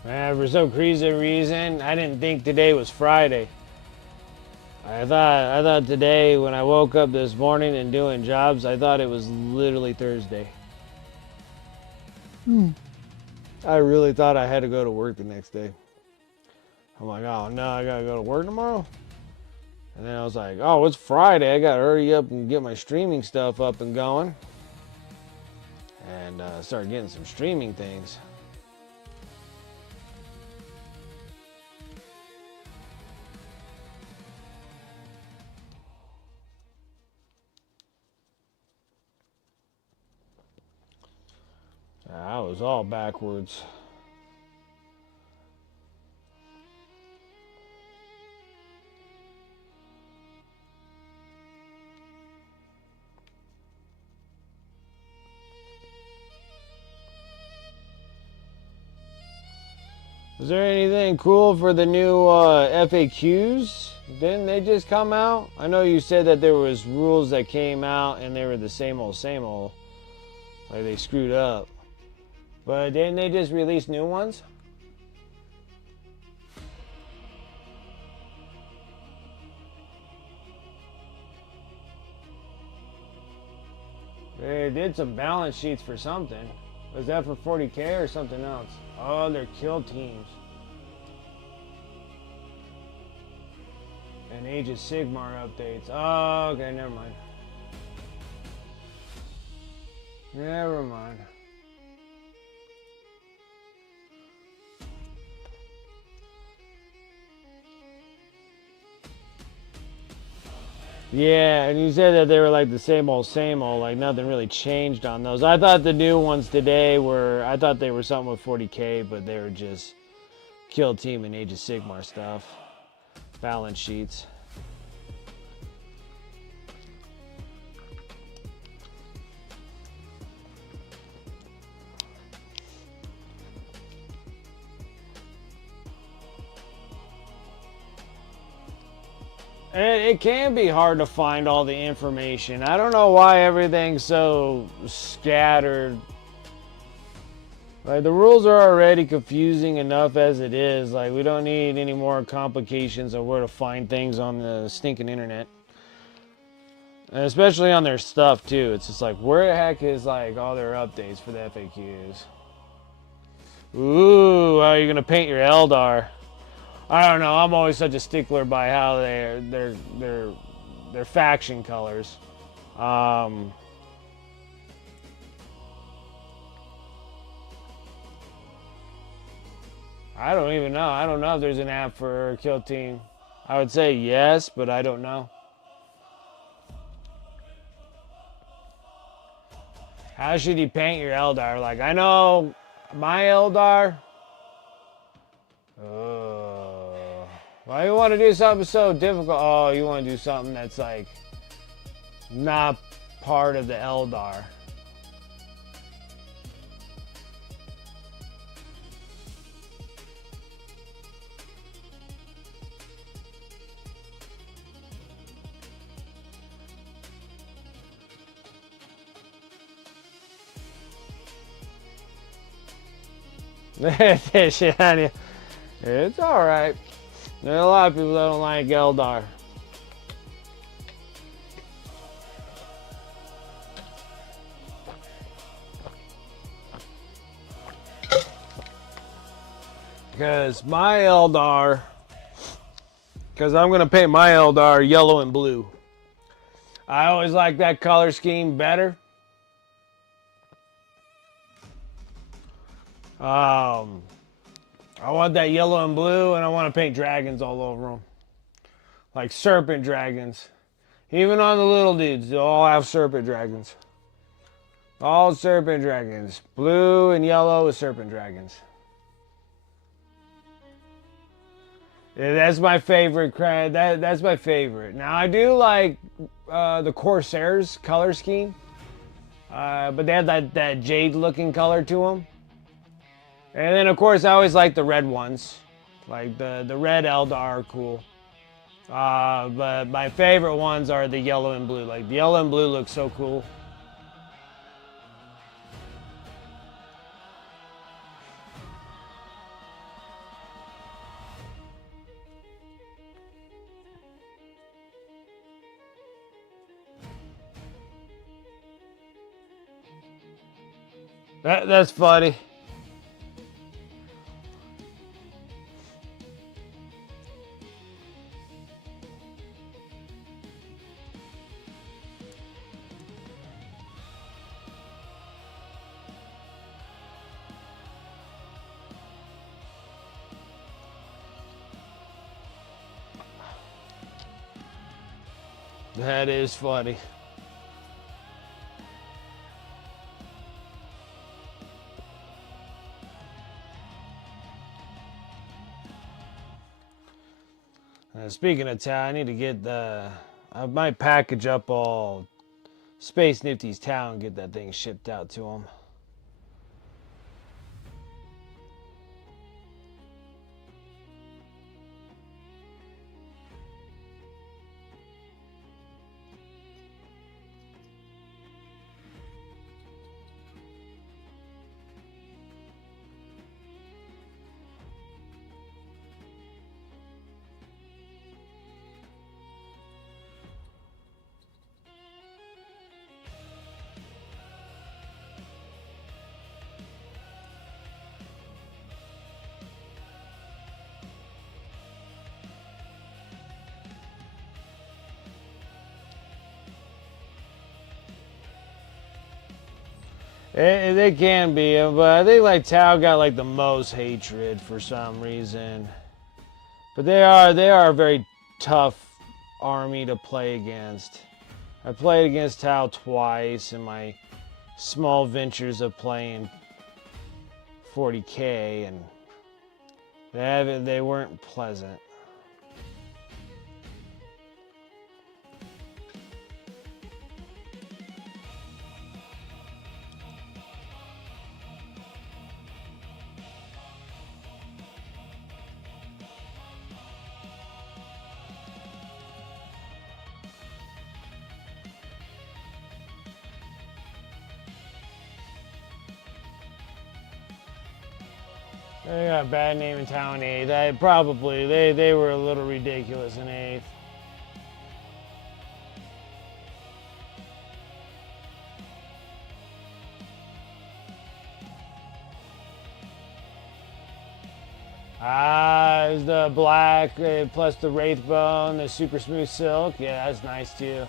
Man, for some crazy reason, I didn't think today was Friday. I thought today when I woke up this morning and doing jobs, I thought it was literally Thursday. I really thought I had to go to work the next day. I'm like, oh no, I gotta go to work tomorrow? And then I was like, oh, it's Friday. I gotta hurry up and get my streaming stuff up and going. And start getting some streaming things. I was all backwards. Is there anything cool for the new FAQs? Didn't they just come out? I know you said that there was rules that came out and they were the same old, like they screwed up. But didn't they just release new ones? They did some balance sheets for something. Was that for 40K or something else? Oh, they're kill teams. And Age of Sigmar updates. Oh, okay, never mind. Never mind. Yeah, and you said that they were like the same old, like nothing really changed on those. I thought the new ones today I thought they were something with 40K, but they were just kill team and Age of Sigmar stuff. Balance sheets. It can be hard to find all the information. I don't know why everything's so scattered. Like, the rules are already confusing enough as it is. Like, we don't need any more complications of where to find things on the stinking internet. And especially on their stuff, too. It's just like, where the heck is, like, all their updates for the FAQs? Ooh, how are you going to paint your Eldar? I don't know. I'm always such a stickler by how their faction colors. I don't even know. I don't know if there's an app for Kill Team. I would say yes, but I don't know. How should you paint your Eldar? Like, I know my Eldar. Why you want to do something so difficult? Oh, you want to do something that's like not part of the Eldar. Shit on you. It's alright. There are a lot of people that don't like Eldar. Because my Eldar, because I'm going to paint my Eldar yellow and blue. I always like that color scheme better. I want that yellow and blue, and I want to paint dragons all over them. Like serpent dragons. Even on the little dudes, they'll all have serpent dragons. All serpent dragons. Blue and yellow is serpent dragons. Yeah, that's my favorite. That's my favorite. Now, I do like the Corsairs color scheme. But they have that jade-looking color to them. And then, of course, I always like the red ones. Like the red Eldar are cool. But my favorite ones are the yellow and blue. Like, the yellow and blue look so cool. That's funny. That is funny. Speaking of Tau, I need to get I might package up all Space Nifty's Tau and get that thing shipped out to him. They can be, but I think like Tau got like the most hatred for some reason. But they are a very tough army to play against. I played against Tau twice in my small ventures of playing 40K, and they weren't pleasant. They got a bad name in Tau in 8th. They were a little ridiculous in 8th. There's the black plus the Wraith Bone, the super smooth silk. Yeah, that's nice too.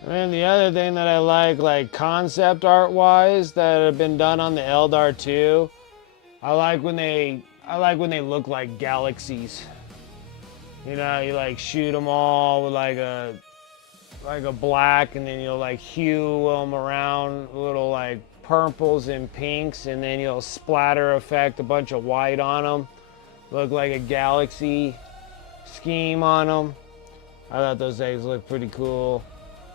And then the other thing that I like concept art wise, that have been done on the Eldar 2, I like when they look like galaxies. You know, you like shoot them all with like a black, and then you'll like hue them around little like purples and pinks, and then you'll splatter effect a bunch of white on them. Look like a galaxy scheme on them. I thought those things looked pretty cool.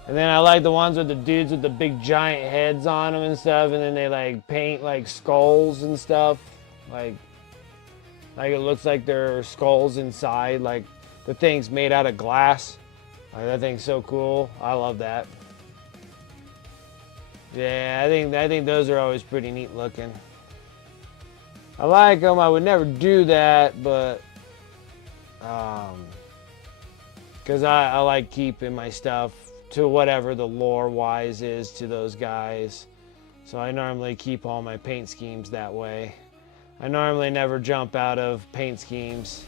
And then I like the ones with the dudes with the big giant heads on them and stuff, and then they like paint like skulls and stuff, like it looks like they're skulls inside, like the thing's made out of glass. Like that thing's so cool. I love that. Yeah, I think those are always pretty neat looking. I like them. I would never do that, but because I like keeping my stuff to whatever the lore wise is to those guys. So I normally keep all my paint schemes that way. I normally never jump out of paint schemes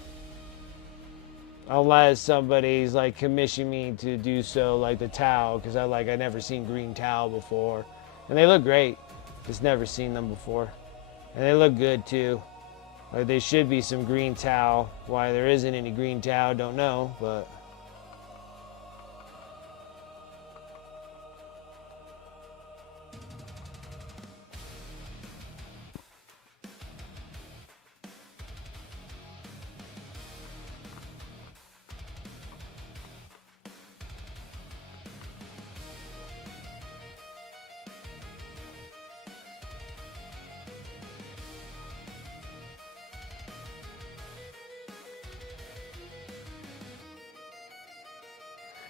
unless somebody's like commissioned me to do so, like the towel, because I never seen green towel before, and they look great. Just never seen them before, and they look good too. Like there should be some green towel. Why there isn't any green towel, don't know, but.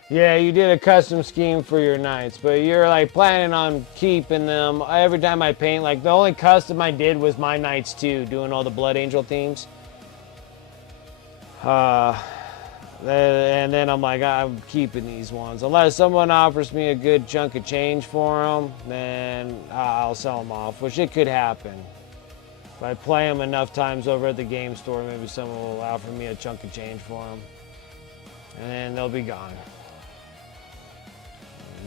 Yeah, you did a custom scheme for your knights, but you're like planning on keeping them. Every time I paint, like the only custom I did was my knights too, doing all the Blood Angel themes. And then I'm like, I'm keeping these ones. Unless someone offers me a good chunk of change for them, then I'll sell them off, which it could happen. If I play them enough times over at the game store, maybe someone will offer me a chunk of change for them. And then they'll be gone.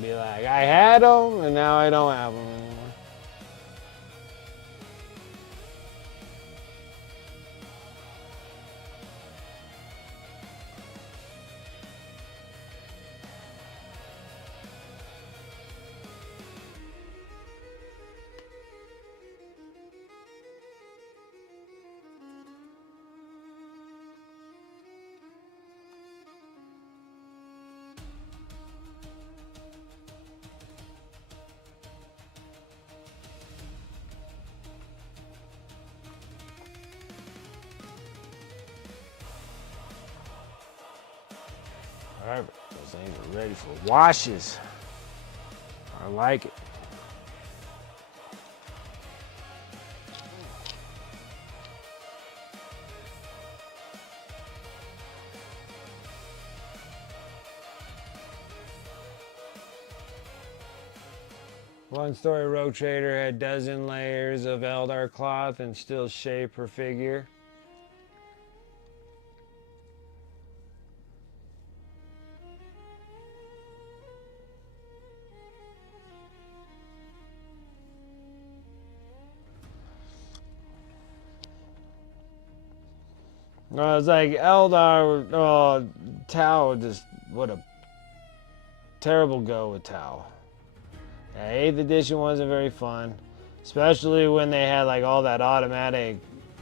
Be like, I had them, and now I don't have them anymore. Alright, those things are ready for washes. I like it. One story Rogue Trader had dozen layers of Eldar cloth and still shape her figure. I was like, Eldar, Tau, just, what a terrible go with Tau. Yeah, 8th edition wasn't very fun, especially when they had like all that automatic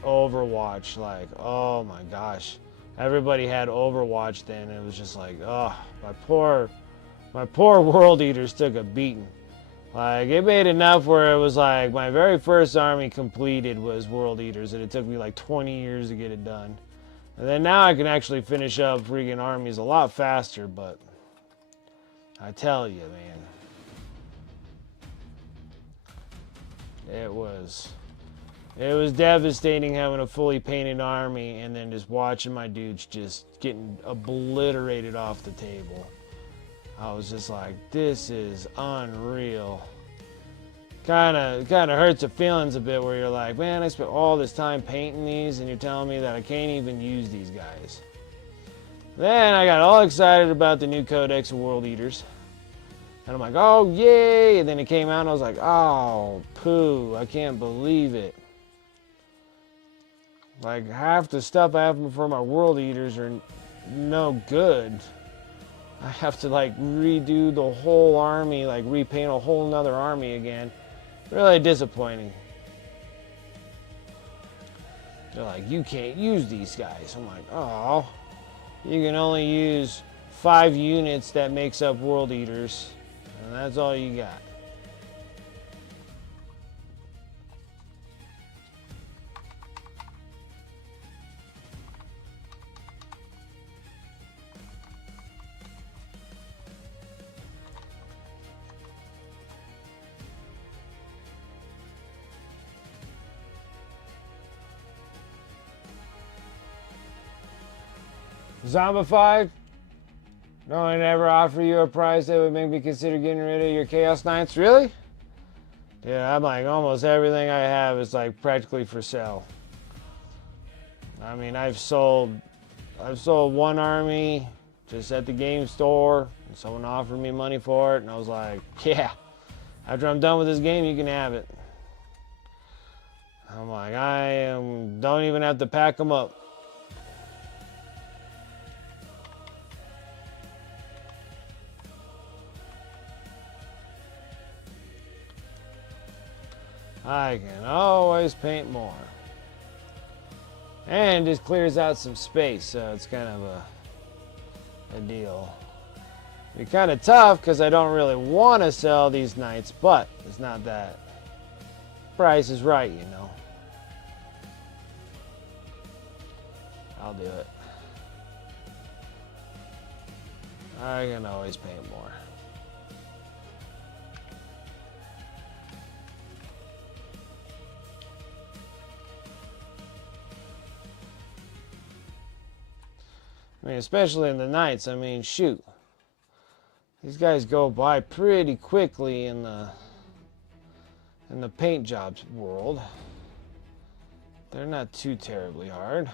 Overwatch. Like, oh my gosh, everybody had Overwatch then. It was just like, oh, my poor World Eaters took a beating. Like, it made enough where it was like my very first army completed was World Eaters, and it took me like 20 years to get it done. And then now I can actually finish up freaking armies a lot faster, but I tell you, man, it was devastating having a fully painted army and then just watching my dudes just getting obliterated off the table. I was just like, this is unreal. Kind of hurts the feelings a bit where you're like, man, I spent all this time painting these and you're telling me that I can't even use these guys. Then I got all excited about the new Codex of World Eaters. And I'm like, oh, yay! And then it came out and I was like, oh, poo, I can't believe it. Like, half the stuff I have for my World Eaters are no good. I have to, like, redo the whole army, like, repaint a whole nother army again. Really disappointing. They're like, you can't use these guys. I'm like, oh, you can only use 5 units that makes up World Eaters. And that's all you got. Zombified? No one ever offer you a price that would make me consider getting rid of your Chaos Knights? Really? Yeah, I'm like, almost everything I have is like practically for sale. I mean, I've sold one army just at the game store, and someone offered me money for it, and I was like, yeah, after I'm done with this game, you can have it. I'm like, don't even have to pack them up. I can always paint more. And just clears out some space, so it's kind of a deal. It'd be kind of tough because I don't really want to sell these knights, but it's not that. Price is right, you know. I'll do it. I can always paint more. I mean, especially in the nights. I mean, shoot. These guys go by pretty quickly in the paint jobs world. They're not too terribly hard.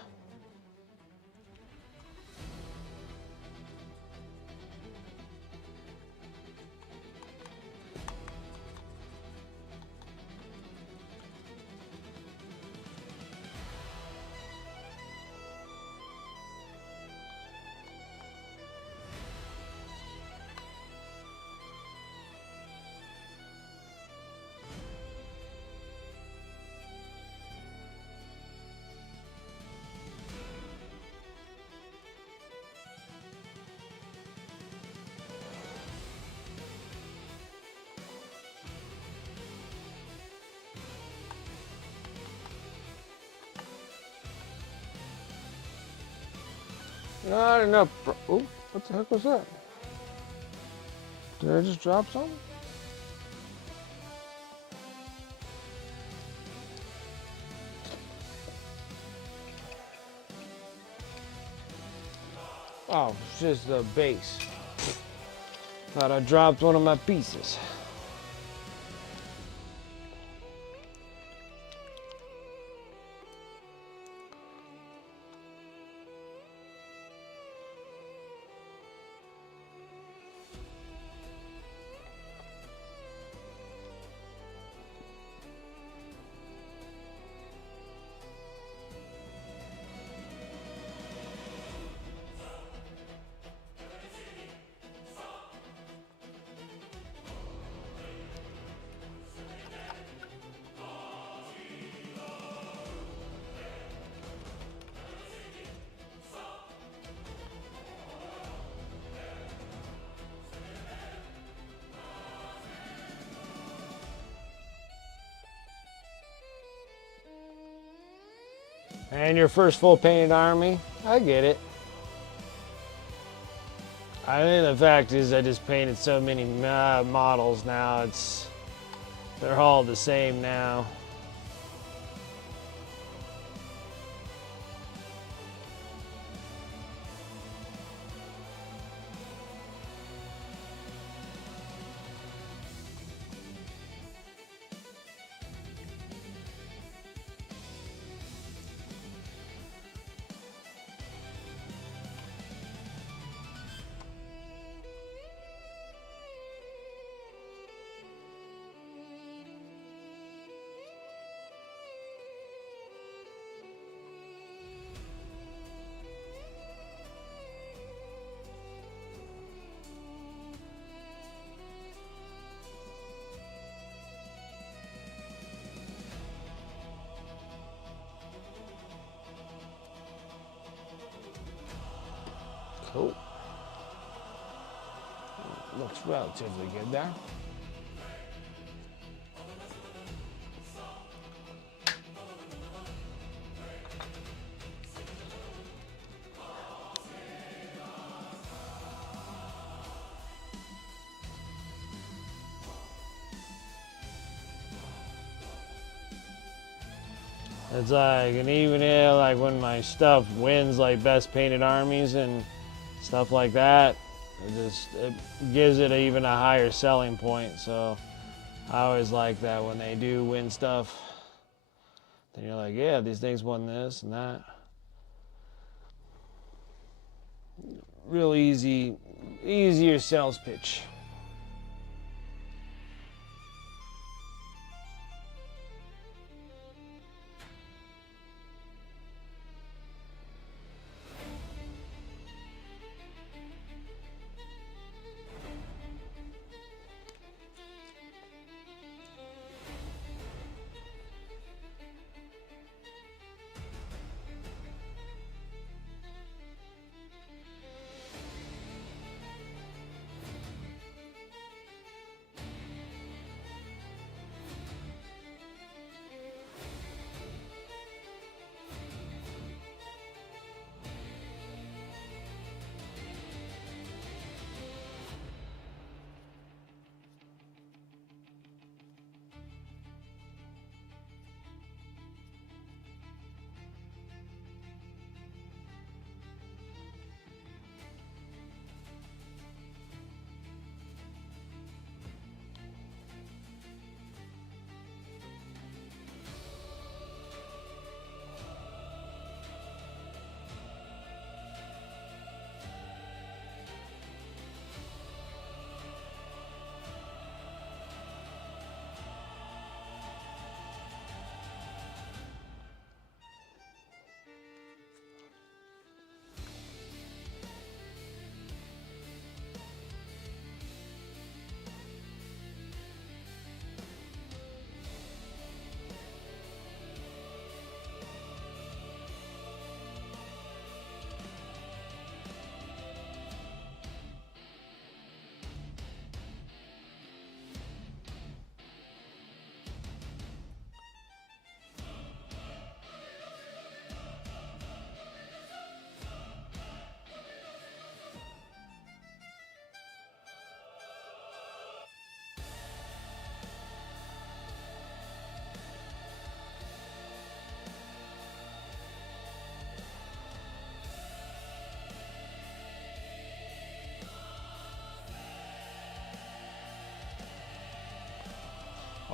Not enough. Oh, what the heck was that? Did I just drop something? Oh, it's just the base. Thought I dropped one of my pieces. And your first full painted army? I get it. I think the fact is I just painted so many models now, they're all the same now. Cool. looks relatively good there. It's like, and even here, like when my stuff wins like best painted armies and stuff like that, it gives it even a higher selling point. So I always like that when they do win stuff. Then you're like, yeah, these things won this and that. Real easier sales pitch.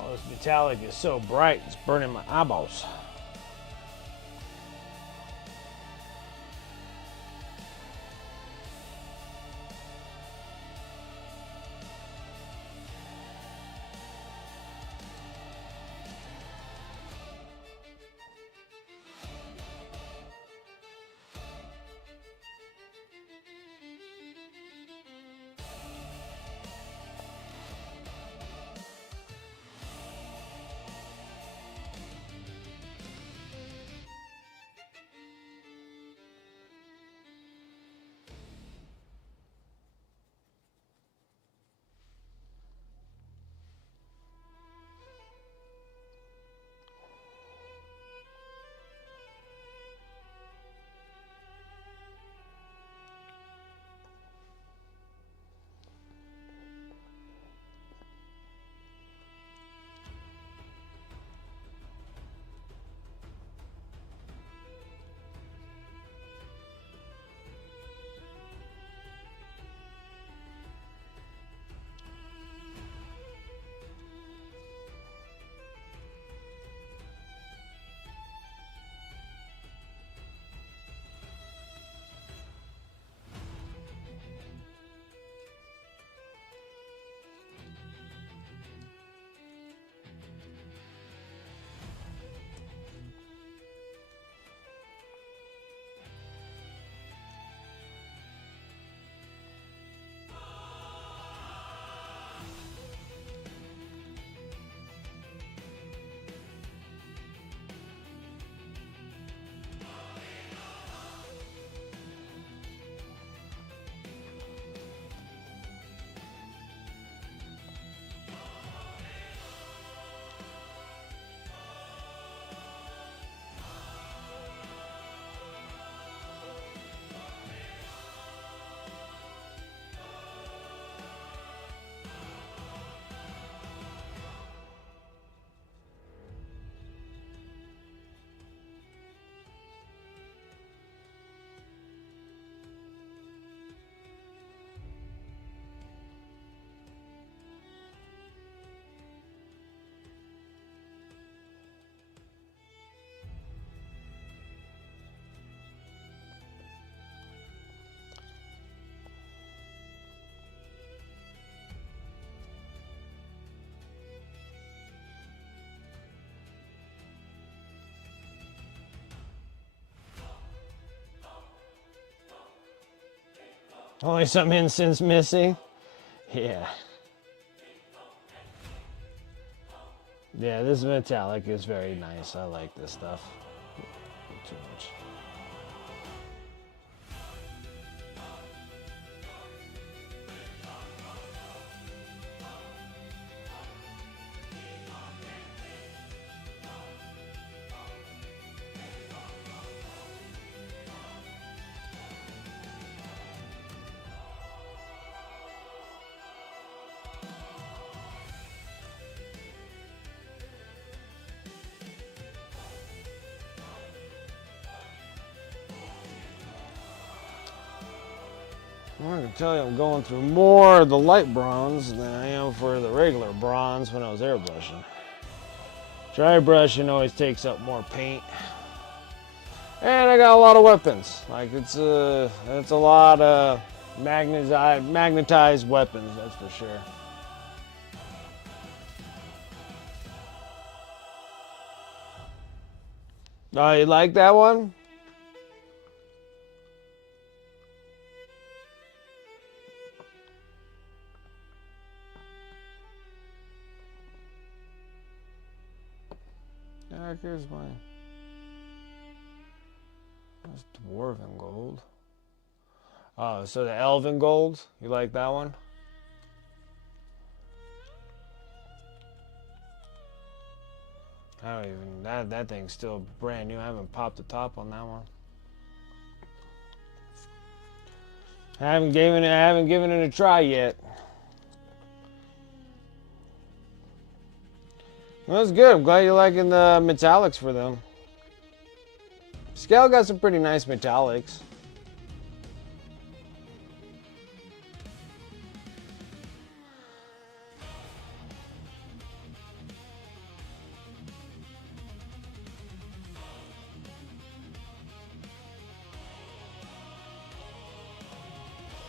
Oh, this metallic is so bright, it's burning my eyeballs. Only some incense missing. Yeah. Yeah, this metallic is very nice. I like this stuff. Not too much. Well, I can tell you I'm going through more of the light bronze than I am for the regular bronze when I was airbrushing. Dry brushing always takes up more paint. And I got a lot of weapons. Like it's a lot of magnetized weapons, that's for sure. Oh, you like that one? Yeah, here's my that's dwarven gold. Oh, so the elven gold, you like that one? I don't even that thing's still brand new. I haven't popped the top on that one. I haven't given it a try yet. Well, that's good. I'm glad you're liking the metallics for them. Scale got some pretty nice metallics.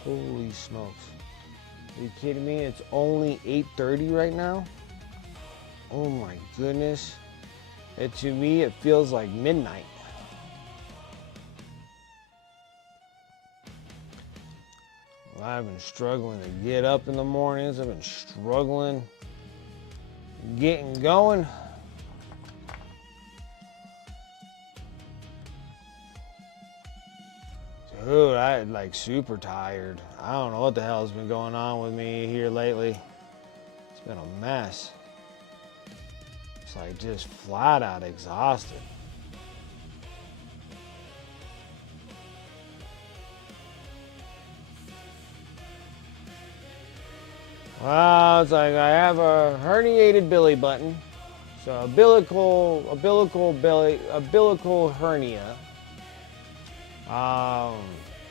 Holy smokes. Are you kidding me? It's only 8:30 right now? Oh my goodness. To me, it feels like midnight. I've been struggling to get up in the mornings. I've been struggling getting going. Dude, I'm like super tired. I don't know what the hell's been going on with me here lately. It's been a mess. It's like just flat out exhausted. Well, it's like I have a herniated belly button. So umbilical hernia.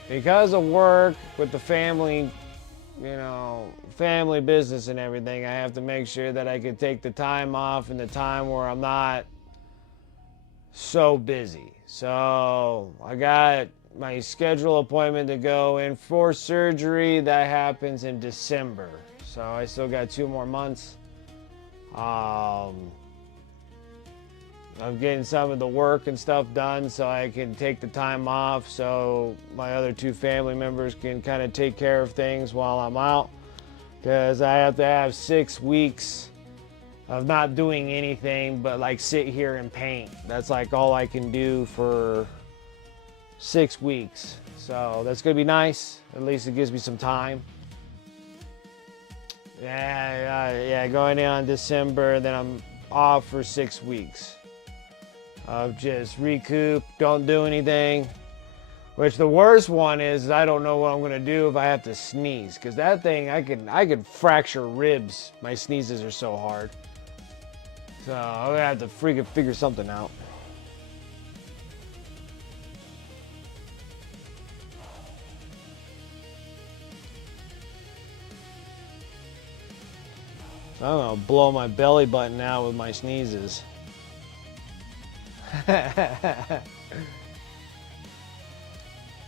Because of work with the family, family business and everything, I have to make sure that I can take the time off in the time where I'm not so busy. So I got my schedule appointment to go in for surgery that happens in December. So I still got 2 more months. I'm getting some of the work and stuff done so I can take the time off so my other 2 family members can kind of take care of things while I'm out, because I have to have 6 weeks of not doing anything but like sit here and paint. That's like all I can do for 6 weeks. So that's gonna be nice. At least it gives me some time. Yeah, going in on December, then I'm off for 6 weeks. Of just recoup, don't do anything. Which the worst one is I don't know what I'm gonna do if I have to sneeze, because that thing I could fracture ribs. My sneezes are so hard. So I'm gonna have to freaking figure something out. So I'm gonna blow my belly button out with my sneezes.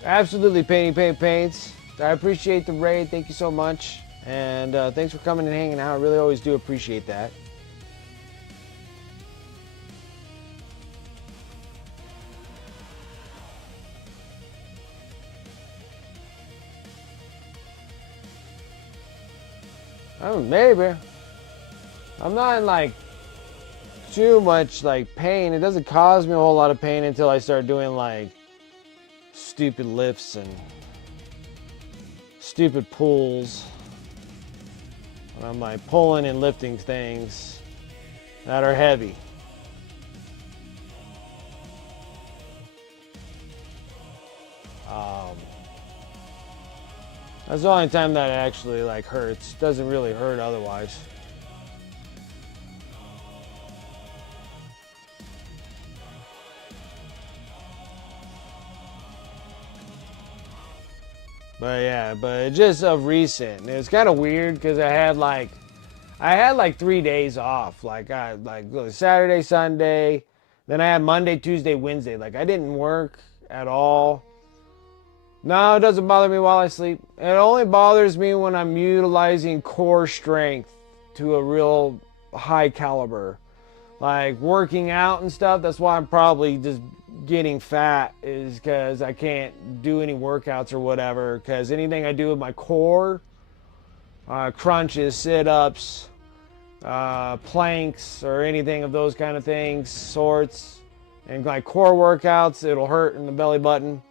Absolutely, Paints. I appreciate the raid. Thank you so much. And thanks for coming and hanging out. I really always do appreciate that. Oh, maybe. I'm not in like too much like pain. It doesn't cause me a whole lot of pain until I start doing like stupid lifts and stupid pulls. And I'm like pulling and lifting things that are heavy. That's the only time that it actually like hurts. It doesn't really hurt otherwise. But yeah, but just of recent, it was kind of weird because I had like 3 days off. Like I like Saturday, Sunday, then I had Monday, Tuesday, Wednesday. Like I didn't work at all. No, it doesn't bother me while I sleep. It only bothers me when I'm utilizing core strength to a real high caliber. Like working out and stuff, that's why I'm probably just getting fat, is because I can't do any workouts or whatever. Because anything I do with my core, crunches, sit-ups, planks, or anything of those kind of things, sorts, and like core workouts, it'll hurt in the belly button.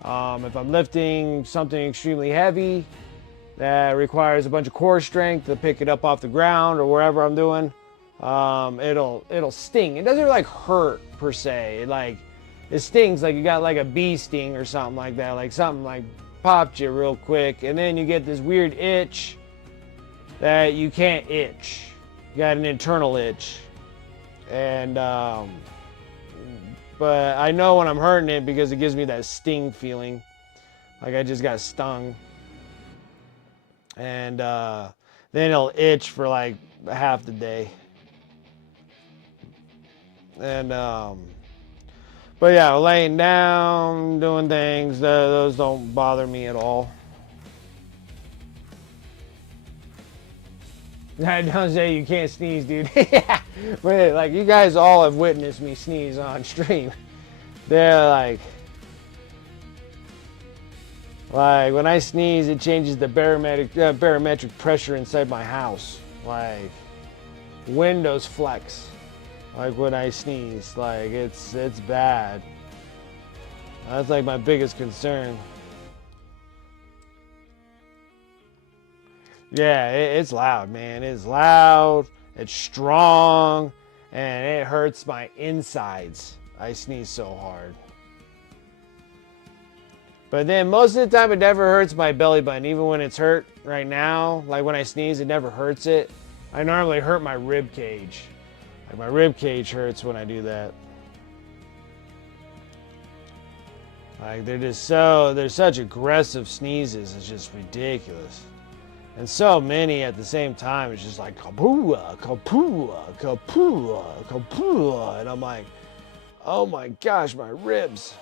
If I'm lifting something extremely heavy that requires a bunch of core strength to pick it up off the ground or wherever I'm doing, it'll sting. It doesn't like hurt per se. It stings like you got like a bee sting or something like that. Like something like popped you real quick, and then you get this weird itch that you can't itch. You got an internal itch, and but I know when I'm hurting it because it gives me that sting feeling, like I just got stung. And then it'll itch for like half the day. And but yeah, laying down, doing things, those don't bother me at all. Don't say you can't sneeze, dude. Yeah, but like you guys all have witnessed me sneeze on stream. They're like when I sneeze, it changes the barometric pressure inside my house. Like windows flex. Like when I sneeze, like it's bad. That's like my biggest concern. Yeah, it's loud, man. It's loud, it's strong, and it hurts my insides. I sneeze so hard. But then most of the time it never hurts my belly button. Even when it's hurt right now, like when I sneeze, it never hurts it. I normally hurt my rib cage. Like my rib cage hurts when I do that. Like they're such aggressive sneezes. It's just ridiculous. And so many at the same time. It's just like kapua, kapua, kapua, kapua. And I'm like, oh my gosh, my ribs.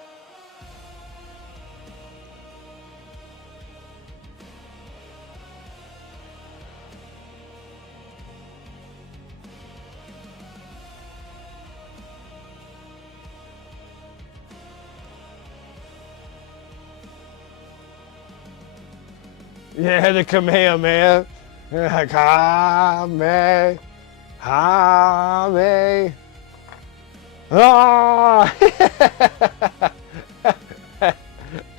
Yeah, the Kamehameha. Kame, Hame. Ah!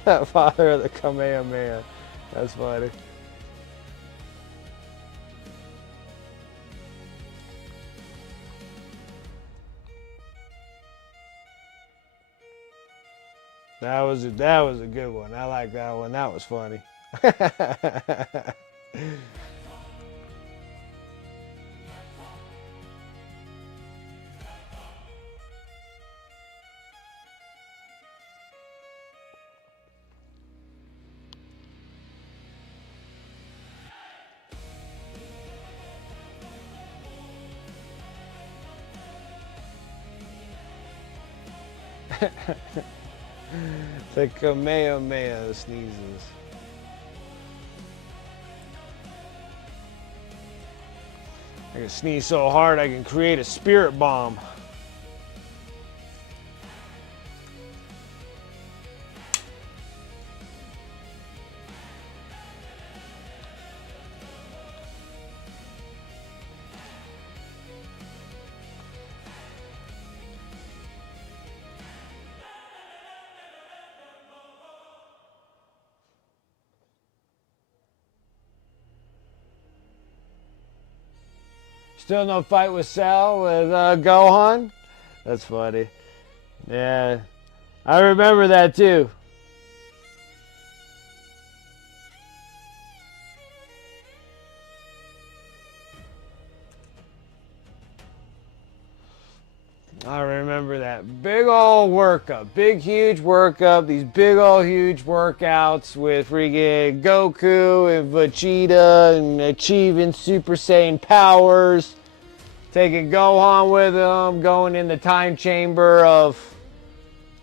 That father of the Kamehameha. That's funny. That was a good one. I like that one. That was funny. The Kamehameha sneezes. I can sneeze so hard I can create a spirit bomb. Still no fight with Cell with Gohan? That's funny. Yeah, I remember that too. I remember that big old workup, big huge workup, these big old huge workouts with freaking Goku and Vegeta and achieving Super Saiyan powers, taking Gohan with them, going in the time chamber of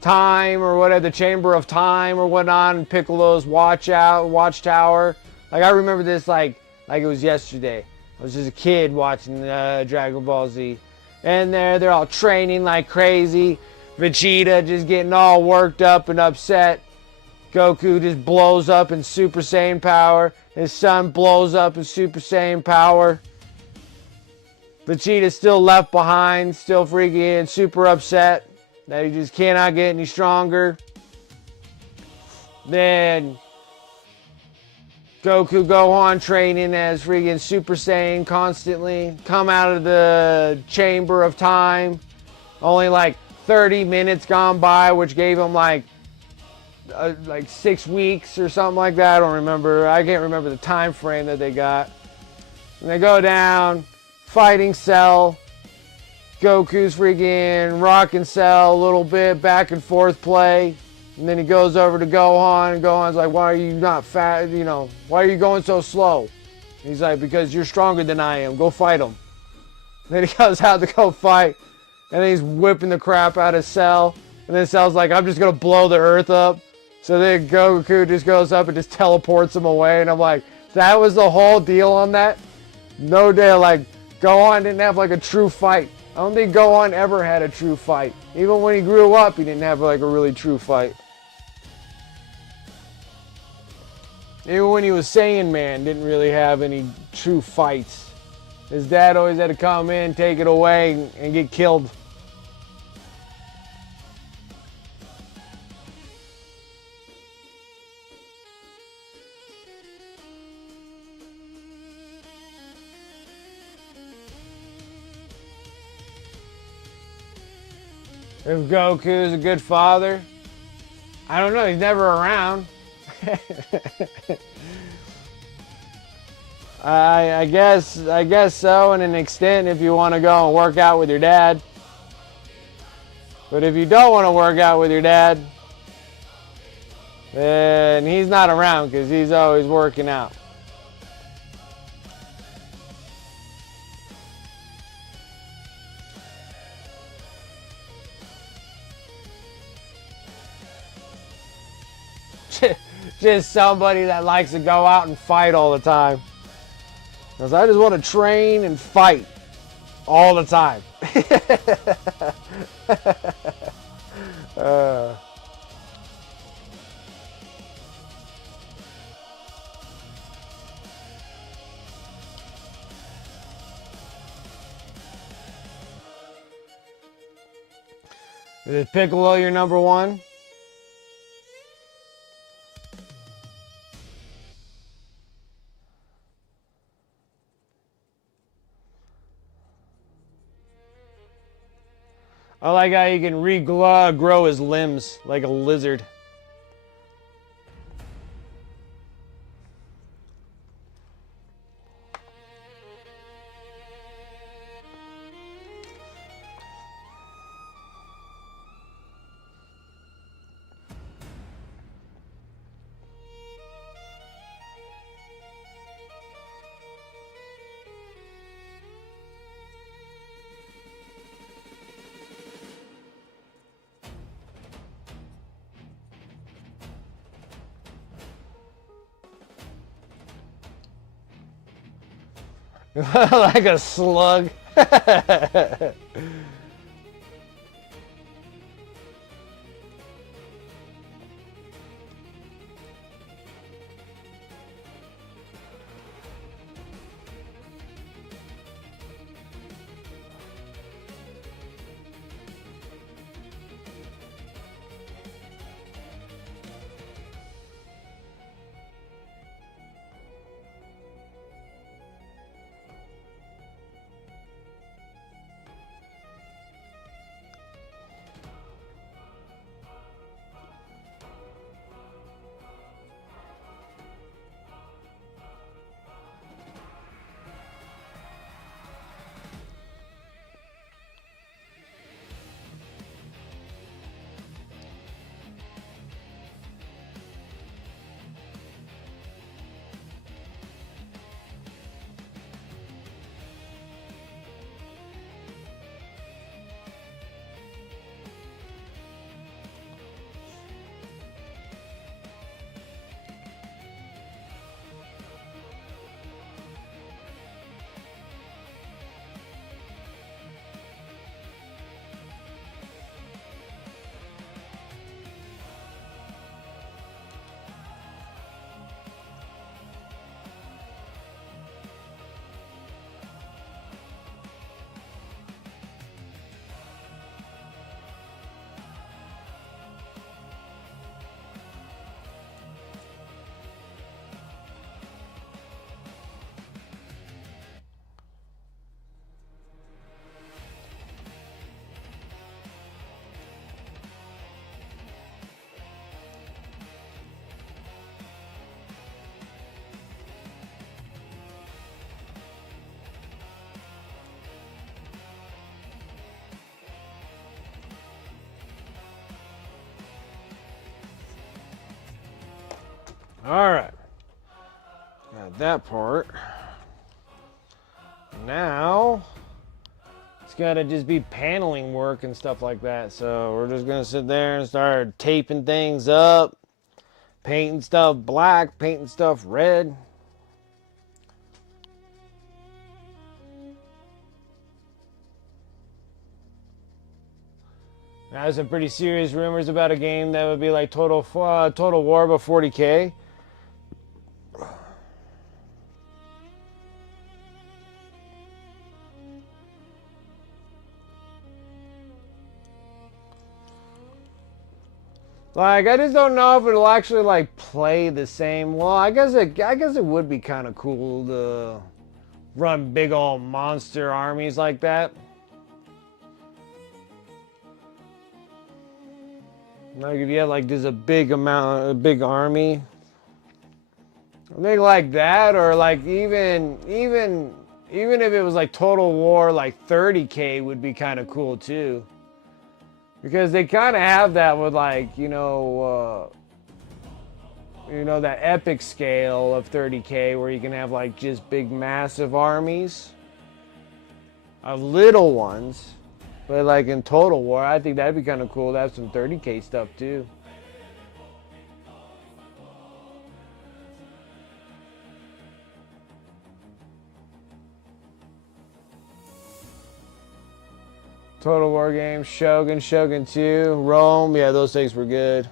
time or whatever, the chamber of time or whatnot, and Piccolo's watchtower. Like I remember this like it was yesterday. I was just a kid watching Dragon Ball Z. And they're all training like crazy. Vegeta just getting all worked up and upset. Goku just blows up in Super Saiyan power. His son blows up in Super Saiyan power. Vegeta's still left behind, still freaking super upset that he just cannot get any stronger. Then Gohan training as freaking Super Saiyan constantly. Come out of the chamber of time. Only like 30 minutes gone by, which gave him like 6 weeks or something like that. I don't remember. I can't remember the time frame that they got. And they go down, fighting Cell. Goku's freaking rocking Cell a little bit, back and forth play. And then he goes over to Gohan, and Gohan's like, why are you not fat, why are you going so slow? And he's like, because you're stronger than I am, go fight him. And then he goes out to go fight, and then he's whipping the crap out of Cell. And then Cell's like, I'm just going to blow the earth up. So then Goku just goes up and just teleports him away, and I'm like, that was the whole deal on that? No deal, like, Gohan didn't have like a true fight. I don't think Gohan ever had a true fight. Even when he grew up, he didn't have like a really true fight. Even when he was Saiyan Man, didn't really have any true fights. His dad always had to come in, take it away, and get killed. If Goku's a good father, I don't know, he's never around. I guess so, in an extent, if you want to go and work out with your dad. But if you don't want to work out with your dad, then he's not around because he's always working out. Just somebody that likes to go out and fight all the time. Because I just want to train and fight all the time. Is Piccolo your number one? I like how you can regrow his limbs like a lizard. Like a slug. Alright. Got that part. Now, it's got to just be paneling work and stuff like that. So we're just going to sit there and start taping things up. Painting stuff black, painting stuff red. Now, there's some pretty serious rumors about a game that would be like Total War but 40K. Like, I just don't know if it'll actually like play the same. Well, I guess it would be kind of cool to run big old monster armies like that. Like if you had like just a big army, I think like that, or like even if it was like Total War, like 30K would be kind of cool too. Because they kind of have that with like, that epic scale of 30K where you can have like just big massive armies of little ones. But like in Total War, I think that'd be kind of cool to have some 30K stuff too. Total War games, Shogun, Shogun 2, Rome. Yeah, those things were good.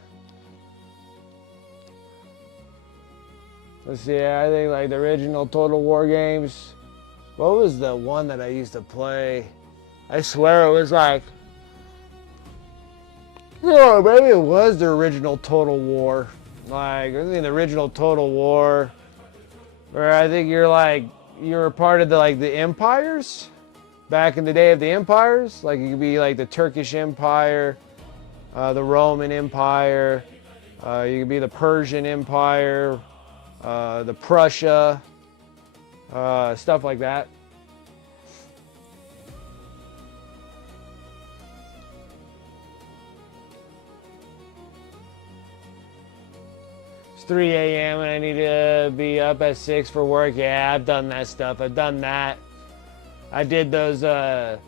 Let's see, I think like the original Total War games. What was the one that I used to play? I swear it was like, oh, maybe it was the original Total War. Like, I think the original Total War, where I think you're a part of the empires. Back in the day of the empires, like you could be like the Turkish Empire, the Roman Empire, you could be the Persian Empire, the Prussia, stuff like that. It's 3 a.m. and I need to be up at 6 for work. Yeah, I've done that stuff. I've done that. I did those, the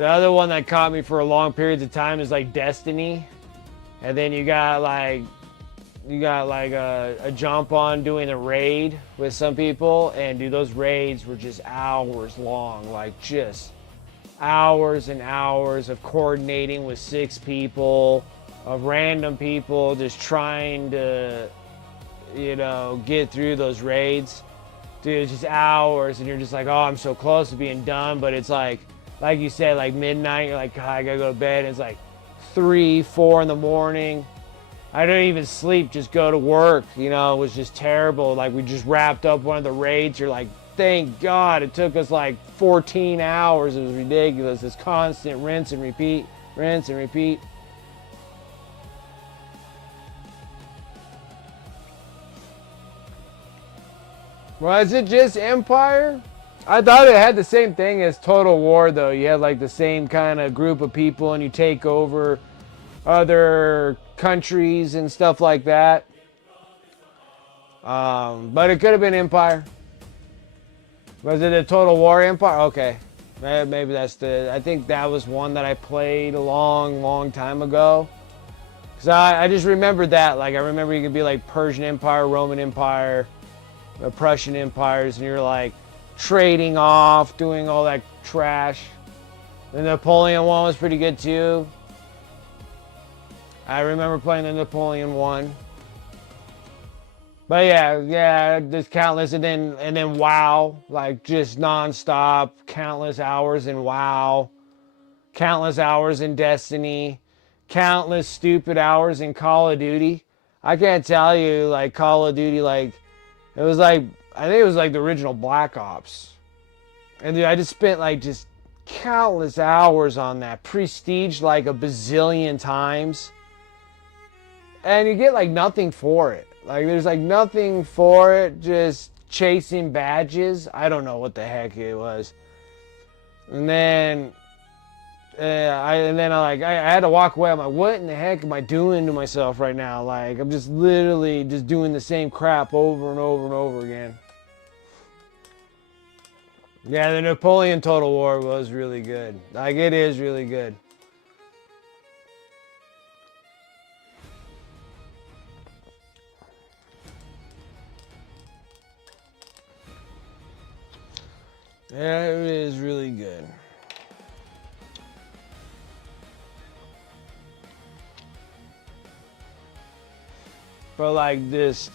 other one that caught me for a long periods of time is like Destiny. And then you got like a jump on doing a raid with some people. And dude, those raids were just hours long. Like just hours and hours of coordinating with 6 people, of random people just trying to, get through those raids. Dude, it's just hours, and you're just like, oh, I'm so close to being done, but it's like you said, like midnight, you're like, God, I gotta go to bed, and it's like 3, 4 in the morning. I don't even sleep, just go to work, it was just terrible. Like, we just wrapped up one of the raids, you're like, thank God, it took us like 14 hours, it was ridiculous, this constant rinse and repeat, rinse and repeat. Was it just Empire? I thought it had the same thing as Total War, though. You had like the same kind of group of people and you take over other countries and stuff like that. But it could have been Empire. Was it a Total War Empire? Okay. Maybe that's I think that was one that I played a long, long time ago. Because I just remembered that. Like, I remember you could be like Persian Empire, Roman Empire, the Prussian empires, and you're like trading off, doing all that trash. The Napoleon one was pretty good too. I remember playing the Napoleon one. But yeah, there's countless, and then WoW, like just non-stop, countless hours in WoW, countless hours in Destiny, countless stupid hours in Call of Duty. I can't tell you, like Call of Duty, like it was like, I think it was like the original Black Ops. And dude, I just spent like just countless hours on that. Prestige like a bazillion times. And you get like nothing for it. Like there's like nothing for it, just chasing badges. I don't know what the heck it was. And then and then I had to walk away. I'm like, what in the heck am I doing to myself right now? Like, I'm just literally just doing the same crap over and over and over again. Yeah, the Napoleon Total War was really good. Like, it is really good. Yeah, it is really good. But like this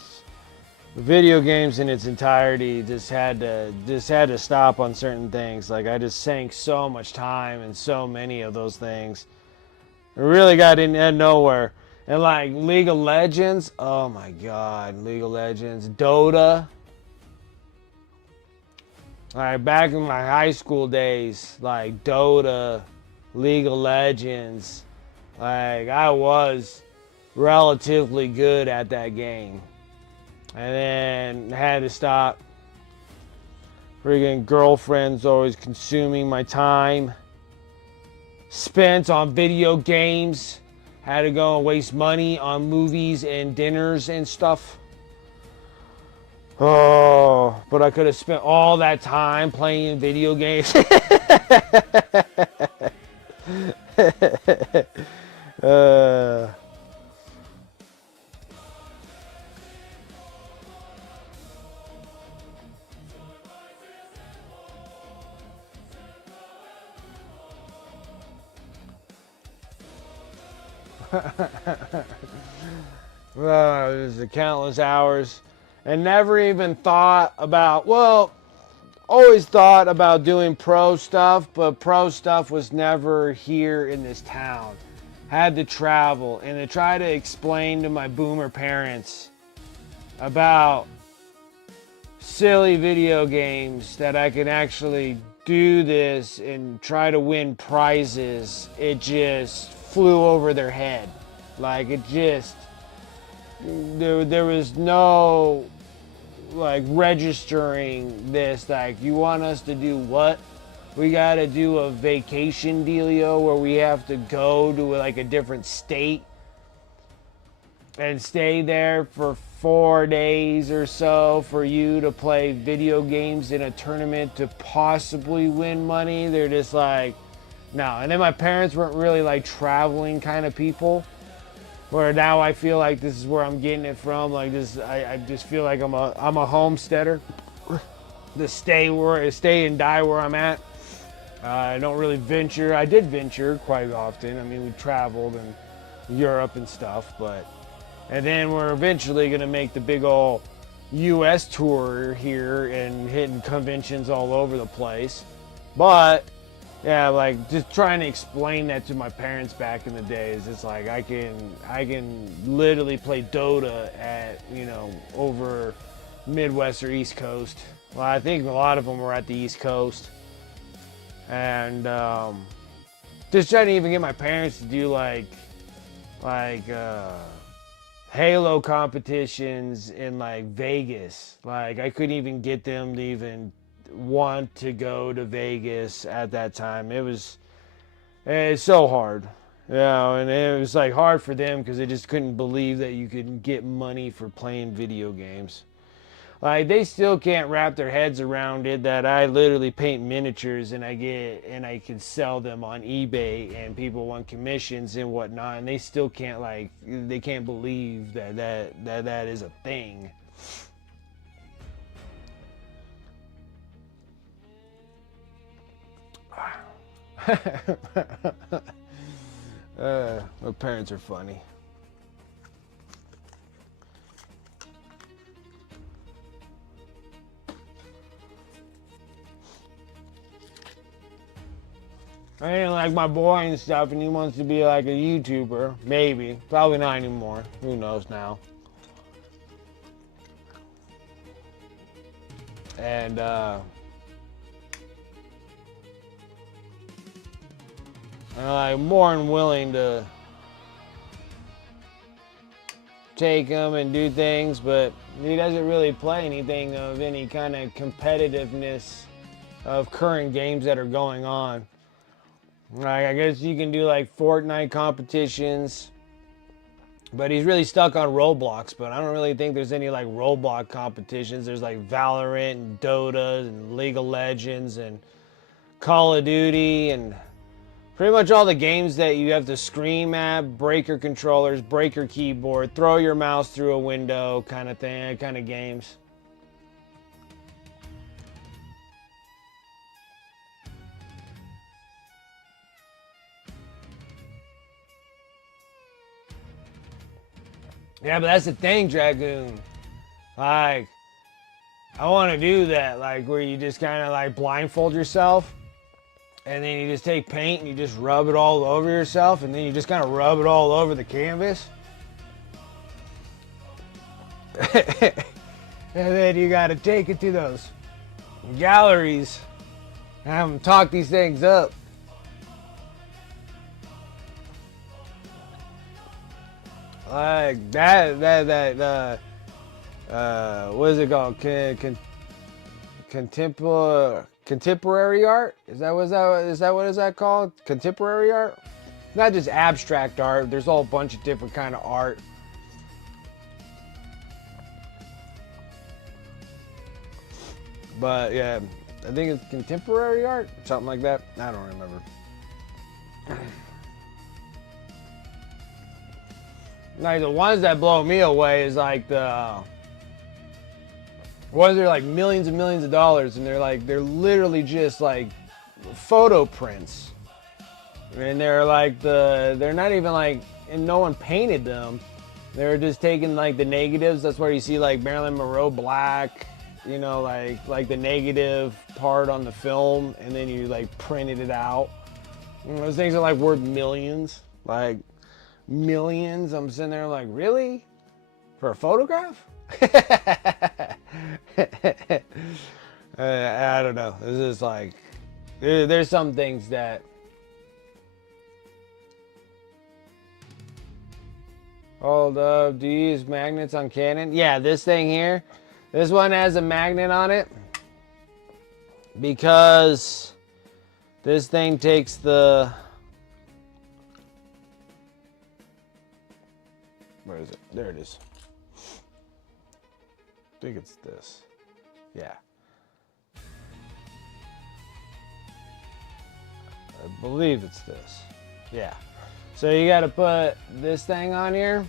video games in its entirety just had to stop on certain things. Like I just sank so much time in so many of those things. It really got in nowhere. And like League of Legends, oh my god, League of Legends, Dota. Like back in my high school days, like Dota, League of Legends, like I was relatively good at that game. And then had to stop. Friggin' girlfriends always consuming my time spent on video games. Had to go and waste money on movies and dinners and stuff. Oh, but I could have spent all that time playing video games. There's the countless hours, and never even thought about, well, always thought about doing pro stuff, but pro stuff was never here in this town. Had to travel and to try to explain to my boomer parents about silly video games that I can actually do this and try to win prizes. It just flew over their head. Like it just, there was no like registering this. Like, you want us to do what? We gotta do a vacation dealio where we have to go to like a different state and stay there for 4 days or so for you to play video games in a tournament to possibly win money. They're just like, no. And then my parents weren't really like traveling kind of people, where now I feel like this is where I'm getting it from. Like this, I just feel like I'm a homesteader. To stay and die where I'm at. I don't really venture. I did venture quite often. I mean, we traveled in Europe and stuff, and then we're eventually gonna make the big old U.S. tour here and hitting conventions all over the place. But yeah, like just trying to explain that to my parents back in the days. It's like I can literally play Dota at, over Midwest or East Coast. Well, I think a lot of them were at the East Coast. And just trying to even get my parents to do like Halo competitions in like Vegas. Like I couldn't even get them to even want to go to Vegas at that time. It's so hard, and it was like hard for them because they just couldn't believe that you could get money for playing video games. Like they still can't wrap their heads around it that I literally paint miniatures and I can sell them on eBay and people want commissions and whatnot, and they still can't they can't believe that is a thing. My parents are funny. I ain't like my boy and stuff, and he wants to be like a YouTuber. Maybe. Probably not anymore. Who knows now. And, I'm like more than willing to take him and do things, but he doesn't really play anything of any kind of competitiveness of current games that are going on. Like, I guess you can do like Fortnite competitions. But he's really stuck on Roblox, but I don't really think there's any like Roblox competitions. There's like Valorant and Dota and League of Legends and Call of Duty and pretty much all the games that you have to scream at, break your controllers, break your keyboard, throw your mouse through a window kind of thing, kind of games. Yeah, but that's the thing, Dragoon. Like, I want to do that, like where you just kind of like blindfold yourself and then you just take paint and you just rub it all over yourself and then you just kind of rub it all over the canvas. And then you got to take it to those galleries and have them talk these things up. Like that what is it called? Contemporary art? Is that what is that called? Contemporary art? Not just abstract art. There's a whole bunch of different kind of art. But yeah, I think it's contemporary art, something like that. I don't remember. Like the ones that blow me away is like the ones that are like millions and millions of dollars, and they're literally just like photo prints, and they're not even like, and no one painted them. They're just taking like the negatives. That's where you see like Marilyn Monroe black, you know, like the negative part on the film, and then you like printed it out. And those things are like worth millions, like millions. I'm sitting there like, really? For a photograph? I don't know. This is like, there's some things that. Hold up. Do you use magnets on Canon? Yeah, this thing here. This one has a magnet on it because this thing takes the. Where is it? There it is. I think it's this. Yeah. I believe it's this. Yeah. So you got to put this thing on here.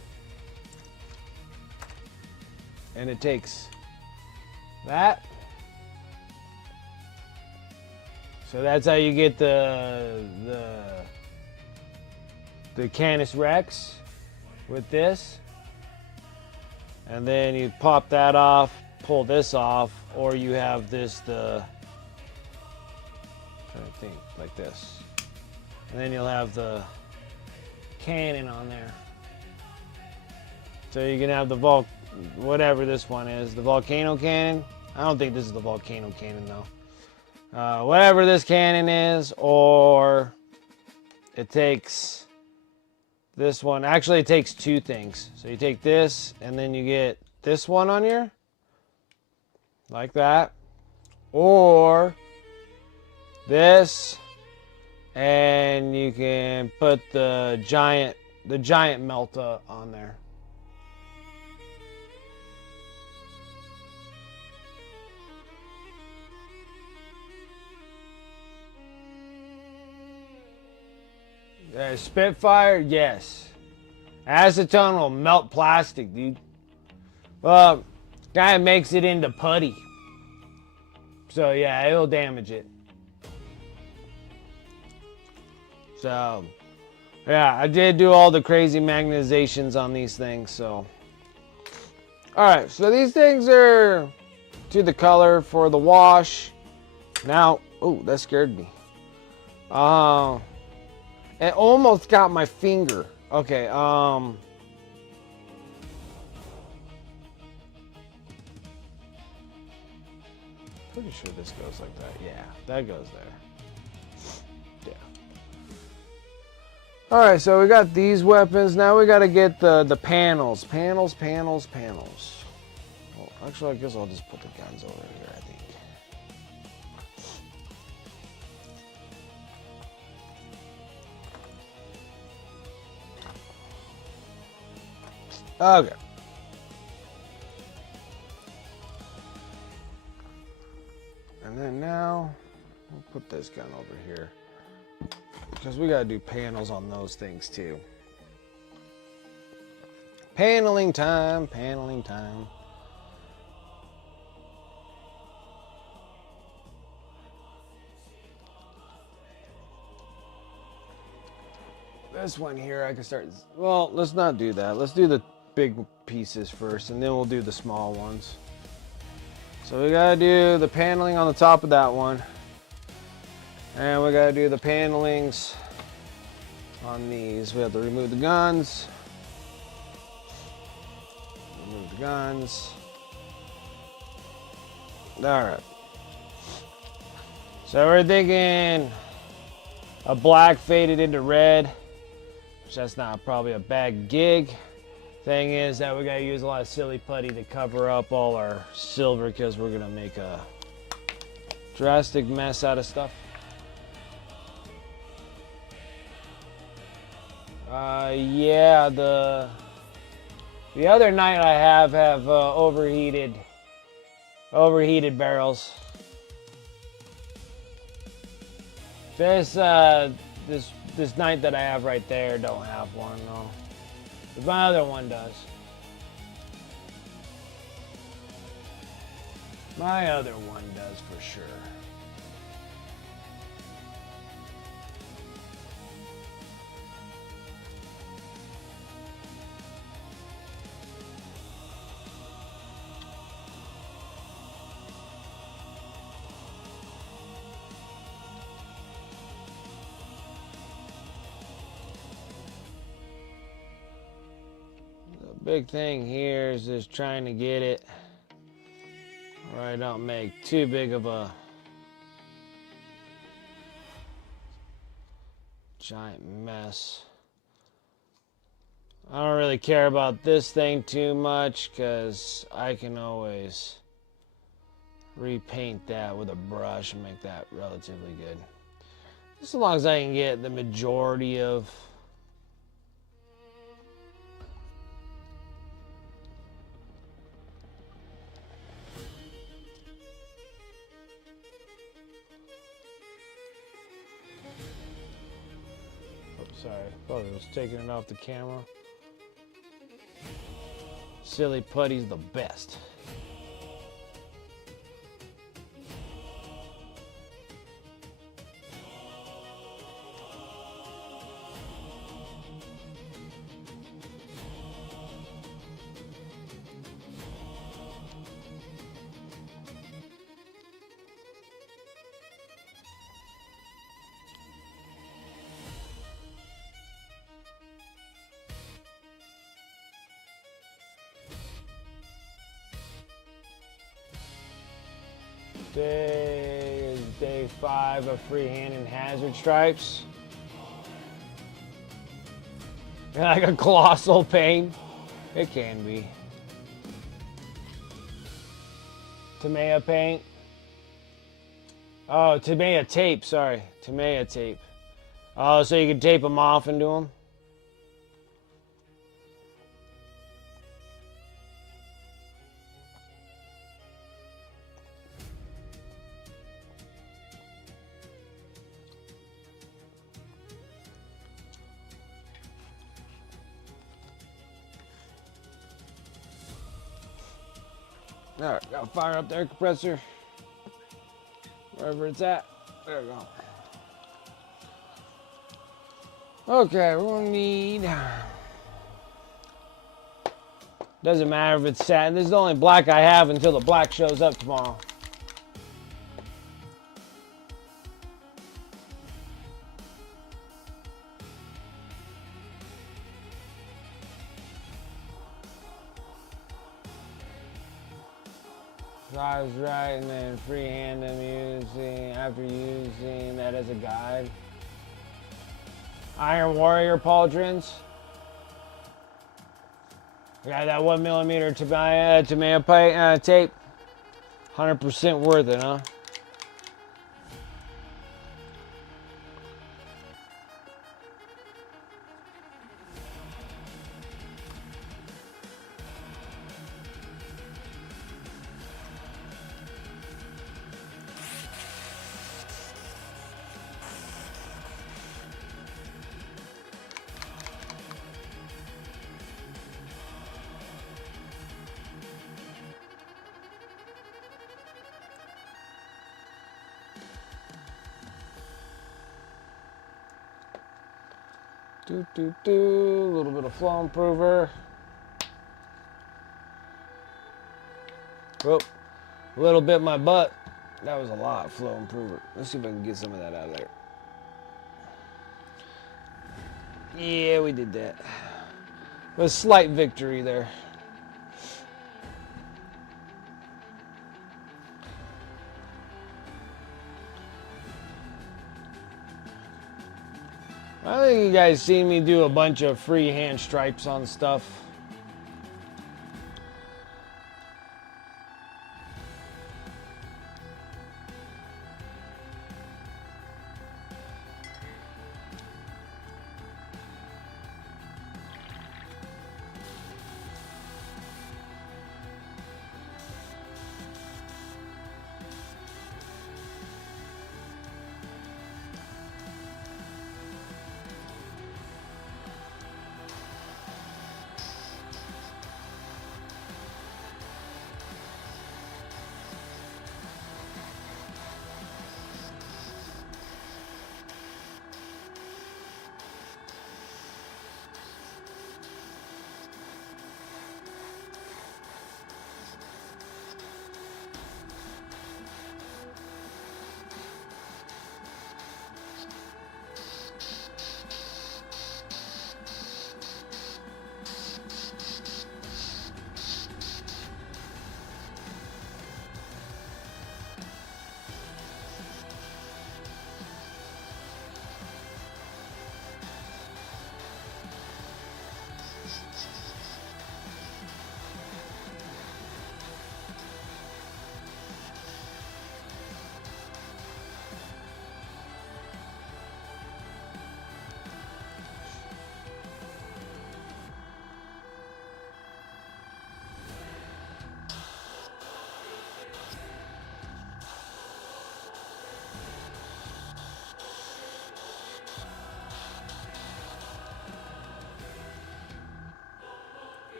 And it takes that. So that's how you get the Canis Rex with this. And then you pop that off, pull this off, or you have this, the kind of thing, like this. And then you'll have the Canon on there. So you can have the whatever this one is, the Volcano Cannon. I don't think this is the Volcano Cannon though. Whatever this cannon is, or it takes this one. Actually, it takes two things. So you take this, and then you get this one on here, like that, or this, and you can put the giant Melta on there. Spitfire, yes. Acetone will melt plastic, dude. Well, guy makes it into putty. So yeah, it'll damage it. So yeah, I did do all the crazy magnetizations on these things. So alright, so these things are to the color for the wash. Now, oh, that scared me. It almost got my finger. Okay, pretty sure this goes like that. Yeah, that goes there. Yeah. Alright, so we got these weapons. Now we gotta get the panels. Panels. Well, actually, I guess I'll just put the guns over here, I think. Okay. And then now, we'll put this gun over here. Because we gotta do panels on those things too. Paneling time, paneling time. This one here, I can start. Well, let's not do that. Let's do the big pieces first, and then we'll do the small ones. So we gotta do the paneling on the top of that one. And we gotta do the panelings on these. We have to remove the guns. Remove the guns. Alright. So we're thinking a black faded into red. Which that's not probably a bad gig. Thing is that we gotta use a lot of silly putty to cover up all our silver because we're gonna make a drastic mess out of stuff. Yeah, the other night I have overheated barrels. This night that I have right there don't have one, no. But my other one does. My other one does for sure. Big thing here is just trying to get it where I don't make too big of a giant mess. I don't really care about this thing too much because I can always repaint that with a brush and make that relatively good. Just as long as I can get the majority of sorry, thought I was taking it off the camera. Silly putty's the best. Today is day 5 of freehand and hazard stripes. Like a colossal pain. It can be. Tamiya paint. Oh, Tamiya tape, sorry. Tamiya tape. Oh, so you can tape them off and do them? Alright, gotta fire up the air compressor. Wherever it's at. There we go. Okay, we're gonna need... Doesn't matter if it's satin. This is the only black I have until the black shows up tomorrow. Drives right, and then freehand them after using that as a guide. Iron Warrior pauldrons. Got that 1mm Tamiya tape. 100% worth it, huh? A little bit of flow improver. Whoop. A little bit my butt. That was a lot of flow improver. Let's see if I can get some of that out of there. Yeah, we did that. A slight victory there. I think you guys seen me do a bunch of freehand stripes on stuff.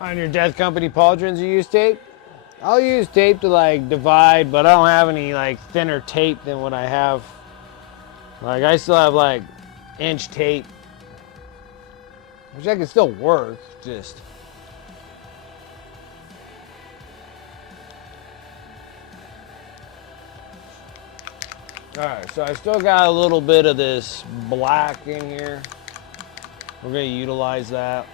On your Death Company pauldrons, you use tape? I'll use tape to like divide, but I don't have any like thinner tape than what I have. Like I still have like inch tape, which I can still work, just. Alright, so I still got a little bit of this black in here. We're going to utilize that.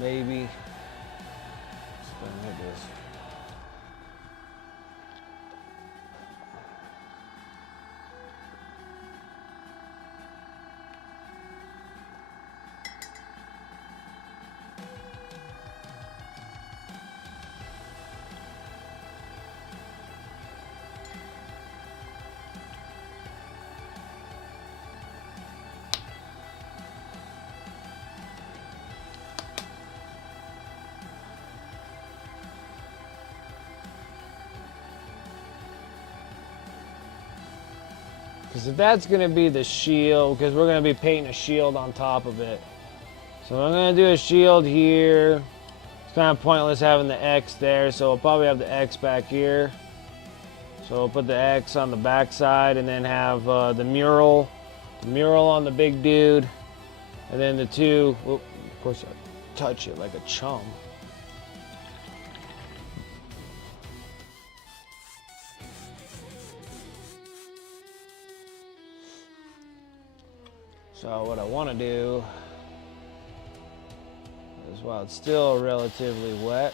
Maybe. Let's go ahead and hit this. Because if that's going to be the shield, because we're going to be painting a shield on top of it. So I'm going to do a shield here. It's kind of pointless having the X there, so we'll probably have the X back here. So we'll put the X on the back side and then have the mural on the big dude. And then the two, whoop, of course I touch it like a chum. So what I want to do is, while it's still relatively wet,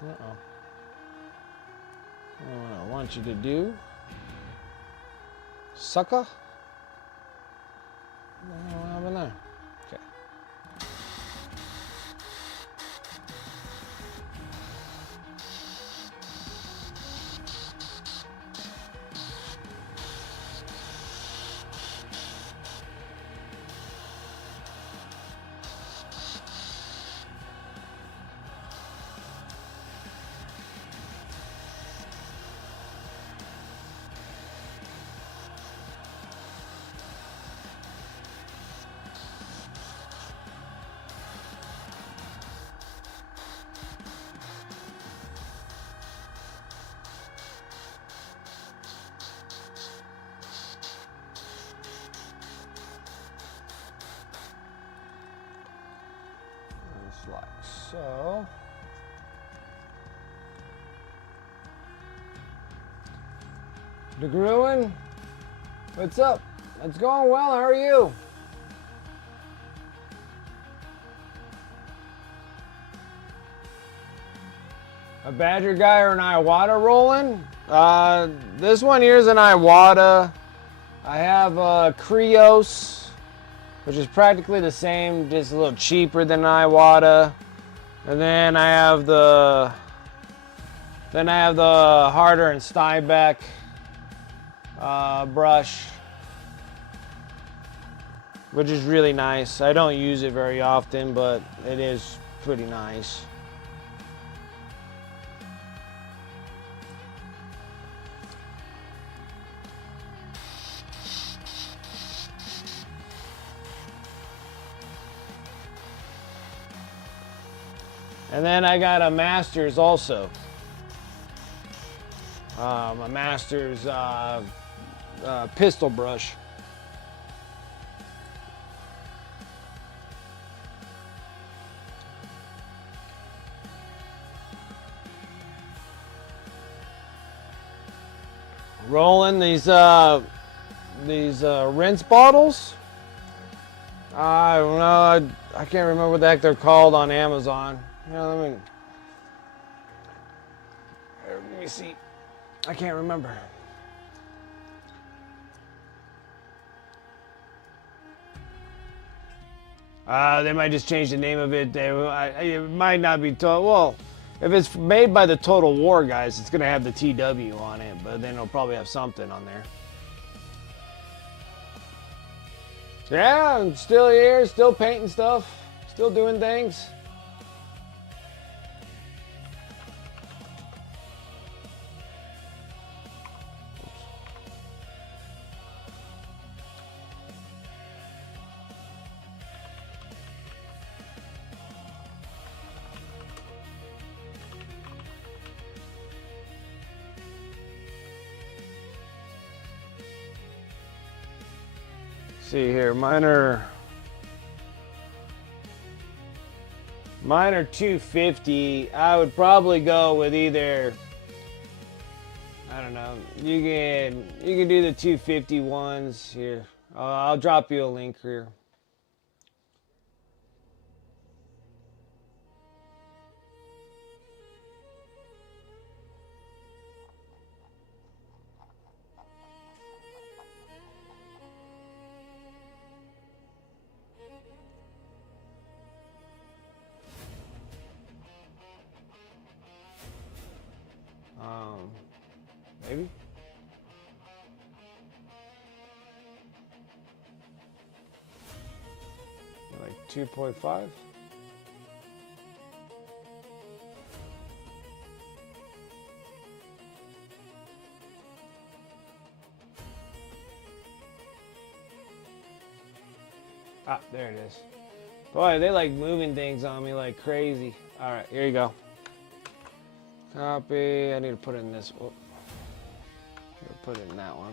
uh-oh. What I want you to do, sucker. What happened there? Okay. Just like so. DeGruin, what's up? It's going well. How are you? A Badger guy or an Iwata rolling? This one here is an Iwata. I have a Krios, which is practically the same, just a little cheaper than Iwata. And then I have the Harder and Steinbeck brush, which is really nice. I don't use it very often, but it is pretty nice. And then I got a Masters also. A Masters pistol brush. Rolling these rinse bottles. I don't know. I can't remember what the heck they're called on Amazon. Yeah, let me see. I can't remember. They might just change the name of it. It might not be total. Well, if it's made by the Total War guys, it's gonna have the TW on it, but then it'll probably have something on there. Yeah, I'm still here, still painting stuff, still doing things. See here, mine are 250. I would probably go with either, I don't know. You can do the 250 ones here. I'll drop you a link here. Maybe. Like 2.5. Ah, there it is. Boy, they like moving things on me like crazy. All right, here you go. Copy. I need to put it in this. Oh. Put it in that one.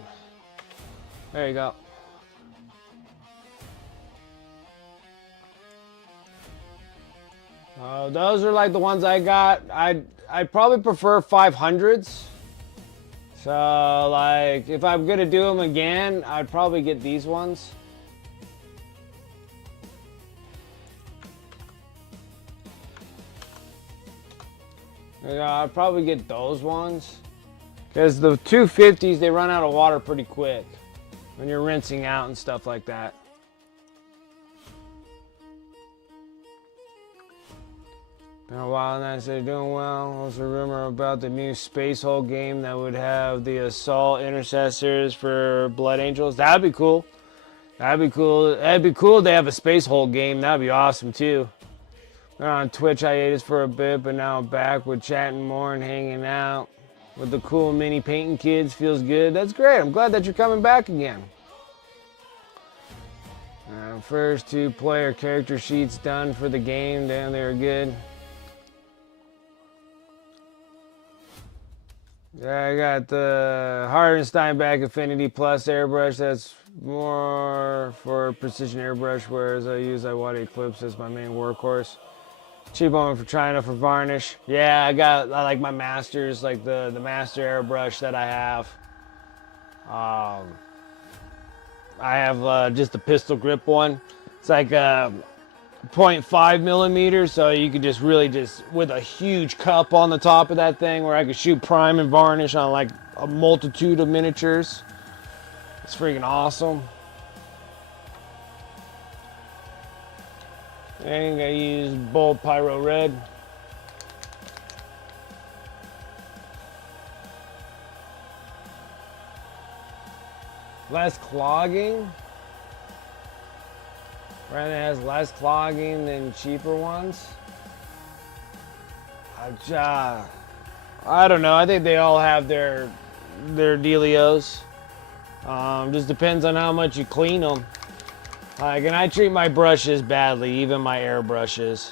There you go. Those are like the ones I got. I'd probably prefer 500s. So like if I'm gonna do them again, I'd probably get these ones. I'd probably get those ones. Because the 250s, they run out of water pretty quick when you're rinsing out and stuff like that. Been a while now, so they're doing well. There's a rumor about the new Space Hulk game that would have the assault intercessors for Blood Angels. That'd be cool. That'd be cool. That'd be cool if they have a Space Hulk game. That'd be awesome too. Been on Twitch hiatus for a bit, but now I'm back with chatting more and hanging out with the cool mini painting kids. Feels good. That's great. I'm glad that you're coming back again. First 2 player character sheets done for the game. Damn, they were good. Yeah, I got the Hardenstein Back Affinity Plus airbrush. That's more for precision airbrush, whereas I use iWater Eclipse as my main workhorse. Cheap one for China for varnish. Yeah, I like my masters, like the master airbrush that I have. I have just the pistol grip one. It's like 0.5 millimeters, so you could just really with a huge cup on the top of that thing where I could shoot prime and varnish on like a multitude of miniatures. It's freaking awesome. I think I use Bold Pyro Red. Less clogging. Brand that has less clogging than cheaper ones. I don't know. I think they all have their dealios. Just depends on how much you clean them. Like, and I treat my brushes badly, even my airbrushes.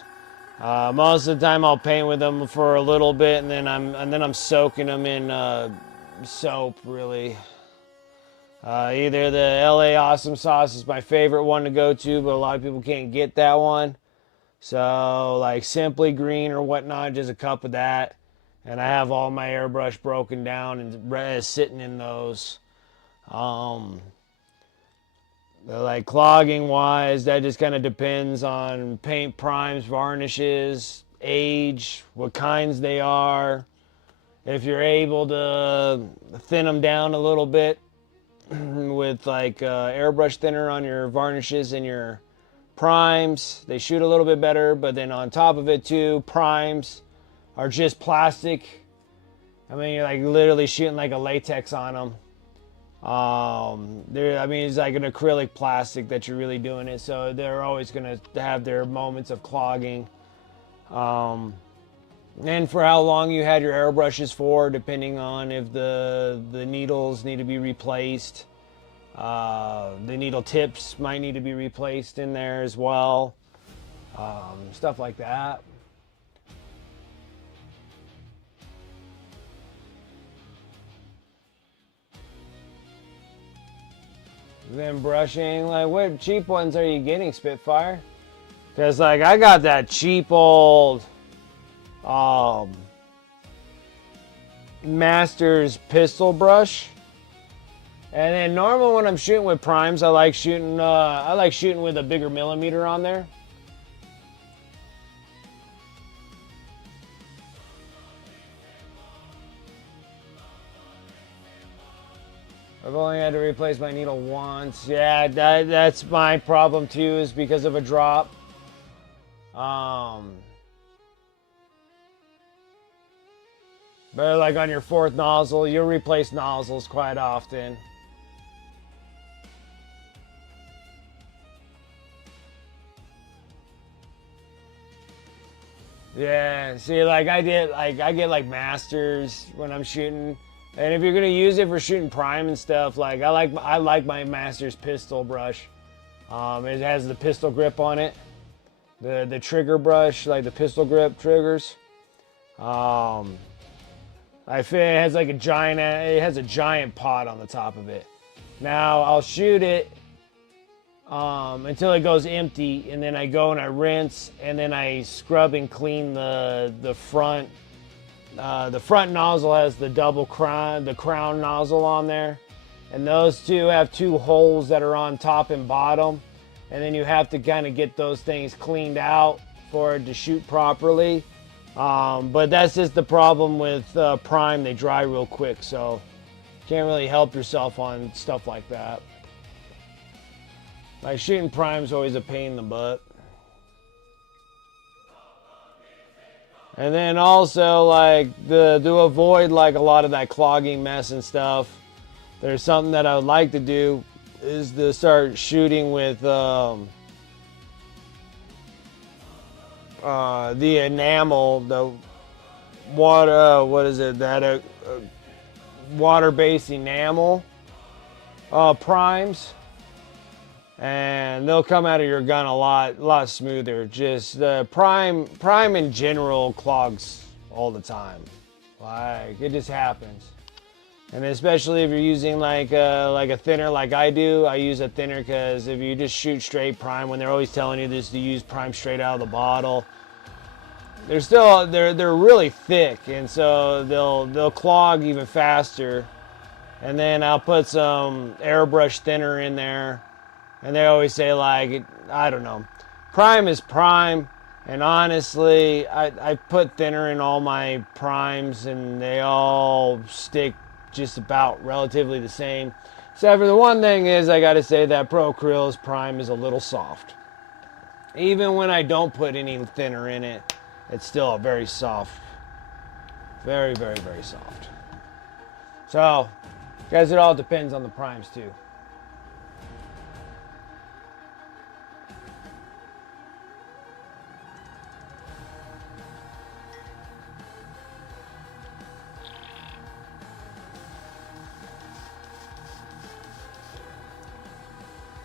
Most of the time, I'll paint with them for a little bit, and then I'm soaking them in soap. Really. Either the LA Awesome Sauce is my favorite one to go to, but a lot of people can't get that one. So, like Simply Green or whatnot, just a cup of that. And I have all my airbrush broken down and sitting in those. Like clogging wise, that just kind of depends on paint primes, varnishes, age, what kinds they are. If you're able to thin them down a little bit with like airbrush thinner on your varnishes and your primes, they shoot a little bit better. But then on top of it too, primes are just plastic. I mean, you're like literally shooting like a latex on them. It's like an acrylic plastic that you're really doing it, so they're always going to have their moments of clogging. And for how long you had your airbrushes for, depending on if the needles need to be replaced. The needle tips might need to be replaced in there as well. Stuff like that. Then brushing, like what cheap ones are you getting, Spitfire? Because like I got that cheap old Masters pistol brush. And then normal when I'm shooting with primes, I like shooting with a bigger millimeter on there. I've only had to replace my needle once. Yeah, that's my problem too, is because of a drop. But like on your 4th nozzle, you'll replace nozzles quite often. Yeah, see, like I get like masters when I'm shooting. And if you're gonna use it for shooting prime and stuff, like I like my Masters pistol brush. It has the pistol grip on it, the trigger brush, like the pistol grip triggers. I feel it has like a giant pot on the top of it. Now I'll shoot it until it goes empty, and then I go and I rinse, and then I scrub and clean the front. The front nozzle has the crown nozzle on there, and those two have 2 holes that are on top and bottom, and then you have to kind of get those things cleaned out for it to shoot properly. But that's just the problem with prime. They dry real quick, so can't really help yourself on stuff like that. Like shooting prime's always a pain in the butt. And then also like to avoid like a lot of that clogging mess and stuff, there's something that I would like to do is to start shooting with the enamel, the water, what is it, that water-based enamel primes, and they'll come out of your gun a lot smoother. Just the prime in general clogs all the time. Like it just happens. And especially if you're using like a thinner like I do. I use a thinner because if you just shoot straight prime, when they're always telling you this to use prime straight out of the bottle, they're really thick, and so they'll clog even faster. And then I'll put some airbrush thinner in there, and they always say like, I don't know, prime is prime. And honestly, I put thinner in all my primes, and they all stick just about relatively the same. Except for the one thing is, I gotta say that Pro Acryl's prime is a little soft. Even when I don't put any thinner in it, it's still very soft. Very, very, very soft. So, guys, it all depends on the primes too.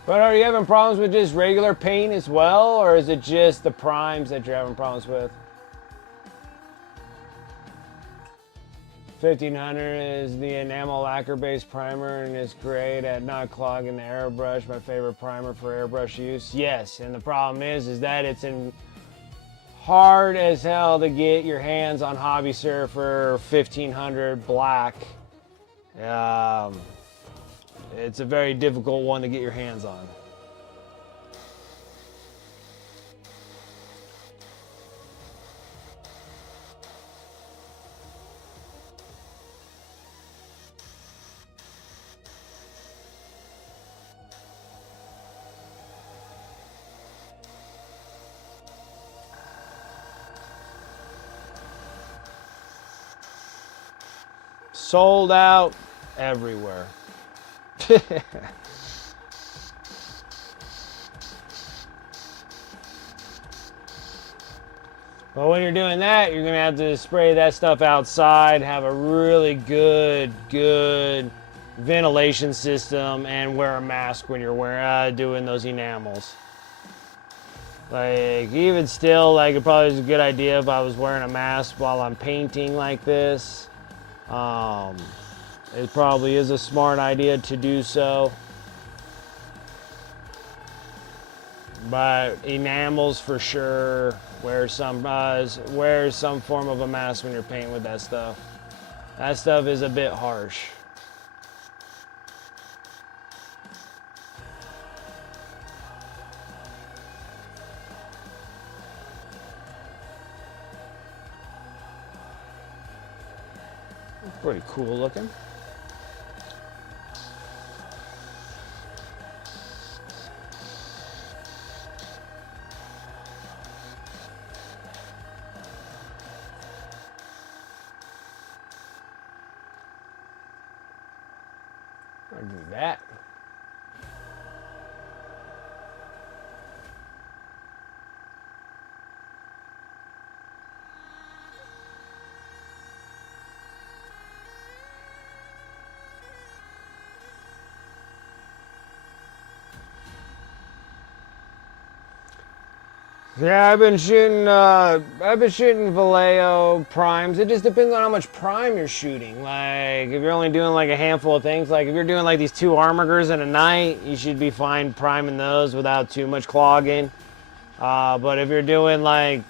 But are you having problems with just regular paint as well, or is it just the primes that you're having problems with? 1500 is the enamel lacquer based primer, and it's great at not clogging the airbrush. My favorite primer for airbrush use. Yes, and the problem is that it's hard as hell to get your hands on Hobby Surfer 1500 black. It's a very difficult one to get your hands on. Sold out everywhere. But when you're doing that, you're gonna have to spray that stuff outside, have a really good ventilation system, and wear a mask when you're doing those enamels. Like even still, like it probably is a good idea if I was wearing a mask while I'm painting like this. It probably is a smart idea to do so. But enamels for sure. Wear some form of a mask when you're painting with that stuff. That stuff is a bit harsh. Pretty cool looking. I'll do that. Yeah, I've been shooting Vallejo primes. It just depends on how much prime you're shooting. Like, if you're only doing like a handful of things, like if you're doing like these 2 armigers in a night, you should be fine priming those without too much clogging. But if you're doing like,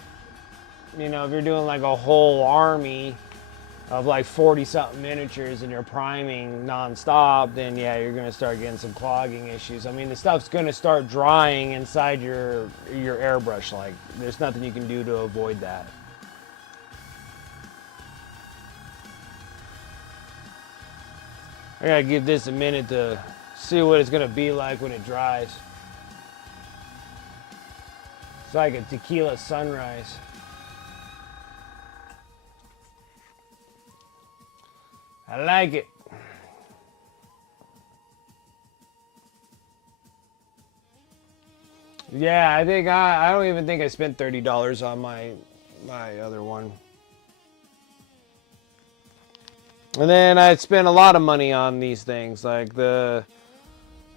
if you're doing like a whole army of like 40 something miniatures and you're priming non-stop, then yeah, you're gonna start getting some clogging issues. I mean, the stuff's gonna start drying inside your airbrush. Like there's nothing you can do to avoid that. I gotta give this a minute to see what it's gonna be like when it dries. It's like a tequila sunrise. I like it. Yeah, I think I don't even think I spent $30 on my other one. And then I spent a lot of money on these things, like the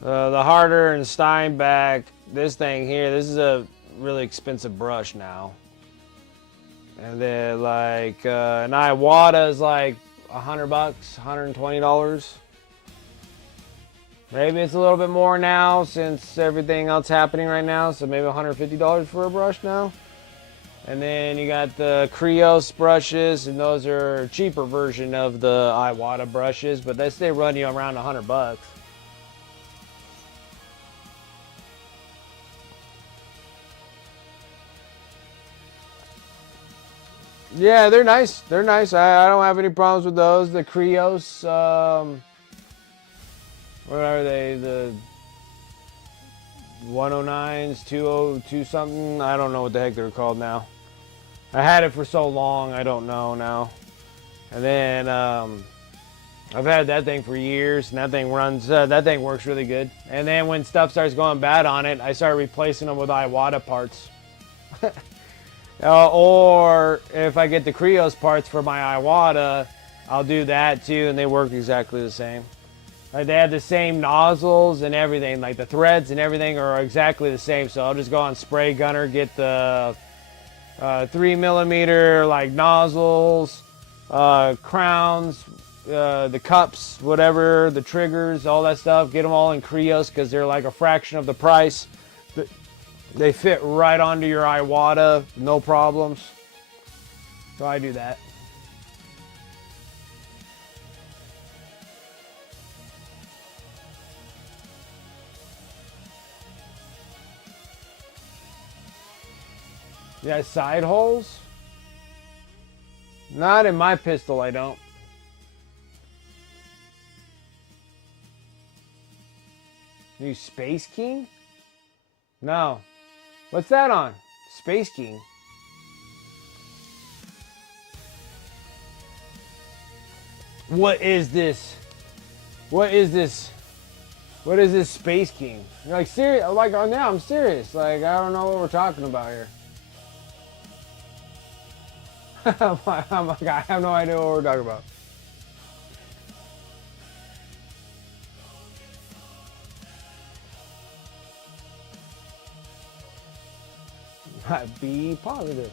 Harder and Steinbeck. This thing here, this is a really expensive brush now. And then like an Iwata is like $100, $120. Maybe it's a little bit more now since everything else happening right now. So maybe $150 for a brush now. And then you got the Krios brushes, and those are a cheaper version of the Iwata brushes, but they run you around $100. Yeah, they're nice. They're nice. I don't have any problems with those. The Krios, what are they? The 109s, 202 something. I don't know what the heck they're called now. I had it for so long, I don't know now. And then I've had that thing for years, and that thing runs. That thing works really good. And then when stuff starts going bad on it, I start replacing them with Iwata parts. Or if I get the Krios parts for my Iwata, I'll do that too, and they work exactly the same. Like they have the same nozzles and everything, like the threads and everything are exactly the same. So I'll just go on Spray Gunner, get the 3mm like nozzles, crowns, the cups, whatever, the triggers, all that stuff. Get them all in Krios because they're like a fraction of the price. They fit right onto your Iwata, no problems. So I do that. Yeah, side holes? Not in my pistol, I don't. You Space King? No. What's that on? Space King. What is this? What is this? What is this Space King? You're like, serious? Like, oh, now I'm serious. Like, I don't know what we're talking about here. I'm like, I have no idea what we're talking about. Be positive.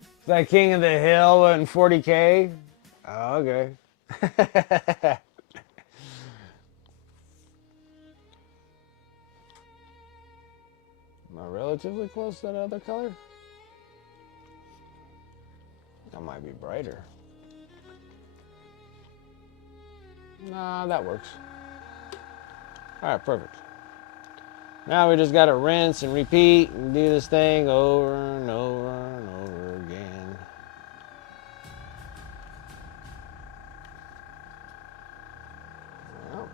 Is that King of the Hill and 40K? Oh, okay. Am I relatively close to that other color? That might be brighter. Nah, that works. Alright, perfect. Now we just gotta rinse and repeat and do this thing over and over and over again. Well,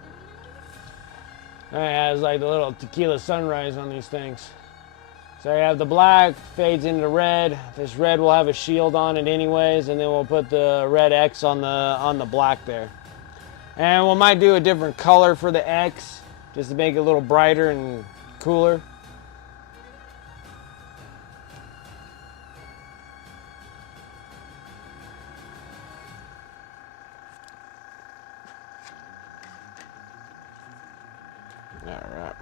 it has like the little tequila sunrise on these things. So you have the black, fades into red. This red will have a shield on it anyways, and then we'll put the red X on the black there. And we might do a different color for the X, just to make it a little brighter and cooler. All right.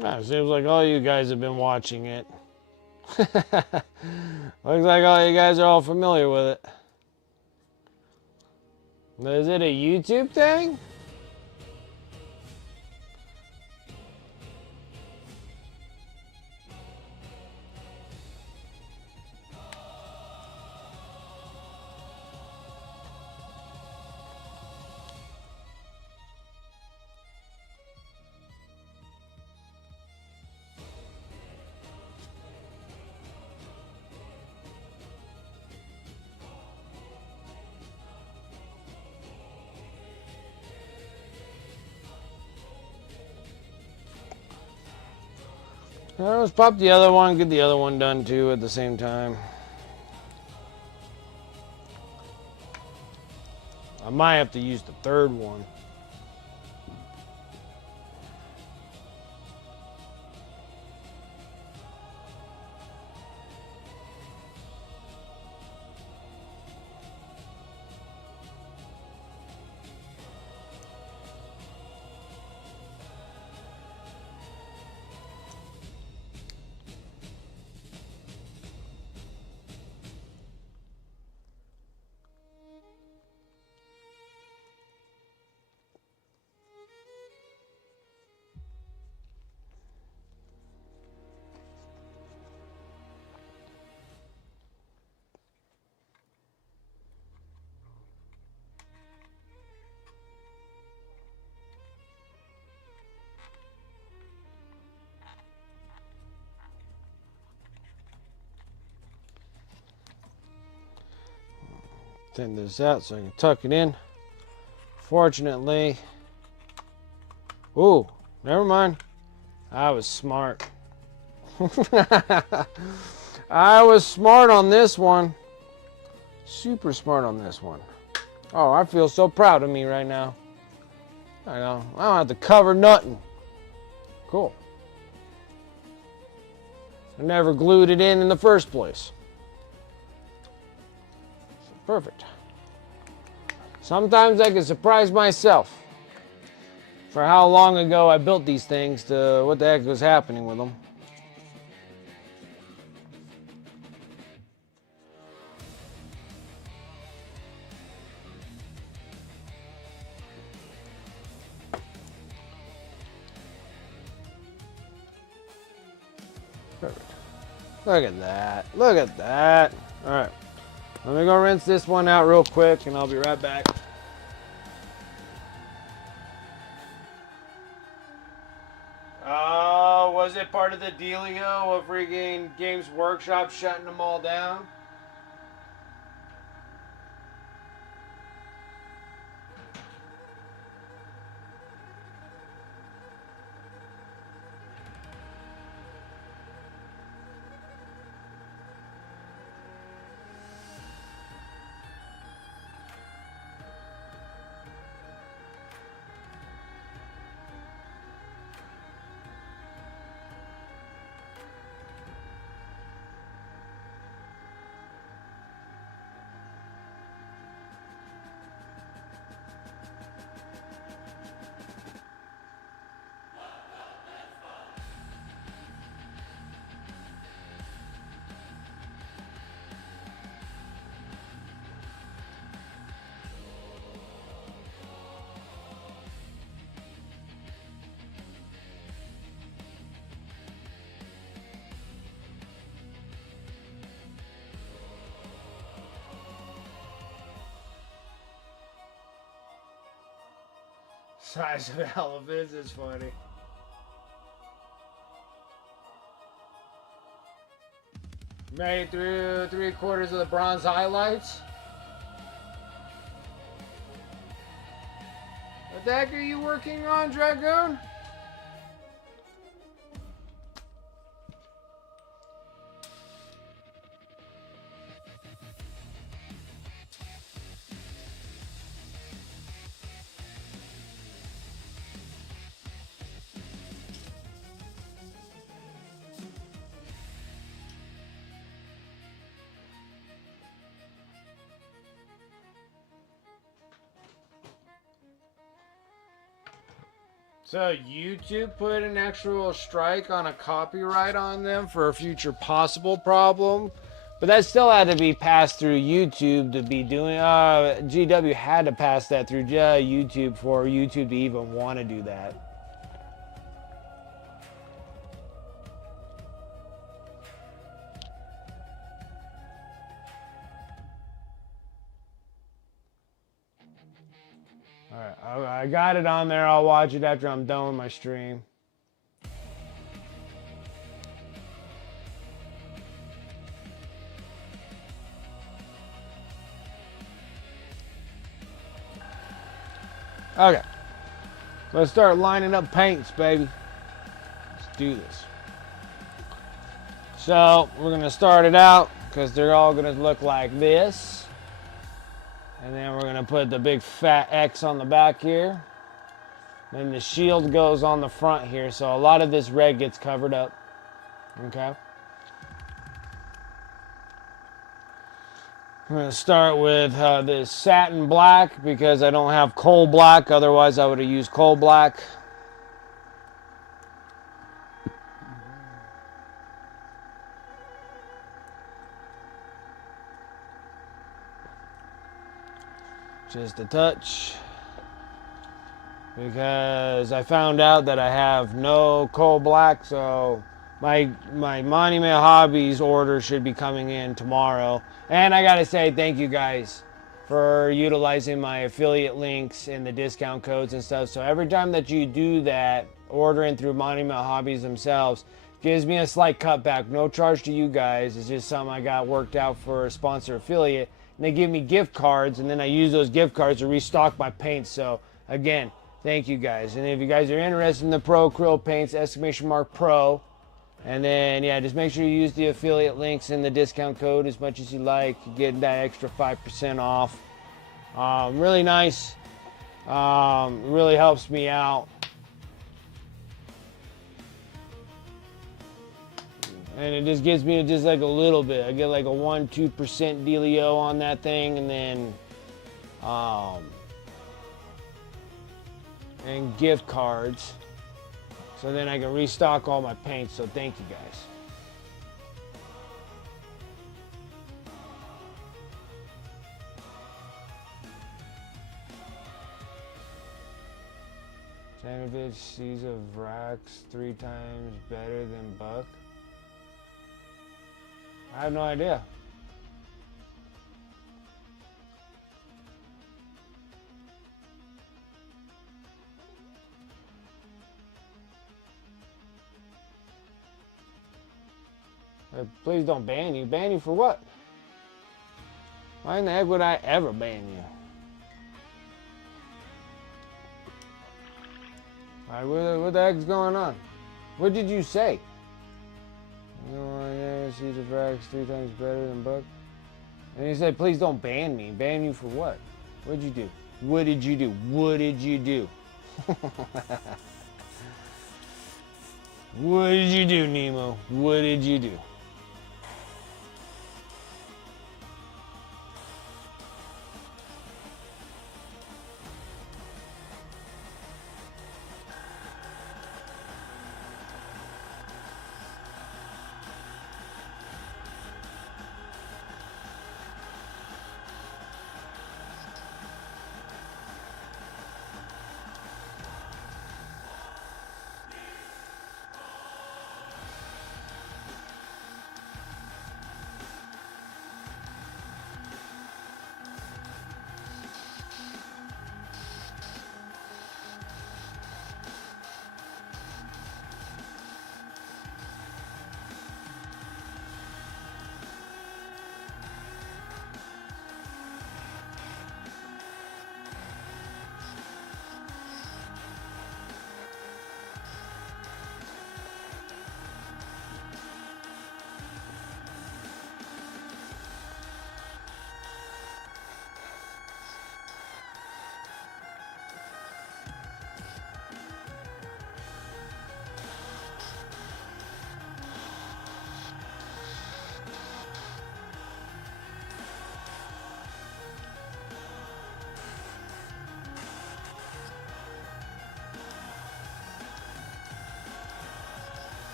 Ah, seems like all you guys have been watching it. Looks like all you guys are all familiar with it. Is it a YouTube thing? Let's pop the other one, get the other one done too at the same time. I might have to use the third one. Thin this out so I can tuck it in. Fortunately, ooh, never mind. I was smart. I was smart on this one. Super smart on this one. Oh, I feel so proud of me right now. I know. I don't have to cover nothing. Cool. I never glued it in the first place. Perfect. Sometimes I can surprise myself for how long ago I built these things to what the heck was happening with them. Perfect. Look at that. Look at that. All right. Let me go rinse this one out real quick and I'll be right back. Oh, was it part of the dealio of freaking Games Workshop shutting them all down? Size of elephants is funny. Made through 3/4 of the bronze highlights. What the heck are you working on, Dragoon? So YouTube put an actual strike on a copyright on them for a future possible problem, but that still had to be passed through YouTube to be doing. GW had to pass that through YouTube for YouTube to even want to do that. All right, I got it on there. I'll watch it after I'm done with my stream. Okay. Let's start lining up paints, baby. Let's do this. So, we're going to start it out because they're all going to look like this. And then we're going to put the big fat X on the back here. Then the shield goes on the front here, so a lot of this red gets covered up. Okay. I'm going to start with this satin black because I don't have coal black. Otherwise, I would have used coal black. Just a touch. Because I found out that I have no coal black, so my Monument Hobbies order should be coming in tomorrow. And I gotta say thank you guys for utilizing my affiliate links and the discount codes and stuff. So every time that you do that, ordering through Monument Hobbies themselves, gives me a slight cutback. No charge to you guys. It's just something I got worked out for a sponsor affiliate. And they give me gift cards, and then I use those gift cards to restock my paints. So again, thank you guys. And if you guys are interested in the Pro Acrylic Paints, !Pro. And then, yeah, just make sure you use the affiliate links and the discount code as much as you like. You get that extra 5% off. Really nice. Really helps me out. And it just gives me just like a little bit. I get like a 1-2% dealio on that thing. And then... and gift cards, so then I can restock all my paints. So thank you guys. Janovich sees of racks 3 times better than Buck. I have no idea. Please don't ban you. Ban you for what? Why in the heck would I ever ban you? Alright, what the heck's going on? What did you say? You know, see the frags 3 times better than Buck. And he said, please don't ban me. Ban you for what? What did you do? What did you do? What did you do? What did you do, Nemo? What did you do?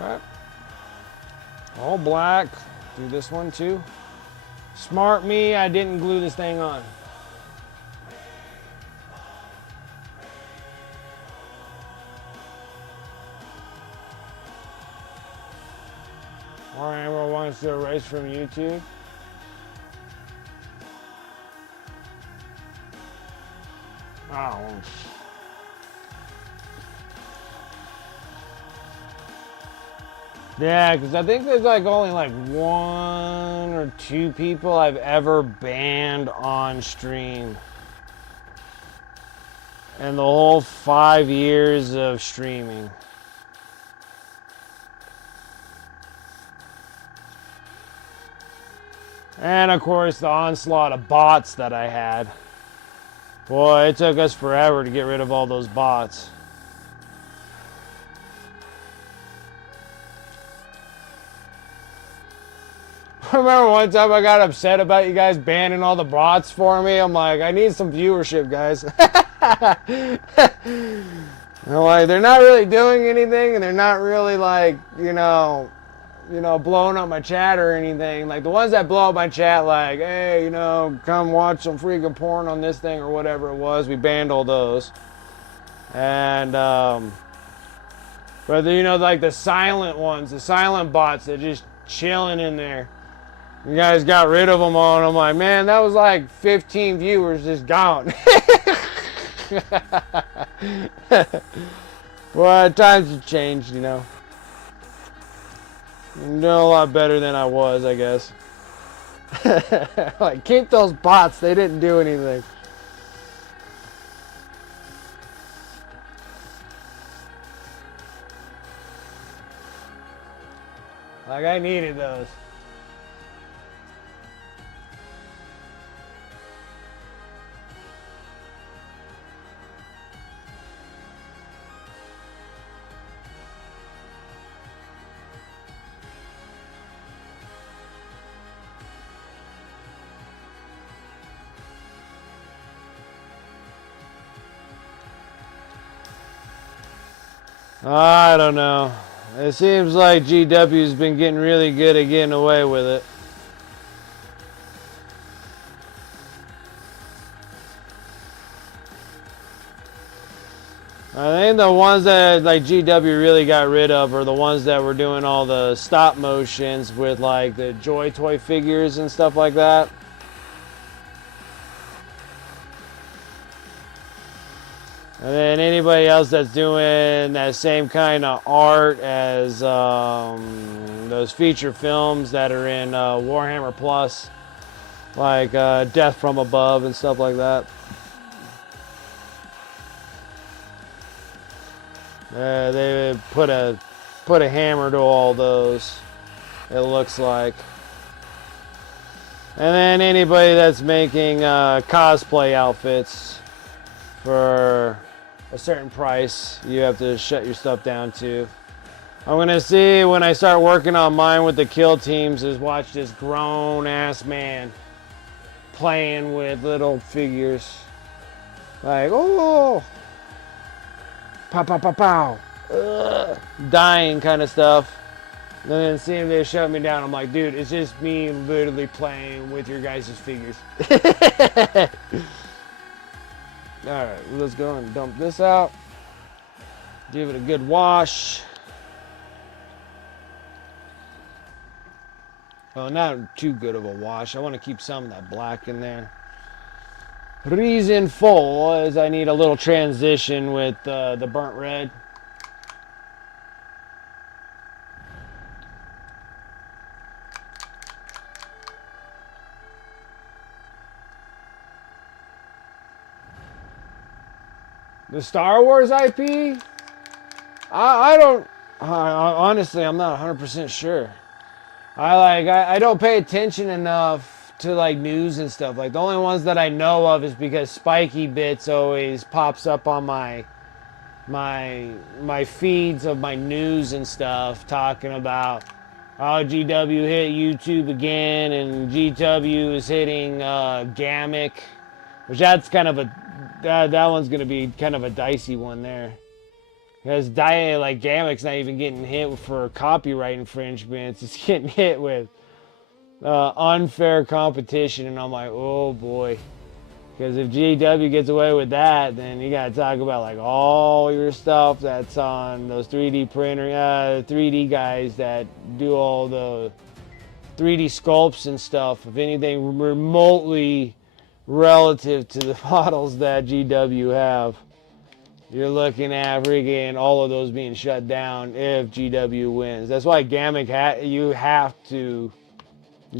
Okay. All black. Do this one too. Smart me, I didn't glue this thing on. Warhammer wants to erase from YouTube. Oh. Yeah, because I think there's like only like 1 or 2 people I've ever banned on stream. And the whole 5 years of streaming. And of course the onslaught of bots that I had. Boy, it took us forever to get rid of all those bots. I remember one time I got upset about you guys banning all the bots for me. I'm like, I need some viewership, guys. I'm like, they're not really doing anything, and they're not really like, blowing up my chat or anything. Like the ones that blow up my chat, like, hey, come watch some freaking porn on this thing or whatever it was. We banned all those. And but like the silent ones, the silent bots that just chilling in there. You guys got rid of them all, and I'm like, man, that was like 15 viewers just gone. Well, times have changed, I'm doing a lot better than I was, I guess. Like, keep those bots. They didn't do anything. Like, I needed those. I don't know. It seems like GW's been getting really good at getting away with it. I think the ones that like GW really got rid of are the ones that were doing all the stop motions with like the Joy Toy figures and stuff like that. And then anybody else that's doing that same kind of art as those feature films that are in Warhammer Plus, like Death from Above and stuff like that. They put a hammer to all those, it looks like. And then anybody that's making cosplay outfits for a certain price, you have to shut your stuff down too. I'm gonna see when I start working on mine with the kill teams is watch this grown ass man playing with little figures. Like, oh, pow pow pow pow, dying kind of stuff. And then seeing if they shut me down, I'm like, dude, it's just me literally playing with your guys' figures. Alright, let's go and dump this out. Give it a good wash. Well, not too good of a wash. I want to keep some of that black in there. Reason for is I need a little transition with the burnt red. The Star Wars IP? I don't... honestly, I'm not 100% sure. I don't pay attention enough to like news and stuff. Like the only ones that I know of is because Spiky Bits always pops up on my feeds of my news and stuff talking about GW hit YouTube again and GW is hitting Gamic, which that's kind of a that one's gonna be kind of a dicey one there. Because like Gamek's not even getting hit for copyright infringements. It's getting hit with unfair competition, and I'm like, oh boy. Because if GW gets away with that, then you gotta talk about like all your stuff that's on those 3D printer, 3D guys that do all the 3D sculpts and stuff. If anything remotely relative to the models that GW have, you're looking at freaking all of those being shut down if GW wins. That's why Gamek you have to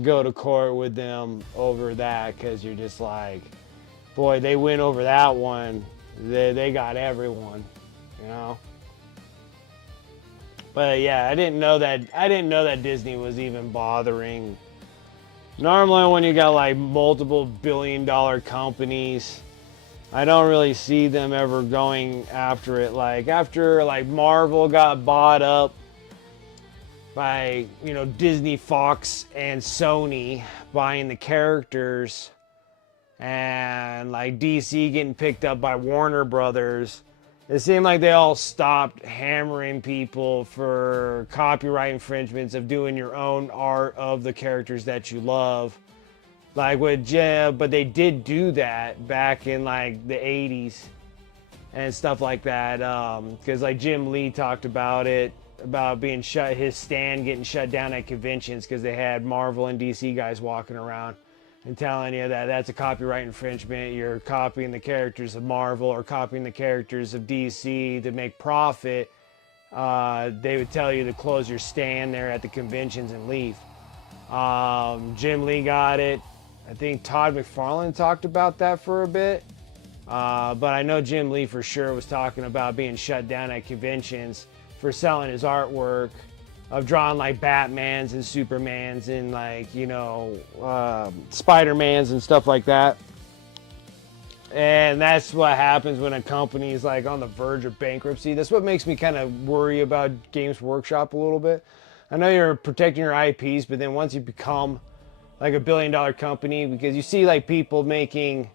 go to court with them over that, because you're just like, boy, they win over that one, they got everyone, you know. But yeah, I didn't know that Disney was even bothering. Normally when you got like multiple billion-dollar companies, I don't really see them ever going after it. Like after like Marvel got bought up by, you know, Disney, Fox, and Sony buying the characters, and like DC getting picked up by Warner Brothers, it seemed like they all stopped hammering people for copyright infringements of doing your own art of the characters that you love. Like with Jim, but they did do that back in like the 80s and stuff like that. Because like Jim Lee talked about it, about being shut, his stand getting shut down at conventions because they had Marvel and DC guys walking around and telling you that that's a copyright infringement. You're copying the characters of Marvel or copying the characters of DC to make profit. They would tell you to close your stand there at the conventions and leave. Jim Lee got it. I think Todd McFarlane talked about that for a bit. But I know Jim Lee for sure was talking about being shut down at conventions for selling his artwork of drawing like Batmans and Supermans and like, you know, Spider-Mans and stuff like that. And that's what happens when a company is like on the verge of bankruptcy. That's what makes me kind of worry about Games Workshop a little bit. I know you're protecting your IPs, but then once you become like a billion-dollar company, because you see like people making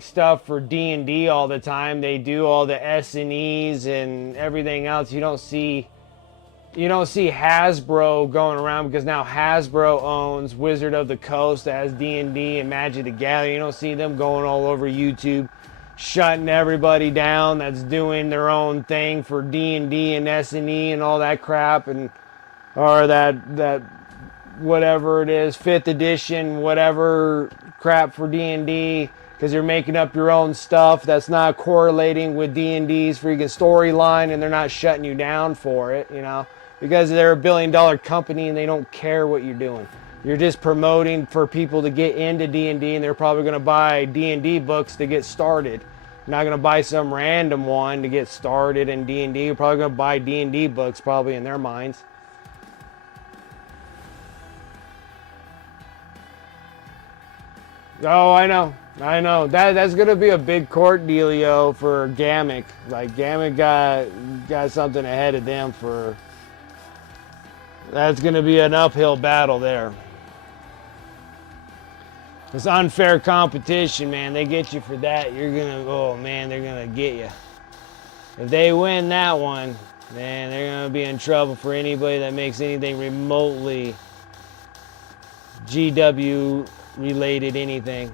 stuff for D&D all the time. They do all the S&Es and everything else. You don't see Hasbro going around, because now Hasbro owns Wizard of the Coast that has D&D and Magic the Gathering. You don't see them going all over YouTube shutting everybody down that's doing their own thing for D&D and S&E and all that crap, and or that whatever it is, 5th edition, whatever crap for D&D, because you're making up your own stuff that's not correlating with D&D's freaking storyline, and they're not shutting you down for it, you know, because they're a billion-dollar company and they don't care what you're doing. You're just promoting for people to get into D&D, and they're probably going to buy D&D books to get started. You're not going to buy some random one to get started in D&D. You're probably going to buy D&D books, probably in their minds. Oh, I know. That's gonna be a big court dealio for Gamek. Like Gamek got something ahead of them for. That's gonna be an uphill battle there. It's unfair competition, man. They get you for that. You're gonna, oh man, they're gonna get you. If they win that one, man, they're gonna be in trouble for anybody that makes anything remotely GW related anything.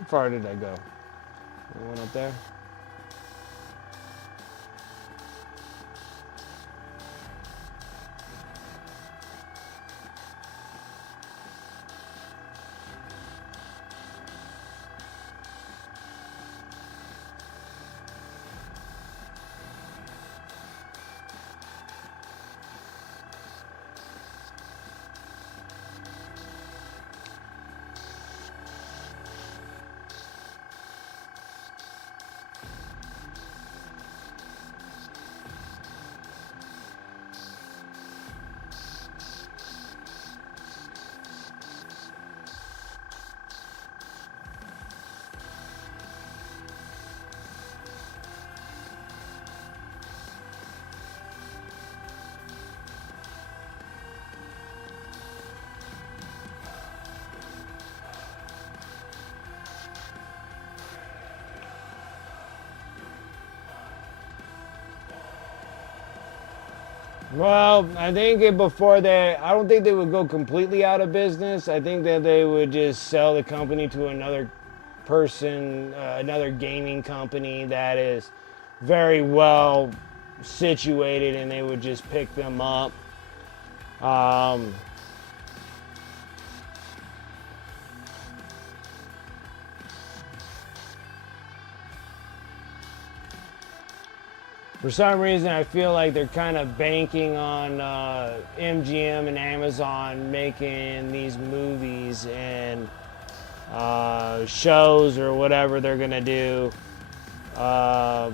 How far did I go? I went up there. Well, I think I don't think they would go completely out of business. I think that they would just sell the company to another person, another gaming company that is very well situated, and they would just pick them up. Um, for some reason, I feel like they're kind of banking on MGM and Amazon making these movies and shows or whatever they're gonna do, uh,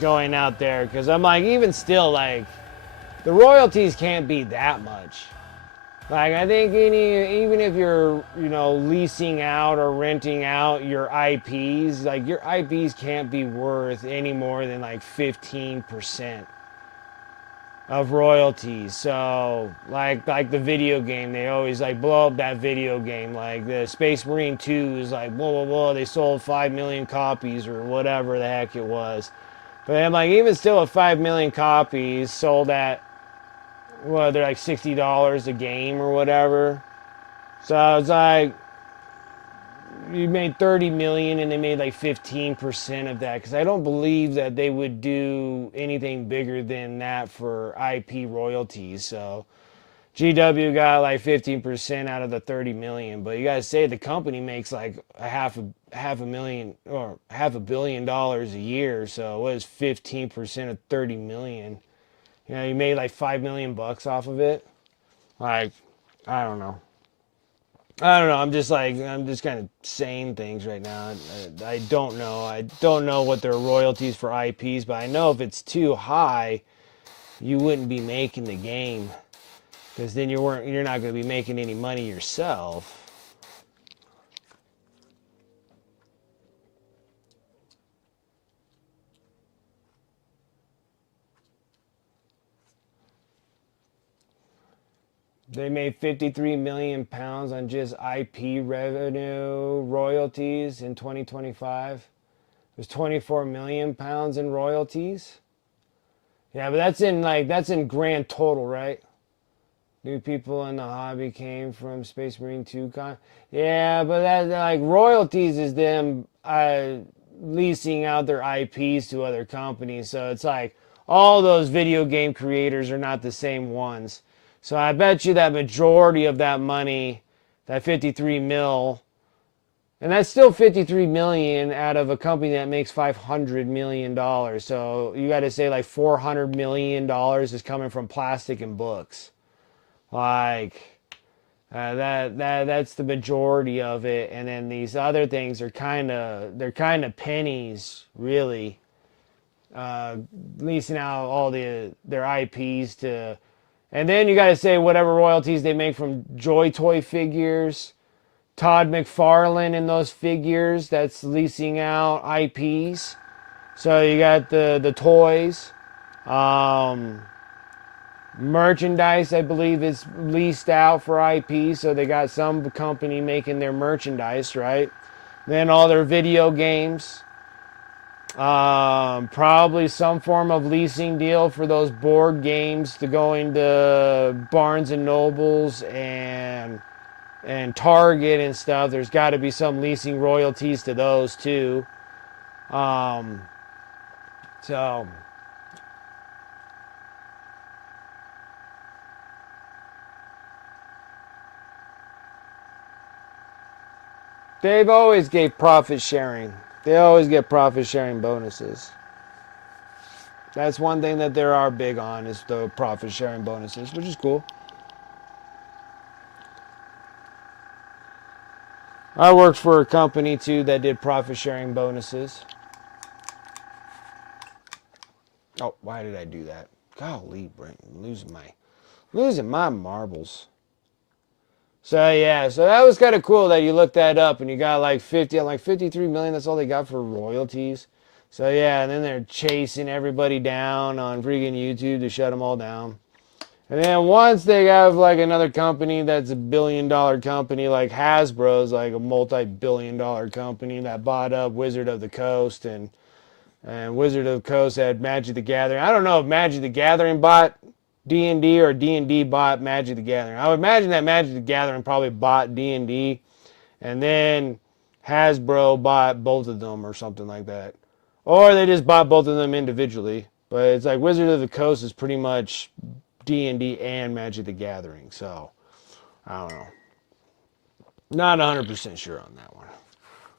going out there. Because I'm like, even still, like the royalties can't be that much. Like I think even if you're leasing out or renting out your IPs, like your IPs can't be worth any more than like 15% of royalties. So like the video game, they always like blow up that video game. Like the Space Marine 2 is like blah blah blah. They sold 5 million copies or whatever the heck it was. But I'm like, even still, at 5 million copies sold at, well, they're like $60 a game or whatever. So it's like you made 30 million and they made like 15% of that, because I don't believe that they would do anything bigger than that for IP royalties. So GW got like 15% out of the 30 million, but you gotta say the company makes like half a million or $500 million a year. So what is 15% of 30 million? You made like 5 million bucks off of it. Like, I don't know. I don't know. I'm just kind of saying things right now. I don't know. I don't know what their royalties for IPs, but I know if it's too high, you wouldn't be making the game, because then you're not going to be making any money yourself. They made 53 million pounds on just IP revenue royalties in 2025. There's 24 million pounds in royalties. Yeah, but that's in grand total, right? New people in the hobby came from Space Marine 2 con. Yeah, but that like royalties is them leasing out their IPs to other companies. So it's like all those video game creators are not the same ones. So I bet you that majority of that money, that 53 mil, and that's still 53 million out of a company that makes $500 million. So you got to say like $400 million is coming from plastic and books. Like that's the majority of it, and then these other things are they're kind of pennies, really. Leasing out all their IPs to, and then you got to say whatever royalties they make from Joy Toy figures, Todd McFarlane and those figures. That's leasing out IPs. So you got the toys. Um, Merchandise, I believe, is leased out for IP, so they got some company making their merchandise, right? Then all their video games, probably some form of leasing deal for those board games to go into Barnes and Nobles and Target and stuff. There's got to be some leasing royalties to those too. Um, so they've always gave profit sharing. They always get profit sharing bonuses. That's one thing that they are big on, is the profit sharing bonuses, which is cool. I worked for a company too that did profit sharing bonuses. Oh, why did I do that? Golly, Brent, losing my marbles. So yeah, so that was kind of cool that you looked that up and you got like 50, like 53 million. That's all they got for royalties. So yeah, and then they're chasing everybody down on freaking YouTube to shut them all down. And then once they have like another company that's $1 billion company, like Hasbro's like a multi-billion-dollar company that bought up Wizard of the Coast, and Wizard of the Coast had Magic the Gathering. I don't know if Magic the Gathering bought D&D or D&D bought Magic the Gathering. I would imagine that Magic the Gathering probably bought D&D, and then Hasbro bought both of them or something like that. Or they just bought both of them individually. But it's like Wizard of the Coast is pretty much D&D and Magic the Gathering. So, I don't know. Not 100% sure on that one.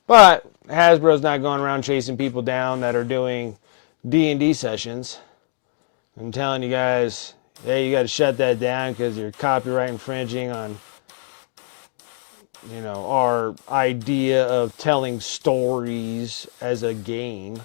But Hasbro's not going around chasing people down that are doing D&D sessions. I'm telling you guys, hey, you got to shut that down because you're copyright infringing on, our idea of telling stories as a game.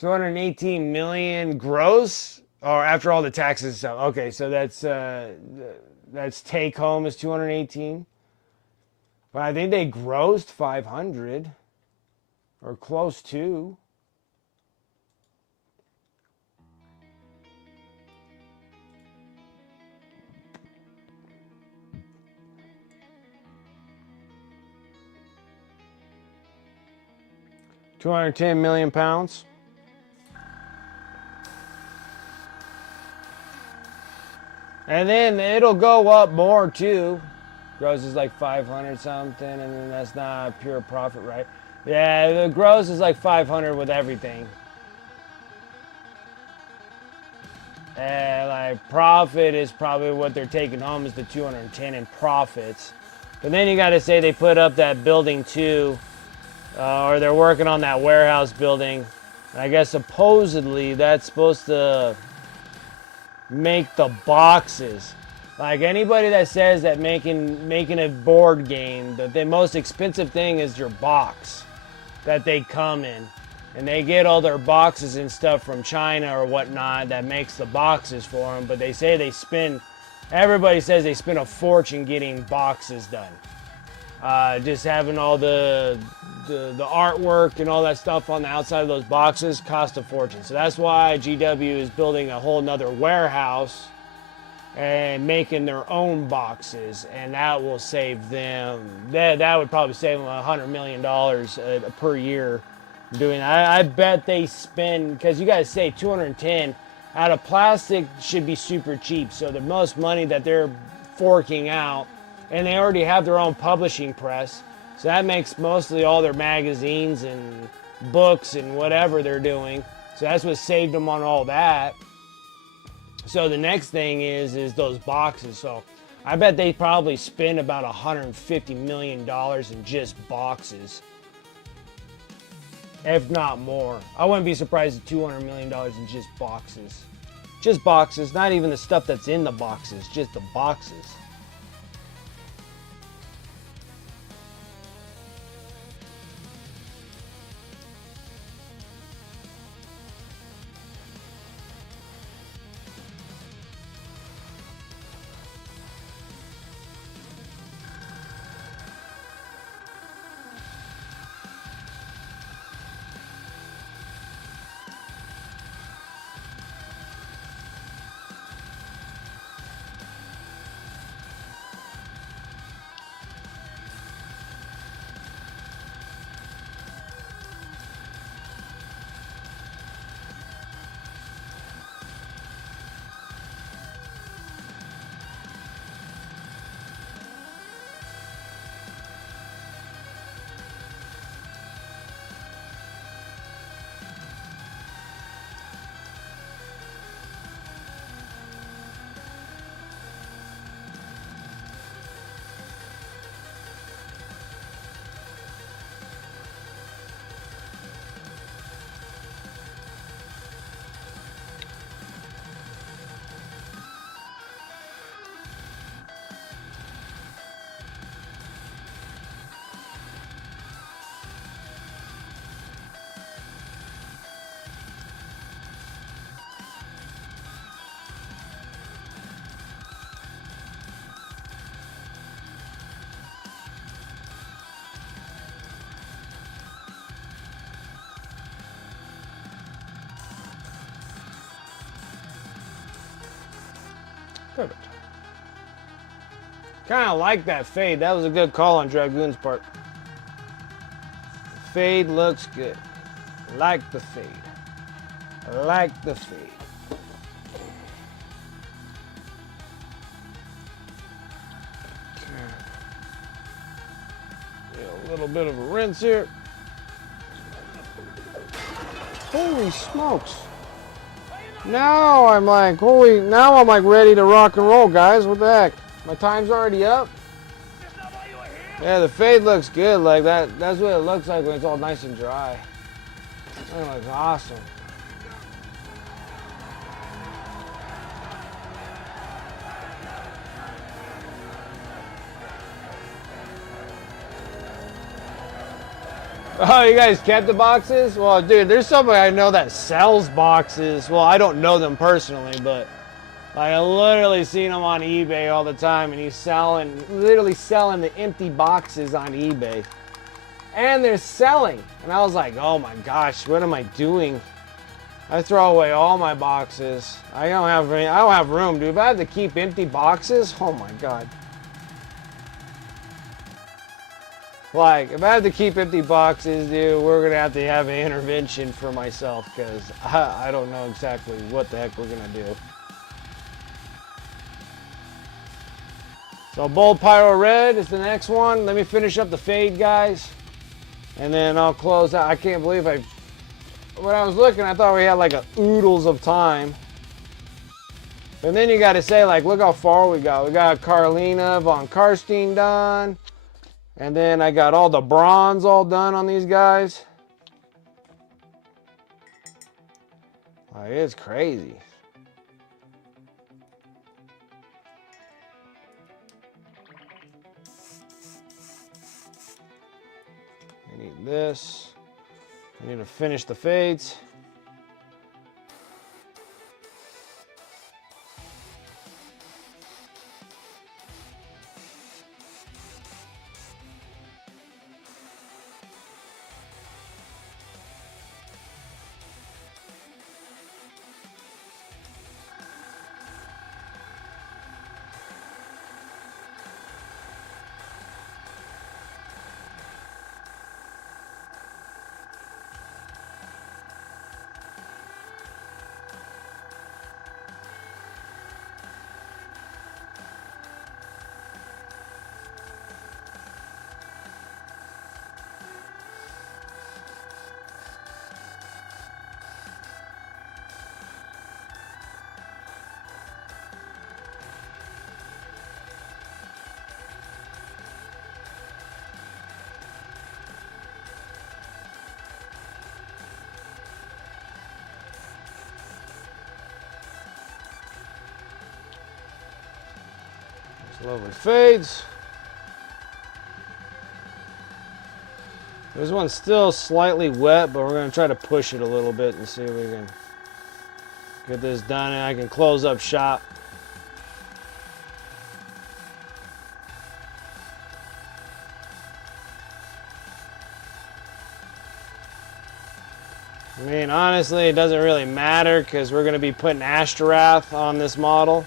$218 million gross, or after all the taxes and stuff. Okay, so that's take home is 218. But I think they grossed 500 or close to. £210 million. And then it'll go up more too. Gross is like 500 something, and then that's not pure profit, right? Yeah, the gross is like 500 with everything. And like profit is probably what they're taking home is the 210 in profits. But then you got to say they put up that building too, or they're working on that warehouse building. I guess supposedly that's supposed to make the boxes. Like anybody that says that making a board game, the most expensive thing is your box that they come in. And they get all their boxes and stuff from China or whatnot that makes the boxes for them. But they say everybody says they spend a fortune getting boxes done. Just having all the artwork and all that stuff on the outside of those boxes cost a fortune. So that's why GW is building a whole nother warehouse and making their own boxes, and that will save them. That would probably save them $100 million per year doing that. I bet they spend, because you guys say 210 out of plastic should be super cheap. So the most money that they're forking out, and they already have their own publishing press. So that makes mostly all their magazines and books and whatever they're doing. So that's what saved them on all that. So the next thing is those boxes. So I bet they probably spend about $150 million in just boxes, if not more. I wouldn't be surprised at $200 million in just boxes. Just boxes, not even the stuff that's in the boxes, just the boxes. Perfect. kind of like that fade. That was a good call on Dragoon's part. Fade looks good. Like the fade. Like the fade. A little bit of a rinse here. Holy smokes. Now I'm like, now I'm like ready to rock and roll, guys. What the heck? My time's already up. Yeah, the fade looks good like that. That's what it looks like when it's all nice and dry. That looks awesome. Oh, you guys kept the boxes? Well, dude, there's somebody I know that sells boxes. Well, I don't know them personally, but like, I literally seen him on eBay all the time, and he's literally selling the empty boxes on eBay. And they're selling. And I was like, oh my gosh, what am I doing? I throw away all my boxes. I don't have room, dude. If I have to keep empty boxes, oh my God. Like, if I have to keep empty boxes, dude, we're going to have an intervention for myself, because I don't know exactly what the heck we're going to do. So, Bold Pyro Red is the next one. Let me finish up the fade, guys. And then I'll close out. I can't believe when I was looking, I thought we had like a oodles of time. And then you got to say, like, look how far we got. We got Carlina von Karstein done. And then I got all the bronze all done on these guys. Like, it's crazy. I need this. I need to finish the fades. Lovely fades. This one's still slightly wet, but we're going to try to push it a little bit and see if we can get this done, and I can close up shop. I mean, honestly, it doesn't really matter because we're going to be putting Ashtaroth on this model.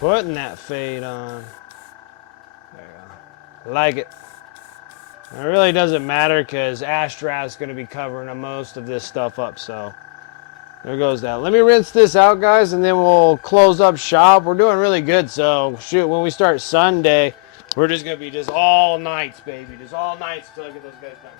Putting that fade on. There you go. Like it. It really doesn't matter because Ashtaroth's going to be covering most of this stuff up, so there goes that. Let me rinse this out, guys, and then we'll close up shop. We're doing really good, so shoot, when we start Sunday, we're just going to be just all nights, baby. Just all nights until I get those guys done.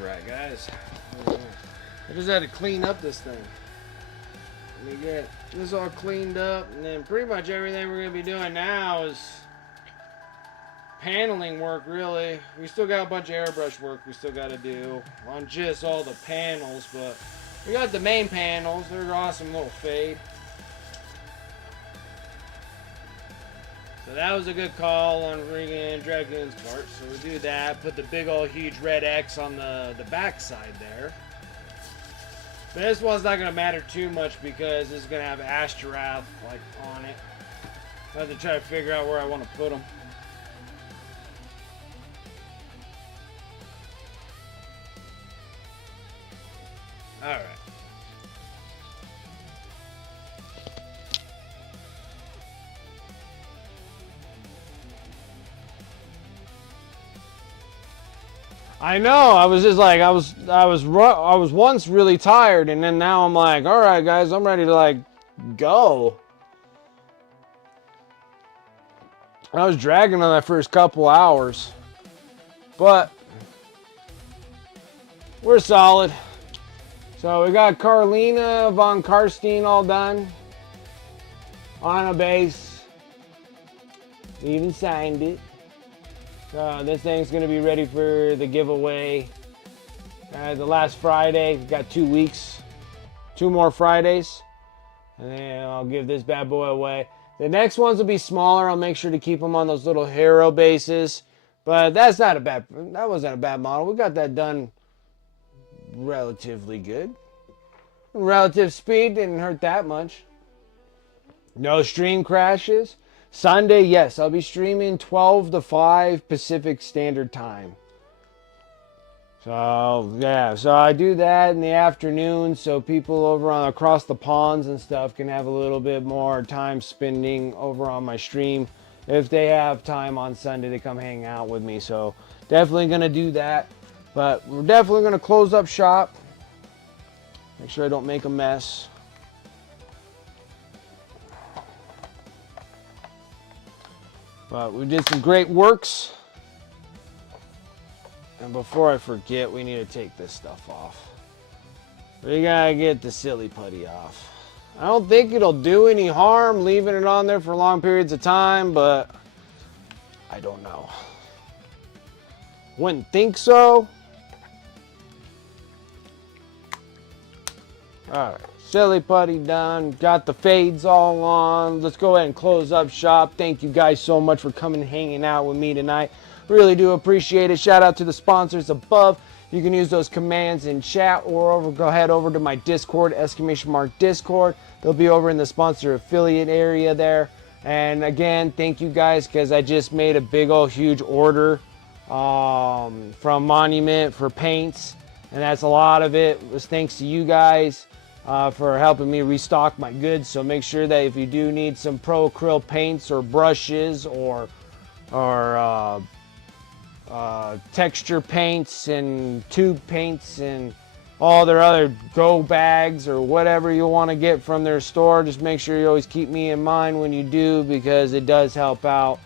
Alright guys, I just had to clean up this thing. Let me get this all cleaned up, and then pretty much everything we're going to be doing now is paneling work, really. We still got a bunch of airbrush work we still got to do on just all the panels, but we got the main panels. They're awesome little fade. So that was a good call on Regan and Dragoon's part. So we do that. Put the big old huge red X on the back side there. But this one's not going to matter too much because this is going to have Ashtaroth like on it. I have to try to figure out where I want to put them. Alright. I know. I was just like I was once really tired, and then now I'm like, all right, guys, I'm ready to like go. I was dragging on that first couple hours, but we're solid. So we got Carlina von Karstein all done on a base. We even signed it. This thing's going to be ready for the giveaway the last Friday. We've got 2 weeks, 2 more Fridays, and then I'll give this bad boy away. The next ones will be smaller. I'll make sure to keep them on those little hero bases, but that wasn't a bad model. We got that done relatively good. Relative speed didn't hurt that much. No stream crashes. Sunday, yes, I'll be streaming 12 to 5 Pacific Standard Time. So, yeah, so I do that in the afternoon so people over on across the ponds and stuff can have a little bit more time spending over on my stream. If they have time on Sunday to come hang out with me. So, definitely going to do that. But we're definitely going to close up shop. Make sure I don't make a mess. But we did some great works. And before I forget, we need to take this stuff off. We gotta get the silly putty off. I don't think it'll do any harm leaving it on there for long periods of time, but I don't know. Wouldn't think so. Alright, silly putty done. Got the fades all on. Let's go ahead and close up shop. Thank you guys so much for coming and hanging out with me tonight. Really do appreciate it. Shout out to the sponsors above. You can use those commands in chat or go ahead over to my Discord, !Discord. They'll be over in the sponsor affiliate area there. And again, thank you guys because I just made a big old huge order from Monument for paints. And that's a lot of it. It was thanks to you guys for helping me restock my goods. So make sure that if you do need some pro acrylic paints or brushes or texture paints and tube paints and all their other go bags or whatever you want to get from their store, just make sure you always keep me in mind when you do, because it does help out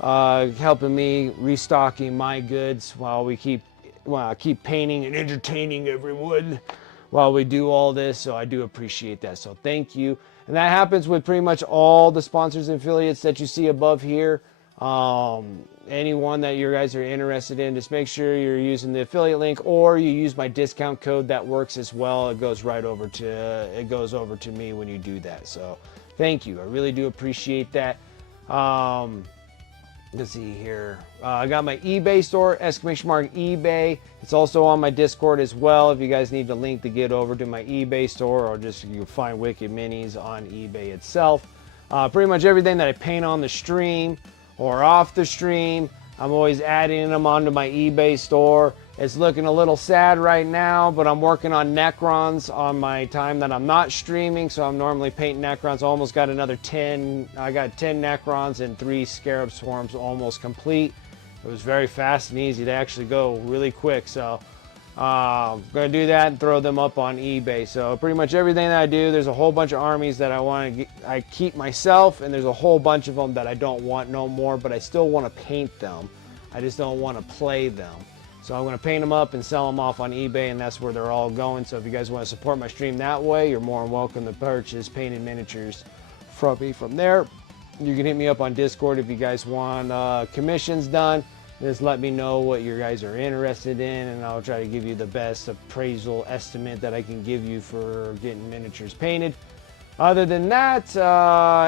helping me restocking my goods while I keep painting and entertaining everyone while we do all this. So I do appreciate that, so thank you. And that happens with pretty much all the sponsors and affiliates that you see above here. Anyone that you guys are interested in, just make sure you're using the affiliate link or you use my discount code. That works as well. It goes over to me when you do that. So thank you. I really do appreciate that. Let's see here. I got my eBay store, !eBay. It's also on my Discord as well. If you guys need the link to get over to my eBay store, or just you can find Wicked Minis on eBay itself. Pretty much everything that I paint on the stream or off the stream, I'm always adding them onto my eBay store. It's looking a little sad right now, but I'm working on Necrons on my time that I'm not streaming, so I'm normally painting Necrons. Almost got another 10. I got 10 Necrons and 3 Scarab Swarms almost complete. It was very fast and easy. They actually go really quick, so I'm going to do that and throw them up on eBay. So pretty much everything that I do, there's a whole bunch of armies that I keep myself, and there's a whole bunch of them that I don't want no more, but I still want to paint them. I just don't want to play them. So I'm going to paint them up and sell them off on eBay, and that's where they're all going. So if you guys want to support my stream that way, you're more than welcome to purchase painted miniatures from me from there. You can hit me up on Discord if you guys want commissions done. Just let me know what you guys are interested in, and I'll try to give you the best appraisal estimate that I can give you for getting miniatures painted. Other than that,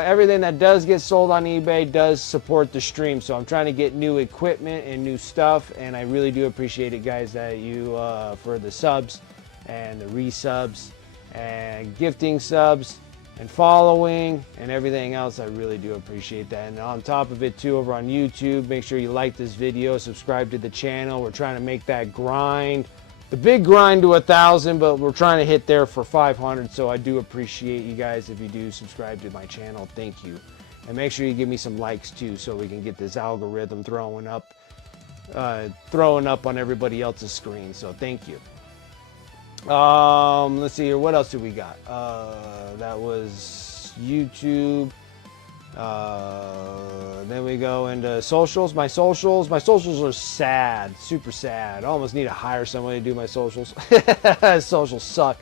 everything that does get sold on eBay does support the stream. So I'm trying to get new equipment and new stuff, and I really do appreciate it, guys, that you for the subs and the resubs and gifting subs and following and everything else. I really do appreciate that. And on top of it too, over on YouTube, make sure you like this video, subscribe to the channel. We're trying to make that grind, the big grind, to 1,000, but we're trying to hit there for 500. So I do appreciate you guys if you do subscribe to my channel. Thank you. And make sure you give me some likes too, so we can get this algorithm throwing up on everybody else's screen. So thank you. Let's see here. What else do we got? That was YouTube. Then we go into socials. My socials are sad, super sad. I almost need to hire somebody to do my socials. Socials suck.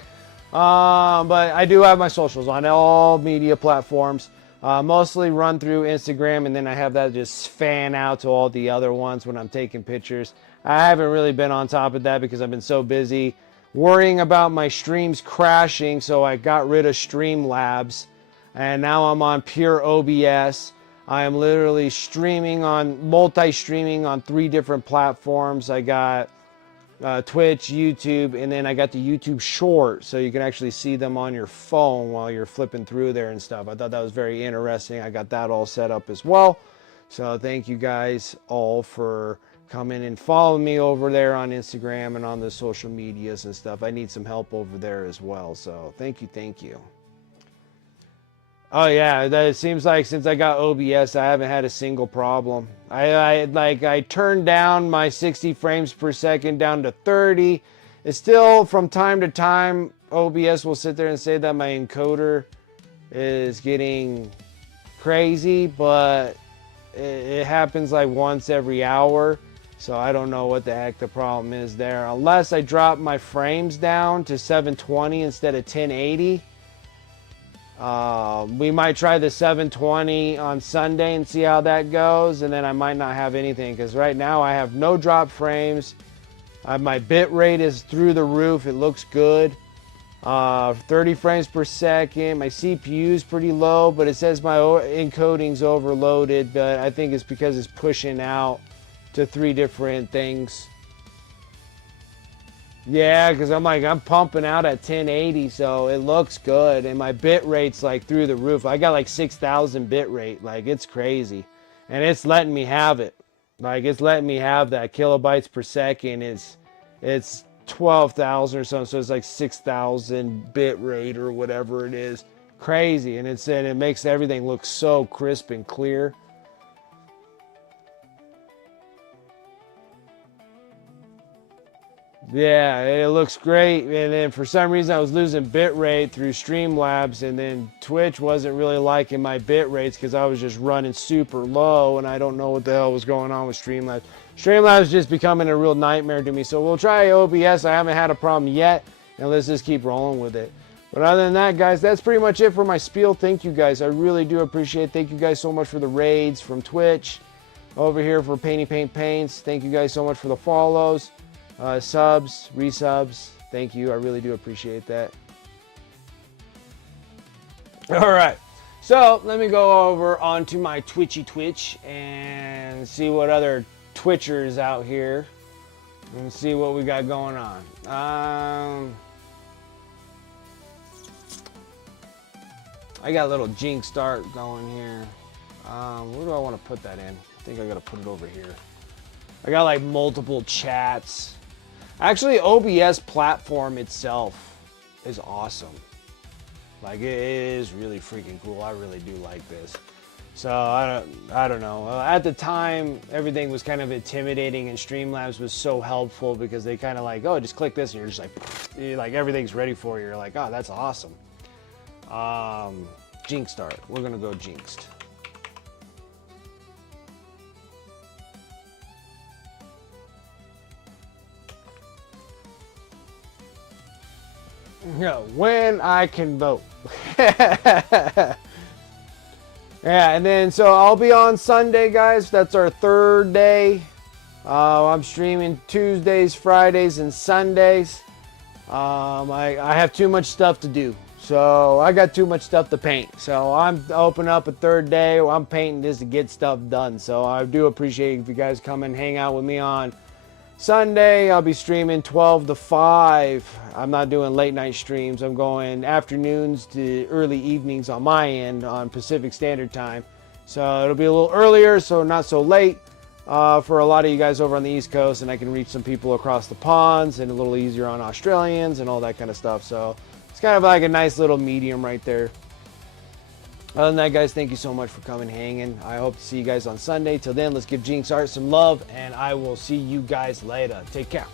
But I do have my socials on all media platforms. Mostly run through Instagram, and then I have that just fan out to all the other ones when I'm taking pictures. I haven't really been on top of that because I've been so busy worrying about my streams crashing, so I got rid of Streamlabs, and now I'm on pure OBS. I am literally multi-streaming on 3 different platforms. I got Twitch, YouTube, and then I got the YouTube Short, so you can actually see them on your phone while you're flipping through there and stuff. I thought that was very interesting. I got that all set up as well. So thank you guys all for coming and following me over there on Instagram and on the social medias and stuff. I need some help over there as well. So thank you. Oh yeah, it seems like since I got OBS, I haven't had a single problem. I turned down my 60 frames per second down to 30. It's still, from time to time, OBS will sit there and say that my encoder is getting crazy, but it happens like once every hour. So I don't know what the heck the problem is there. Unless I drop my frames down to 720 instead of 1080. We might try the 720 on Sunday and see how that goes, and then I might not have anything, because right now I have no drop frames. My bit rate is through the roof. It looks good. 30 frames per second. My CPU is pretty low, but it says my encoding's overloaded, but I think it's because it's pushing out to 3 different things. Yeah, because I'm pumping out at 1080, so it looks good, and my bit rate's like through the roof. I got like 6,000 bit rate. Like, it's crazy, and it's letting me have it. Like, it's letting me have that kilobytes per second. It's 12,000 or something, so it's like 6,000 bit rate or whatever it is. Crazy, and it makes everything look so crisp and clear. Yeah, it looks great. And then for some reason I was losing bit rate through Streamlabs, and then Twitch wasn't really liking my bit rates because I was just running super low, and I don't know what the hell was going on with Streamlabs. Streamlabs is just becoming a real nightmare to me. So we'll try OBS. I haven't had a problem yet, and let's just keep rolling with it. But other than that, guys, that's pretty much it for my spiel. Thank you guys. I really do appreciate it. Thank you guys so much for the raids from Twitch. Over here for Painty Paint Paints. Thank you guys so much for the follows. Subs, resubs, thank you. I really do appreciate that. All right, so let me go over onto my Twitch and see what other Twitchers out here and see what we got going on. I got a little Jinx start going here. Where do I want to put that in? I think I got to put it over here. I got like multiple chats. Actually, OBS platform itself is awesome. Like, it is really freaking cool. I really do like this. So I don't know. At the time, everything was kind of intimidating, and Streamlabs was so helpful because they kind of like, oh, just click this, and you're just like everything's ready for you. You're like, oh, that's awesome. Jinx start. We're gonna go Jinxed. when I can vote. Yeah, and then so I'll be on Sunday, guys. That's our third day. I'm streaming Tuesdays, Fridays, and Sundays. I have too much stuff to do. So I got too much stuff to paint. So I'm opening up a third day. I'm painting just to get stuff done. So I do appreciate if you guys come and hang out with me on Sunday. I'll be streaming 12 to 5. I'm not doing late night streams. I'm going afternoons to early evenings on my end on Pacific Standard Time. So it'll be a little earlier, so not so late for a lot of you guys over on the East Coast. And I can reach some people across the ponds and a little easier on Australians and all that kind of stuff. So it's kind of like a nice little medium right there. Other than that, guys, thank you so much for coming, hanging. I hope to see you guys on Sunday. Till then, let's give Jinx Art some love, and I will see you guys later. Take care.